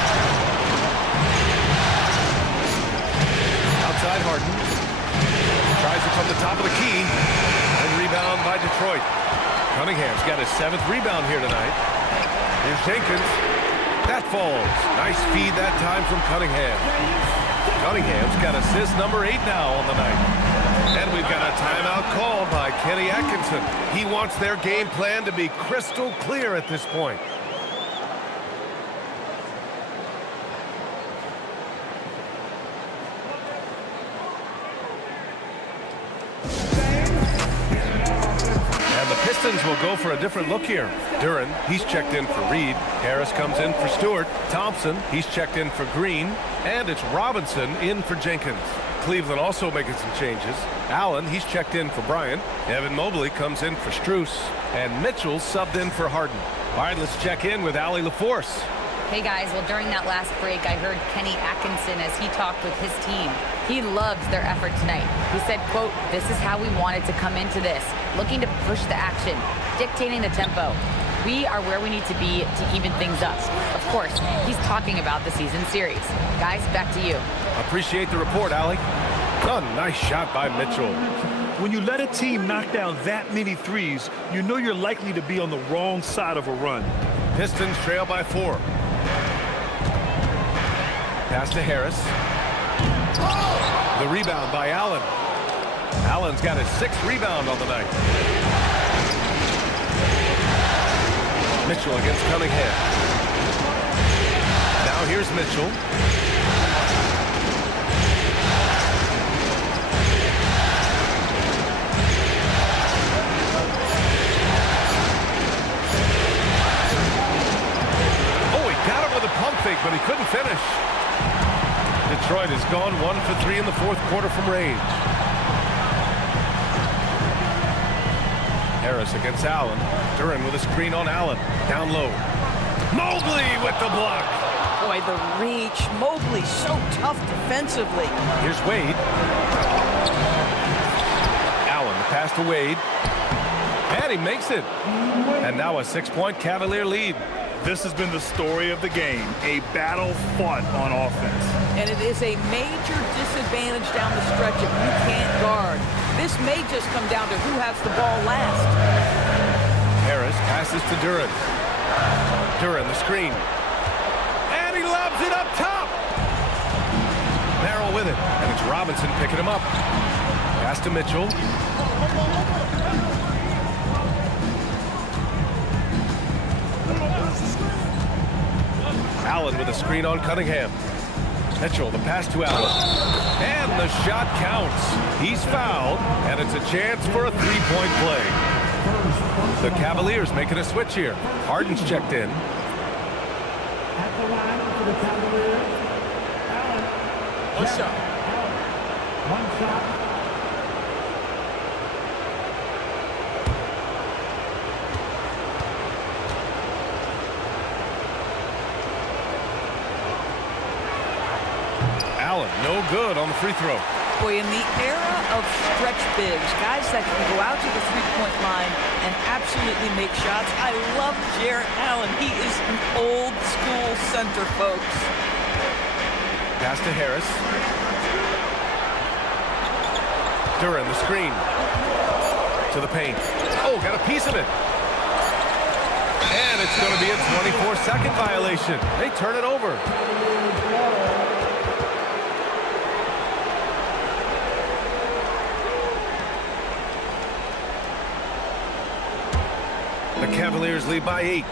Outside Harden. Tries it from the top of the key. And rebound by Detroit. Cunningham's got his 7th rebound here tonight. Here's Jenkins. That falls. Nice feed that time from Cunningham. Cunningham's got assist number 8 now on the night. And we've got a timeout called by Kenny Atkinson. He wants their game plan to be crystal clear at this point. And the Pistons will go for a different look here. Duren, he's checked in for Reed. Harris comes in for Stewart. Thompson, he's checked in for Green. And it's Robinson in for Jenkins. Cleveland also making some changes. Allen, he's checked in for Bryant. Evan Mobley comes in for Strus. And Mitchell subbed in for Harden. All right, let's check in with Allie LaForce. Hey guys, well during that last break I heard Kenny Atkinson as he talked with his team. He loves their effort tonight. He said, quote, "This is how we wanted to come into this, looking to push the action, dictating the tempo. We are where we need to be to even things up." Of course, he's talking about the season series. Guys, back to you. Appreciate the report, Allie. A nice shot by Mitchell. When you let a team knock down that many threes, you know you're likely to be on the wrong side of a run. Pistons trail by 4. Pass to Harris. The rebound by Allen. Allen's got his 6th rebound on the night. Mitchell against Cunningham. Now here's Mitchell. Oh, he got him with a pump fake, but he couldn't finish. Detroit has gone 1 for 3 in the 4th quarter from range. Harris against Allen. Duran with a screen on Allen. Down low. Mobley with the block. Boy, the reach. Mobley so tough defensively. Here's Wade. Allen, the pass to Wade. And he makes it. And now a 6-point Cavalier lead. This has been the story of the game, a battle fought on offense. And it is a major disadvantage down the stretch if you can't guard. This may just come down to who has the ball last. Harris passes to Duran. Duran, the screen. And he lobs it up top. Merrill with it. And it's Robinson picking him up. Pass to Mitchell. Allen with a screen on Cunningham. Mitchell, the pass to Allen. And the shot counts. He's fouled, and it's a chance for a 3-point play. The Cavaliers making a switch here. Harden's checked in. At the line for the Cavaliers, Allen. One shot. One shot. Allen, no good on the free throw. Boy, in the era of stretch bigs, guys that can go out to the three-point line and absolutely make shots. I love Jarrett Allen. He is an old school center, folks. Pass to Harris. Duran, the screen. To the paint. Oh, got a piece of it. And it's going to be a 24-second violation. They turn it over. The Cavaliers lead by 8.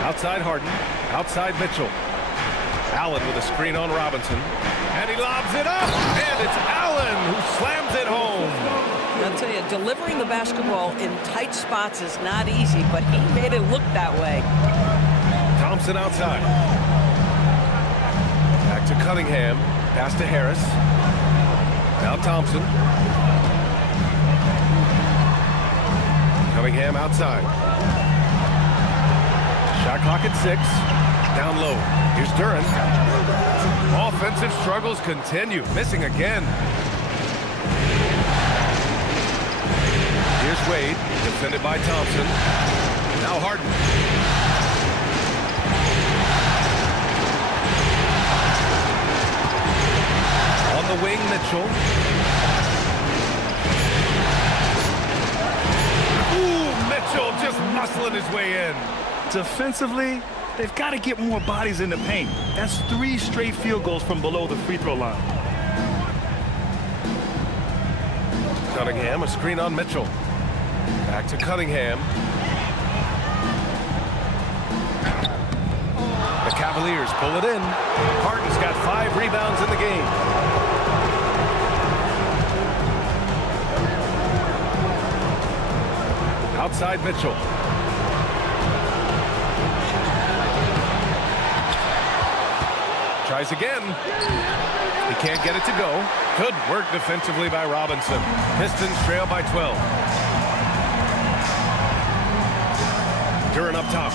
Outside Harden. Outside Mitchell. Allen with a screen on Robinson. And he lobs it up. And it's Allen who slams it home. I'll tell you, delivering the basketball in tight spots is not easy, but he made it look that way. Thompson outside. Back to Cunningham. Pass to Harris. Now Thompson. Cunningham outside. Shot clock at 6. Down low. Here's Duran. Offensive struggles continue. Missing again. Here's Wade. Defended by Thompson. Now Harden. On the wing, Mitchell. Mitchell just muscling his way in. Defensively, they've got to get more bodies in the paint. That's 3 straight field goals from below the free throw line. Cunningham, a screen on Mitchell. Back to Cunningham. The Cavaliers pull it in. Harden's got 5 rebounds in the game. Outside Mitchell. Tries again. He can't get it to go. Good work defensively by Robinson. Pistons trail by 12. Duran up top.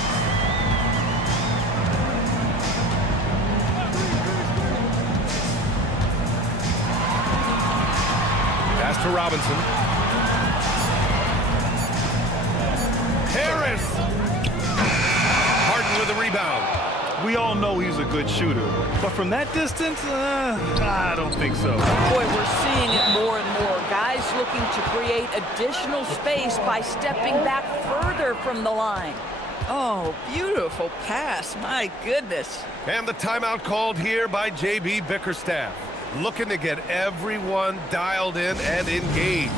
Pass to Robinson. Harris! Harden with a rebound. We all know he's a good shooter. But from that distance, I don't think so. Boy, we're seeing it more and more. Guys looking to create additional space by stepping back further from the line. Oh, beautiful pass. My goodness. And the timeout called here by J.B. Bickerstaff. Looking to get everyone dialed in and engaged.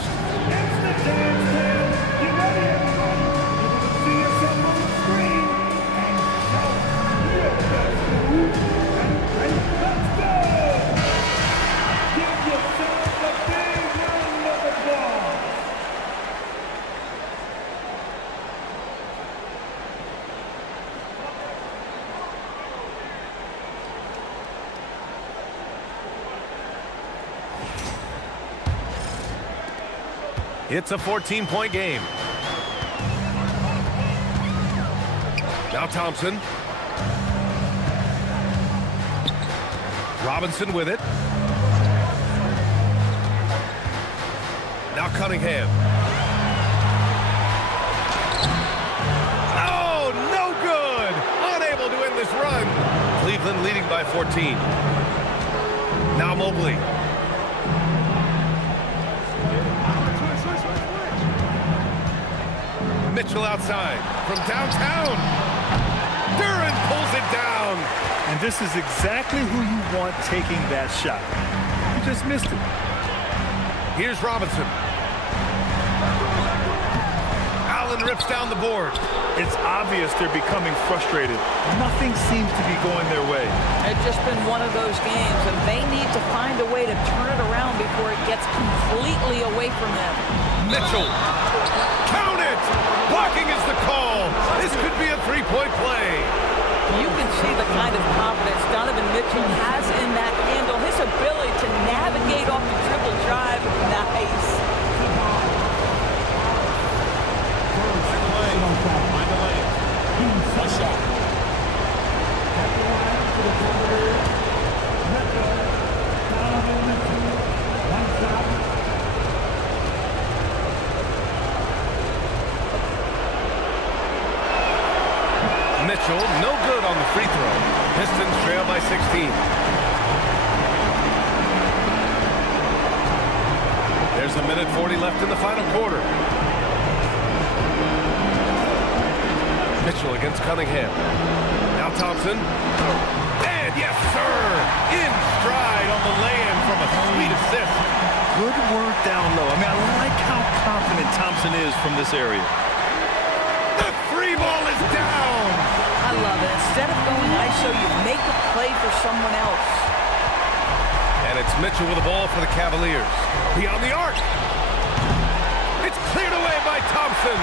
It's a 14-point game. Now Thompson. Robinson with it. Now Cunningham. Oh, no good! Unable to win this run. Cleveland leading by 14. Now Mobley. Mitchell outside from downtown. Duran pulls it down. And this is exactly who you want taking that shot. You just missed it. Here's Robinson. Allen rips down the board. It's obvious they're becoming frustrated. Nothing seems to be going their way. It's just been one of those games, and they need to find a way to turn it around before it gets completely away from them. Mitchell. Count it! Blocking is the call. This could be a three-point play. You can see the kind of confidence Donovan Mitchell has in that handle. His ability to navigate off the dribble drive. Nice. Mitchell, no good on the free throw. Pistons trail by 16. There's a minute 40 left in the final quarter. Mitchell against Cunningham. Now Thompson. And yes, sir! In stride on the lay-in from a sweet assist. Good work down low. I mean, I like how confident Thompson is from this area. The three ball is down! I love it. Instead of going ISO, you make a play for someone else. And it's Mitchell with the ball for the Cavaliers. Beyond the arc. It's cleared away by Thompson.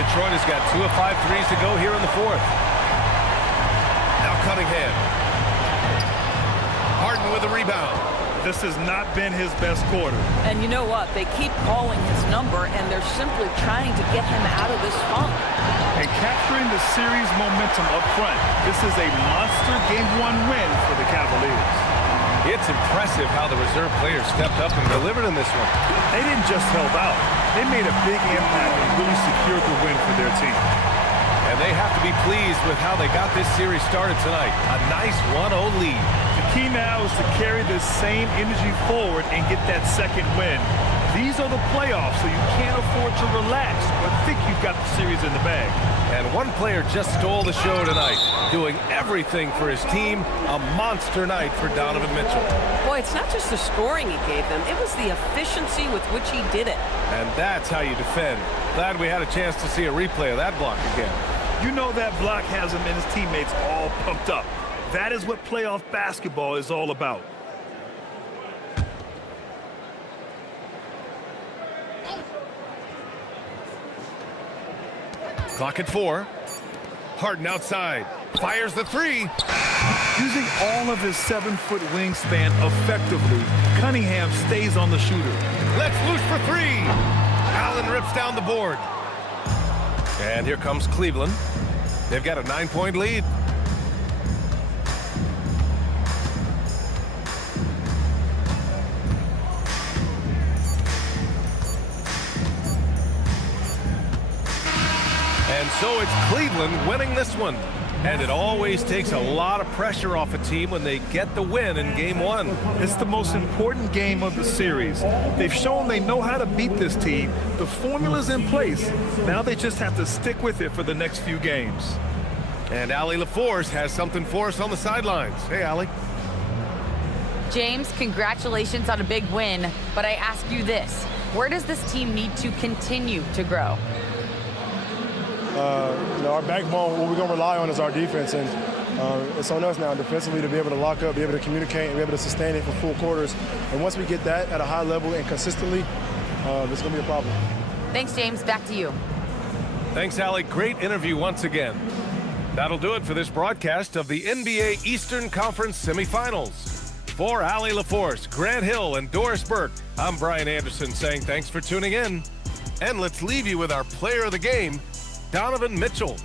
Detroit has got 2 of 5 threes to go here in the fourth. Now Cunningham. Harden with a rebound. This has not been his best quarter. And you know what? They keep calling his number, and they're simply trying to get him out of this funk. And capturing the series momentum up front. This is a monster Game 1 win for the Cavaliers. It's impressive how the reserve players stepped up and delivered in this one. They didn't just help out. They made a big impact and really secured the win for their team. And they have to be pleased with how they got this series started tonight. A nice 1-0 lead. The key now is to carry this same energy forward and get that second win. These are the playoffs, so you can't afford to relax or think you've got the series in the bag. And one player just stole the show tonight, doing everything for his team. A monster night for Donovan Mitchell. Boy, it's not just the scoring he gave them. It was the efficiency with which he did it. And that's how you defend. Glad we had a chance to see a replay of that block again. You know that block has him and his teammates all pumped up. That is what playoff basketball is all about. Clock at 4. Harden outside. Fires the three. Using all of his 7-foot wingspan effectively, Cunningham stays on the shooter. Let's loose for three. Allen rips down the board. And here comes Cleveland. They've got a 9-point lead. And so it's Cleveland winning this one. And it always takes a lot of pressure off a team when they get the win in Game 1. It's the most important game of the series. They've shown they know how to beat this team. The formula's in place. Now they just have to stick with it for the next few games. And Allie LaForce has something for us on the sidelines. Hey, Allie. James, congratulations on a big win, but I ask you this. Where does this team need to continue to grow? Our backbone, what we're going to rely on is our defense, and it's on us now defensively to be able to lock up, be able to communicate, and be able to sustain it for full quarters. And once we get that at a high level and consistently, it's going to be a problem. Thanks, James. Back to you. Thanks, Allie. Great interview once again. That'll do it for this broadcast of the NBA Eastern Conference semifinals. For Allie LaForce, Grant Hill, and Doris Burke, I'm Brian Anderson saying thanks for tuning in. And let's leave you with our player of the game, Donovan Mitchell.